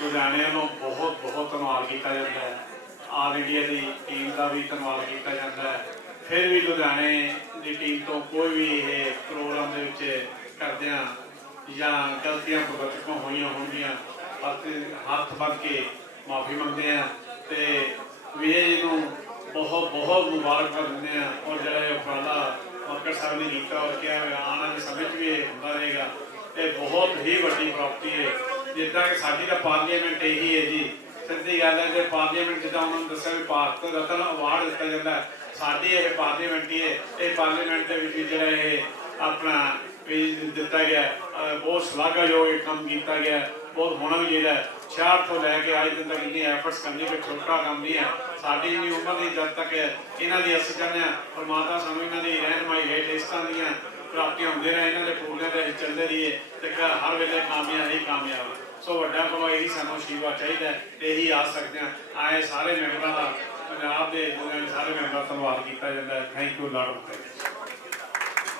लुधियाने में बहुत बहुत धन्यवाद किया जाता है। ऑल इंडिया की टीम का भी धन्यवाद किया जाता है। फिर भी लुधियाने की टीम तो कोई भी ये प्रोग्राम करदे या गलतियां प्रगतियां हुई होंगियां हाथ बन के माफ़ी मंगते हैं तो विजय जी को बहुत बहुत मुबारक कर देंगे हैं और जो उपराला मक्कड़ साहब ने किया और क्या आने वाले समय भी होता रहेगा ये बहुत ही बड़ी प्राप्ति है। जिदा कि साडी दा पार्लीमेंट यही है जी सीधी गल है जो पार्लीमेंट जिदा उन्होंने दस्सिया भी भारत रत्न अवार्ड दिता जाता है साडी ये पार्लीमेंट ही है ये पार्लीमेंट के जो अपना दिता गया बहुत शलाघायोग काम किया गया बहुत होना भी चाहिए। 66 तो लैके अज दिन तक इन्नी एफर्ट्स करनी कोई छोटा काम नहीं है साडी इन्नी उम्र की जब तक इन्हों की असं चाहते हैं परमात्मा सानू इन्हों की रहनुमाई हेठ इस तरह ਪ੍ਰਾਪਤੀਆਂ ਹੁੰਦੇ ਰਹੇ, ਇਹਨਾਂ ਦੇ ਪੂਰਿਆਂ ਤੇ ਚੱਲਦੇ ਰਹੀਏ ਤੇ ਹਰ ਵੇਲੇ ਕਾਮਯਾਬ ਹੀ ਕਾਮਯਾਬ। ਸੋ ਵੱਡਾ ਕੋਲੋਂ ਇਹੀ ਸਾਨੂੰ ਆਸ਼ੀਰਵਾਦ ਚਾਹੀਦਾ, ਇਹੀ ਆ ਸਕਦੇ ਹਾਂ। ਆਏ ਸਾਰੇ ਮੈਂਬਰਾਂ ਦਾ, ਪੰਜਾਬ ਦੇ ਸਾਰੇ ਮੈਂਬਰਾਂ ਦਾ ਧੰਨਵਾਦ ਕੀਤਾ ਜਾਂਦਾ ਹੈ। Thank you Lord.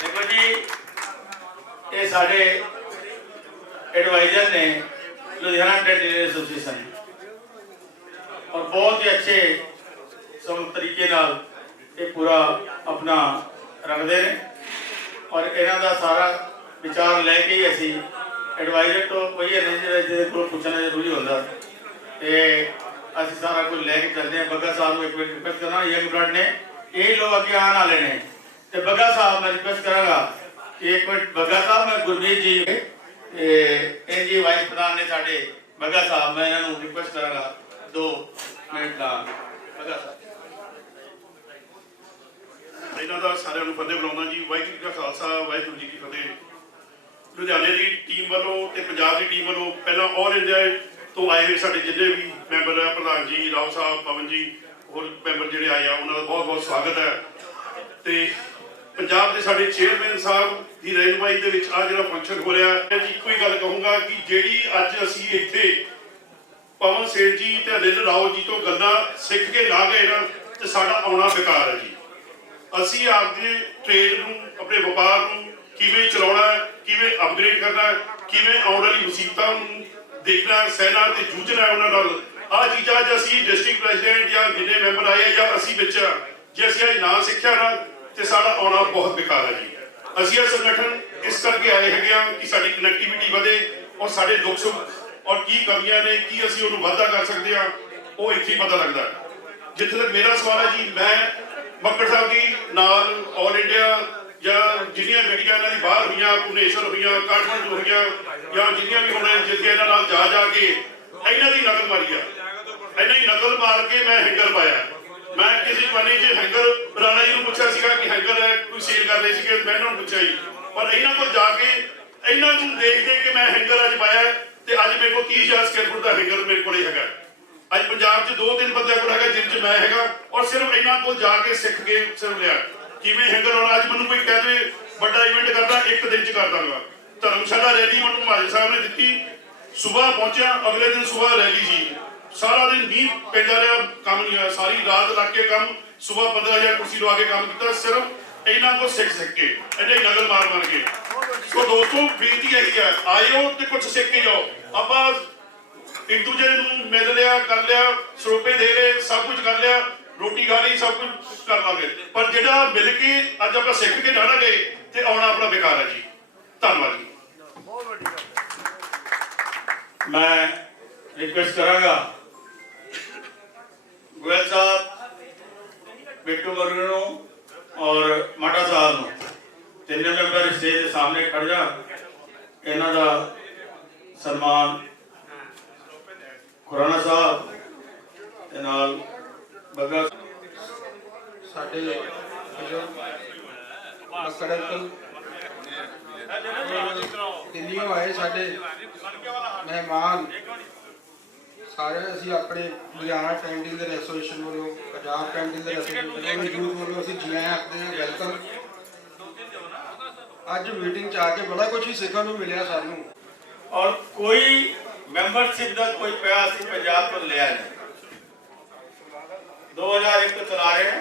ਦੇਖੋ ਜੀ, ਇਹ ਸਾਡੇ एडवाइजर ने लुधियाना ट्रेड एसोसिएशन और बहुत ही अच्छे तरीके नाल ये पूरा अपना रखते हैं और इन्हों का सारा विचार लैके ही असी एडवाइजर तो कोई नहीं को पूछना जरूरी होता तो असी सारा कुछ लैके चलते हैं। बग्गा साहब को एक मिनट रिक्वेस्ट करना, यंग ब्लड ने यही लोग अगे आने वाले ने तो बग्गा साहब मैं रिक्वेस्ट करांगा कि एक मिनट बग्गा साहब, मैं गुरमीत जी एनजी वाइस प्रधान ने साडे बग्गा साहब, मैं इन्हों रिक्वेस्ट करांगा 2 मिनट का। बग्गा साहब इन्हों का सारे फतेह बुलाना जी। वाहिगुरू जी का खालसा, वाहिगुरू जी की फतेह। लुधियाने की टीम वालों ते पंजाब की टीम वालों पहला ऑल इंडिया तो आए हुए साडे जिन्ने भी मैंबर है, प्रधान जी राव साहब, पवन जी, होर मैंबर जिहड़े आए आ उन्होंने बहुत बहुत स्वागत है। तो पंजाब के साडे चेयरमैन साहब की रहनुमाई दे विच आ जिहड़ा फंक्शन हो रहा है जी, कोई गल कहूँगा कि जिहड़ी अज असीं इत्थे पवन सेठ जी ते अनिल राव जी तो गल्लां सिख के ला गए ना ते साडा आउणा बेकार है जी। असीं आपदे ट्रेड नूं, अपने व्यापार नूं किवें चलाउणा है, किवें अपग्रेड करना है, किवें आउण वाली मुसीबतां नूं देखना, सहना ते जूझना है उन्हां नाल। आ चीज़ां अज असीं डिस्ट्रिक्ट प्रेजिडेंट या जिन्ने मैंबर आए या असीं विच जे असीं अज ना सिੱਖਿਆ ना तो साडा आउणा बहुत बेकार है जी। असीं संगठन इस करके आए हैं कि साडी कनैक्टिविटी वधे और साडे दुख सुख और की कमियां ने, की असीं उहनूं वाधा कर सकते हैं, वो इत्थे ही पता लगता है। जिथे तक मेरा सवाल है जी, मैं मक्कड़ साहब की नाल ऑल इंडिया या जिन्नियां मीटिंगां इन्हां दी बाहर हुईयां, भुवनेश्वर हुईयां, काठमांडू हुईयां या जिन्नियां भी होने जिथे इन्हां नाल जा के इन्हां दी नकल मारी आ, इन्हां दी नकल मार के मैं हैंगर पाया। मैं किसी जमाने च हैंगर राणा जी को पूछा सीगा कि हैंगर है कोई सेल कर रहे थे, मैं इन्होंने पूछा जी, पर इन्हों को जाके इन्हों देख देख के मैं हैंगर अज पाया तो अज मेरे को 30,000 स्क्वायर फुट का हैंगर मेरे को है। अज पंजाब च 2-3 बंदे को है जिन मैं है और सिर्फ इन्हों को जाके सीख के सिर्फ लिया कि मैं हैंगर आना। अज मैं कोई कह दे बड़ा इवेंट करना 1 दिन च कर दूंगा। धर्मशाला रैली मैं महाजन साहब ने दी, सुबह पहुंचा, अगले दिन सुबह रैली जी, सारा दिन मीह पैदा रहा, काम नहीं होया, सारी रात लग के काम, सुबह 15,000 कुर्सी लगा के काम किया, सिर्फ इन्हों को सीख के इन्हें नकल मार मार के। तो दोस्तों बेनती यही है, आयो तो कुछ सीख के जाओ। आप एक दूजे मिल लिया, कर लिया, सरोपे दे रहे, सब कुछ कर लिया, रोटी खा ली, सब कुछ कर लागे, पर जो मिल के अज आप सीख के ना गए तो आना अपना बेकार है जी। धन्यवाद जी। मैं रिक्वेस्ट करांगा गोयल साहब, बिट्टू मरगनू और माटा साहब तीनों मैंबर स्टेज के सामने खड़ जा, इन्हों का सन्मान खुराना साहब के नाल बग्गा साडे दिल्लीओं आए साडे मेहमान सारे असीं अपने लुधियाना टैंक डीलर एसोसीएशन वालों, Punjab tank dealer association youth वालों असीं जी आए आखते हैं, वेलकम। अज मीटिंग च आके बड़ा कुछ ही सीखने को मिला सानू। और कोई मैंबरशिप का कोई पैसा असीं पंजाब तो लिया नहीं, 2001 तो चला रहे हैं,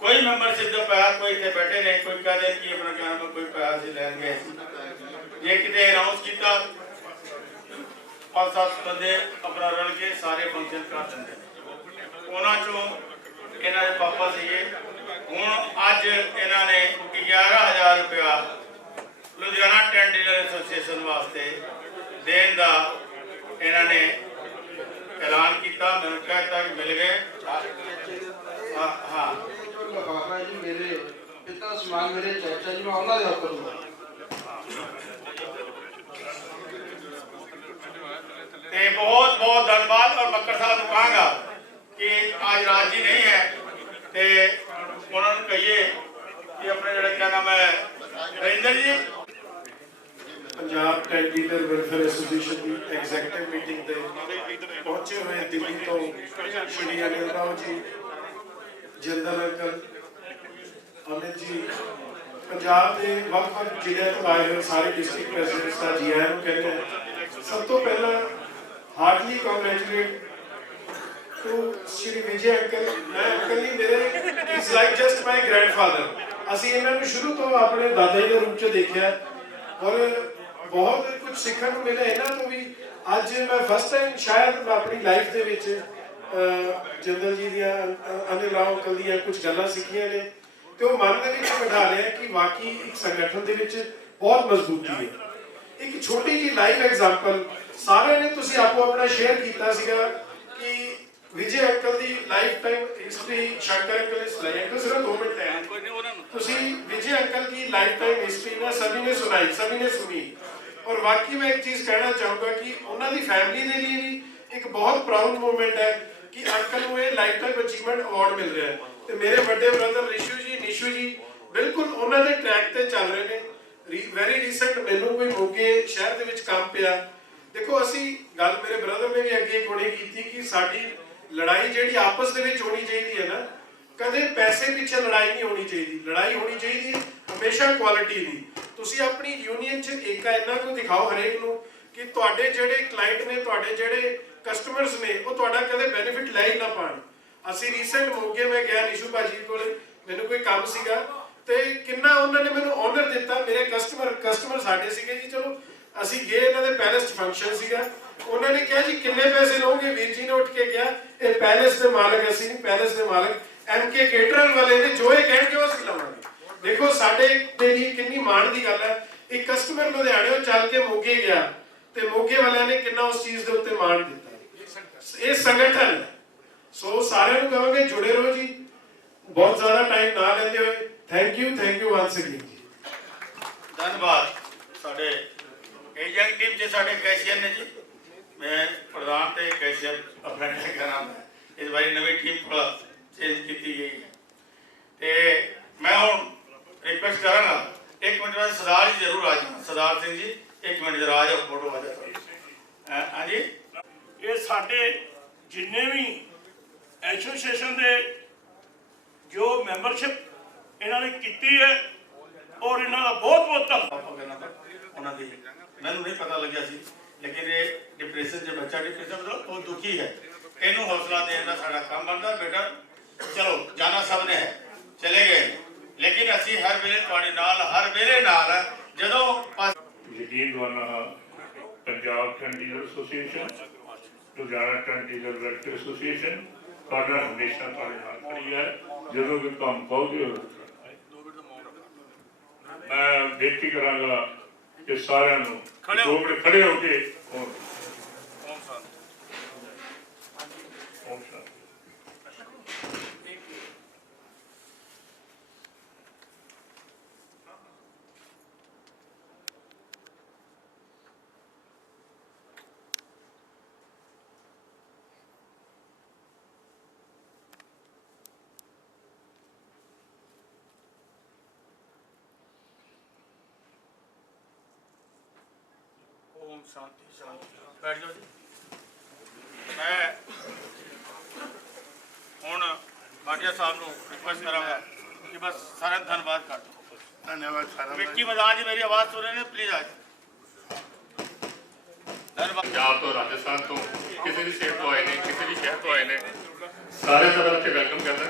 कोई मैंबरशिप का पैसा कोई इतने बैठे नहीं, कोई कह दे कि अपना क्या नाम कोई पैसा असीं लैन गए, जे किते अनाउंस किया 5-7 बंदे अपना रल के सारे फंक्शन कर देंगे। उन्होंने चों इन्हों के पापा सीगे, हुण अज इन्होंने 11,000 रुपया लुधियाना टेंट डीलर एसोसीएशन वास्ते देन का इन्होंने ऐलान किया। मैंने कहता कि मिल गए। हाँ लिफाफा जी मेरे पिता समान मेरे चाचा जी, मैं उन्होंने हक दूंगा। बहुत बहुत धन्यवाद। और मक्कड़ साहब को कहांगा कि आज राज जी नहीं है तो उन्होंने कहिए कि अपने जड़े क्या नाम है Ravinder ji. Punjab tank dealer welfare association की एग्जैक्टिव मीटिंग ते पहुंचे हुए दिल्ली तो श्री अनिल राव जी, जिंदल अंकल, ਅਮਿਤ ਜੀ, ਪੰਜਾਬ ਦੇ ਵੱਖ-ਵੱਖ ਜ਼ਿਲ੍ਹਿਆਂ ਤੋਂ ਆਏ ਹੋਏ ਸਾਰੇ ਡਿਸਟ੍ਰਿਕਟ ਪ੍ਰੈਜ਼ੀਡੈਂਟਸ ਦਾ ਜੀ ਆਇਆਂ ਨੂੰ ਕਹਿੰਦੇ ਹਾਂ। ਸਭ ਤੋਂ ਪਹਿਲਾਂ heartly congratulate to Shri Vijay uncle. ਮੈਂ ਅੰਕਲ ਨਹੀਂ, ਮੇਰੇ is like just my grandfather. ਅਸੀਂ ਇਹਨਾਂ ਨੂੰ ਸ਼ੁਰੂ ਤੋਂ ਆਪਣੇ ਦਾਦਾ ਜੀ ਦੇ ਰੂਪ 'ਚ ਦੇਖਿਆ ਔਰ ਬਹੁਤ ਕੁਝ ਸਿੱਖਣ ਨੂੰ ਮਿਲਿਆ ਇਹਨਾਂ ਤੋਂ ਵੀ। ਅੱਜ ਮੈਂ ਫਸਟ ਟਾਈਮ ਸ਼ਾਇਦ ਮੈਂ ਆਪਣੀ ਲਾਈਫ ਦੇ ਵਿੱਚ ਜਿੰਦਲ ਜੀ ਦੀਆਂ, ਅਨਿਲ ਰਾਓ ਅੰਕਲ ਦੀਆਂ ਕੁਝ ਗੱਲਾਂ ਸਿੱਖੀਆਂ ਨੇ ਤੇ ਉਹ ਮਨ ਦੇ ਵਿੱਚ ਬਿਠਾ ਲਿਆ ਕਿ ਵਾਕਈ ਇੱਕ ਸੰਗਠਨ ਦੇ ਵਿੱਚ ਬਹੁਤ ਮਜ਼ਬੂਤੀ ਹੈ। ਇੱਕ ਛੋਟੀ ਜਿਹੀ ਲਾਈਵ ਐਗਜ਼ਾਮਪਲ ਸਾਰਿਆਂ ਨੇ ਤੁਸੀਂ ਆਪੋ ਆਪਣਾ ਸ਼ੇਅਰ ਕੀਤਾ ਸੀਗਾ ਕਿ ਵਿਜੇ ਅੰਕਲ ਦੀ life time history Shankar uncle ने सुनाई। अंकल सिर्फ 2 मिनट है। तुसी विजय अंकल की लाइफ टाइम हिस्ट्री ना सभी ने सुनाई, सभी ने सुनी और वाकई मैं एक चीज कहना चाहूँगा कि उन्होंने फैमिली के लिए भी एक बहुत प्राउड मोमेंट है कि अंकल को ये लाइफ टाइम अचीवमेंट अवार्ड मिल रहा है। तो मेरे बड़े ब्रदर निशू जी बिल्कुल उन्होंने ट्रैक ते चल रहे हैं। वैरी रीसेंट मैनू कोई मोगे शहर के विच काम पिया। देखो असी गल मेरे ब्रदर ने भी अगे कोने की कि साडी लड़ाई जिहड़ी आपस दे विच होनी चाहिए है ना, कदे पैसे पीछे लड़ाई नहीं होनी चाहिए। लड़ाई होनी चाहिए हमेशा क्वालिटी दी। तुसी अपनी यूनियन च एक इन्ना को दिखाओ हरेक नूं कि तुहाडे जिहड़े क्लाइंट ने, तुहाडे जिहड़े कस्टमर्स ने वो तुहाडा कदे बेनिफिट ले ही ना पाण। असी रीसेंट मौके मैं गया निशू भाजी कोल, मैनूं कोई काम सीगा ते किन्ना उन्होंने मैनूं ऑनर दिता। मेरे कस्टमर साडे सीगे जी, चलो ਅਸੀਂ ਗਏ ਇਹਨਾਂ ਦੇ ਪੈਲੇਸ 'ਚ ਫੰਕਸ਼ਨ ਸੀਗਾ। ਉਹਨਾਂ ਨੇ ਕਿਹਾ ਜੀ ਕਿੰਨੇ ਪੈਸੇ ਲਓਗੇ? ਵੀਰ ਜੀ ਨੇ ਉੱਠ ਕੇ ਕਿਹਾ ਇਹ ਪੈਲੇਸ ਦੇ ਮਾਲਕ ਅਸੀਂ ਨਹੀਂ, ਪੈਲੇਸ ਦੇ ਮਾਲਕ ਐਮਕੇ ਕੇਟਰਲ ਵਾਲੇ ਨੇ, ਜੋ ਇਹ ਕਹਿਣਗੇ ਉਹ ਅਸੀਂ ਲਵਾਂਗੇ। ਦੇਖੋ ਸਾਡੇ ਦੇ ਲਈ ਕਿੰਨੀ ਮਾਣ ਦੀ ਗੱਲ ਹੈ। ਇੱਕ ਕਸਟਮਰ ਲੁਧਿਆਣਿਓਂ ਚੱਲ ਕੇ ਮੋਗੇ ਗਿਆ ਤੇ ਮੋਗੇ ਵਾਲਿਆਂ ਨੇ ਕਿੰਨਾ ਉਸ ਚੀਜ਼ ਦੇ ਉੱਤੇ ਮਾਣ ਦਿੱਤਾ। ਇਹ ਸੰਗਠਨ ਹੈ। ਸੋ ਸਾਰਿਆਂ ਨੂੰ ਕਹਾਂਗੇ ਜੁੜੇ ਰਹੋ ਜੀ। ਬਹੁਤ ਜ਼ਿਆਦਾ ਟਾਈਮ ਨਾ ਲੈਂਦੇ ਹੋਏ ਥੈਂਕ ਯੂ ਵਾਂਸ ਅਗੇਨ ਜੀ। ਧੰਨਵਾਦ। ਸਾਡੇ एजेंट टीम से साढ़े कैशियर ने जी, मैं प्रधान थे कैशियर अपरेंटिस का नाम है। इस बारी नवी टीम थोड़ा चेंज की गई है तो मैं हूँ रिक्वेस्ट कराँगा 1 मिनट बाद सरदार जी जरूर आ जाओ। सरदार सिंह जी 1 मिनट जरा आ जाओ, फोटो आ जाओ। हाँ जी, ये साढ़े जिन्ने भी एसोसीएशन के जो मैंबरशिप इन्होंने की है और इन्हों का बहुत धन्यवाद। उन्होंने मैनू नहीं पता लग्या सी, लेकिन ये डिप्रेशन जो बच्चा डिप्रेशन मतलब वो दुखी है, इनू हौसला देने का साडा काम बनता। बेटा चलो जाना सब ने है, चले गए, लेकिन असी हर वेले तुहाडे नाल, हर वेले नाल है। जदों यकीन दवाना Punjab tent dealer association, Ludhiana tent dealer welfare association तुहाडा हमेशा तुहाडे नाल खड़ी है। जदों भी काम कहोगे मैं बेनती करांगा कि सारे 2 मिनट खड़े होके ओम शांति शांति। बैठ जाओ जी। मैं हुण भाटिया साहब को रिक्वेस्ट करांगा कि बस सारा धन्यवाद कर दो। धन्यवाद सारा। विक्की मदान जी मेरी आवाज़ सुन रहे हैं, प्लीज आ जाओ। पंजाब तो राजस्थान तो किसी भी स्टेट तो आए ने, किसी भी शहर तो आए ने, सारे तरह से वेलकम करना।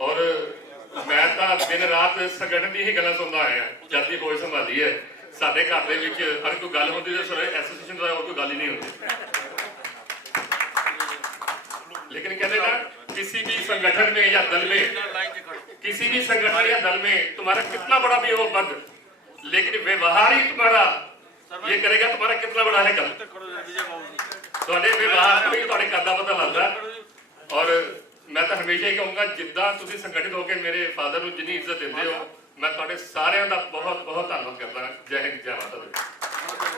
और मैं तो दिन रात संगठन की ही गल्लां सुनदा आया जब की फौज संभाली है। साडे घर दे विच हर कोई गल होंदी ते सारे एसोसीएशन दा और कोई गल ही नहीं होती। लेकिन कहते ना किसी भी संगठन में या दल में, किसी भी संगठन या दल में तुम्हारा कितना बड़ा भी हो पद, लेकिन व्यवहार ही तुम्हारा ये करेगा तुम्हारा कितना बड़ा है कद। तुहाडे व्यवहार तो ही तुहाडे कद दा पता लगदा। और मैं तो हमेशा ही कहूँगा जिद्दां तुसीं संगठित होकर मेरे फादर को जिन्नी इज्जत देंदे हो, मैं तुहाडे सारिਆਂ ਦਾ बहुत बहुत धन्यवाद करदा। जय हिंद, जय माता दी।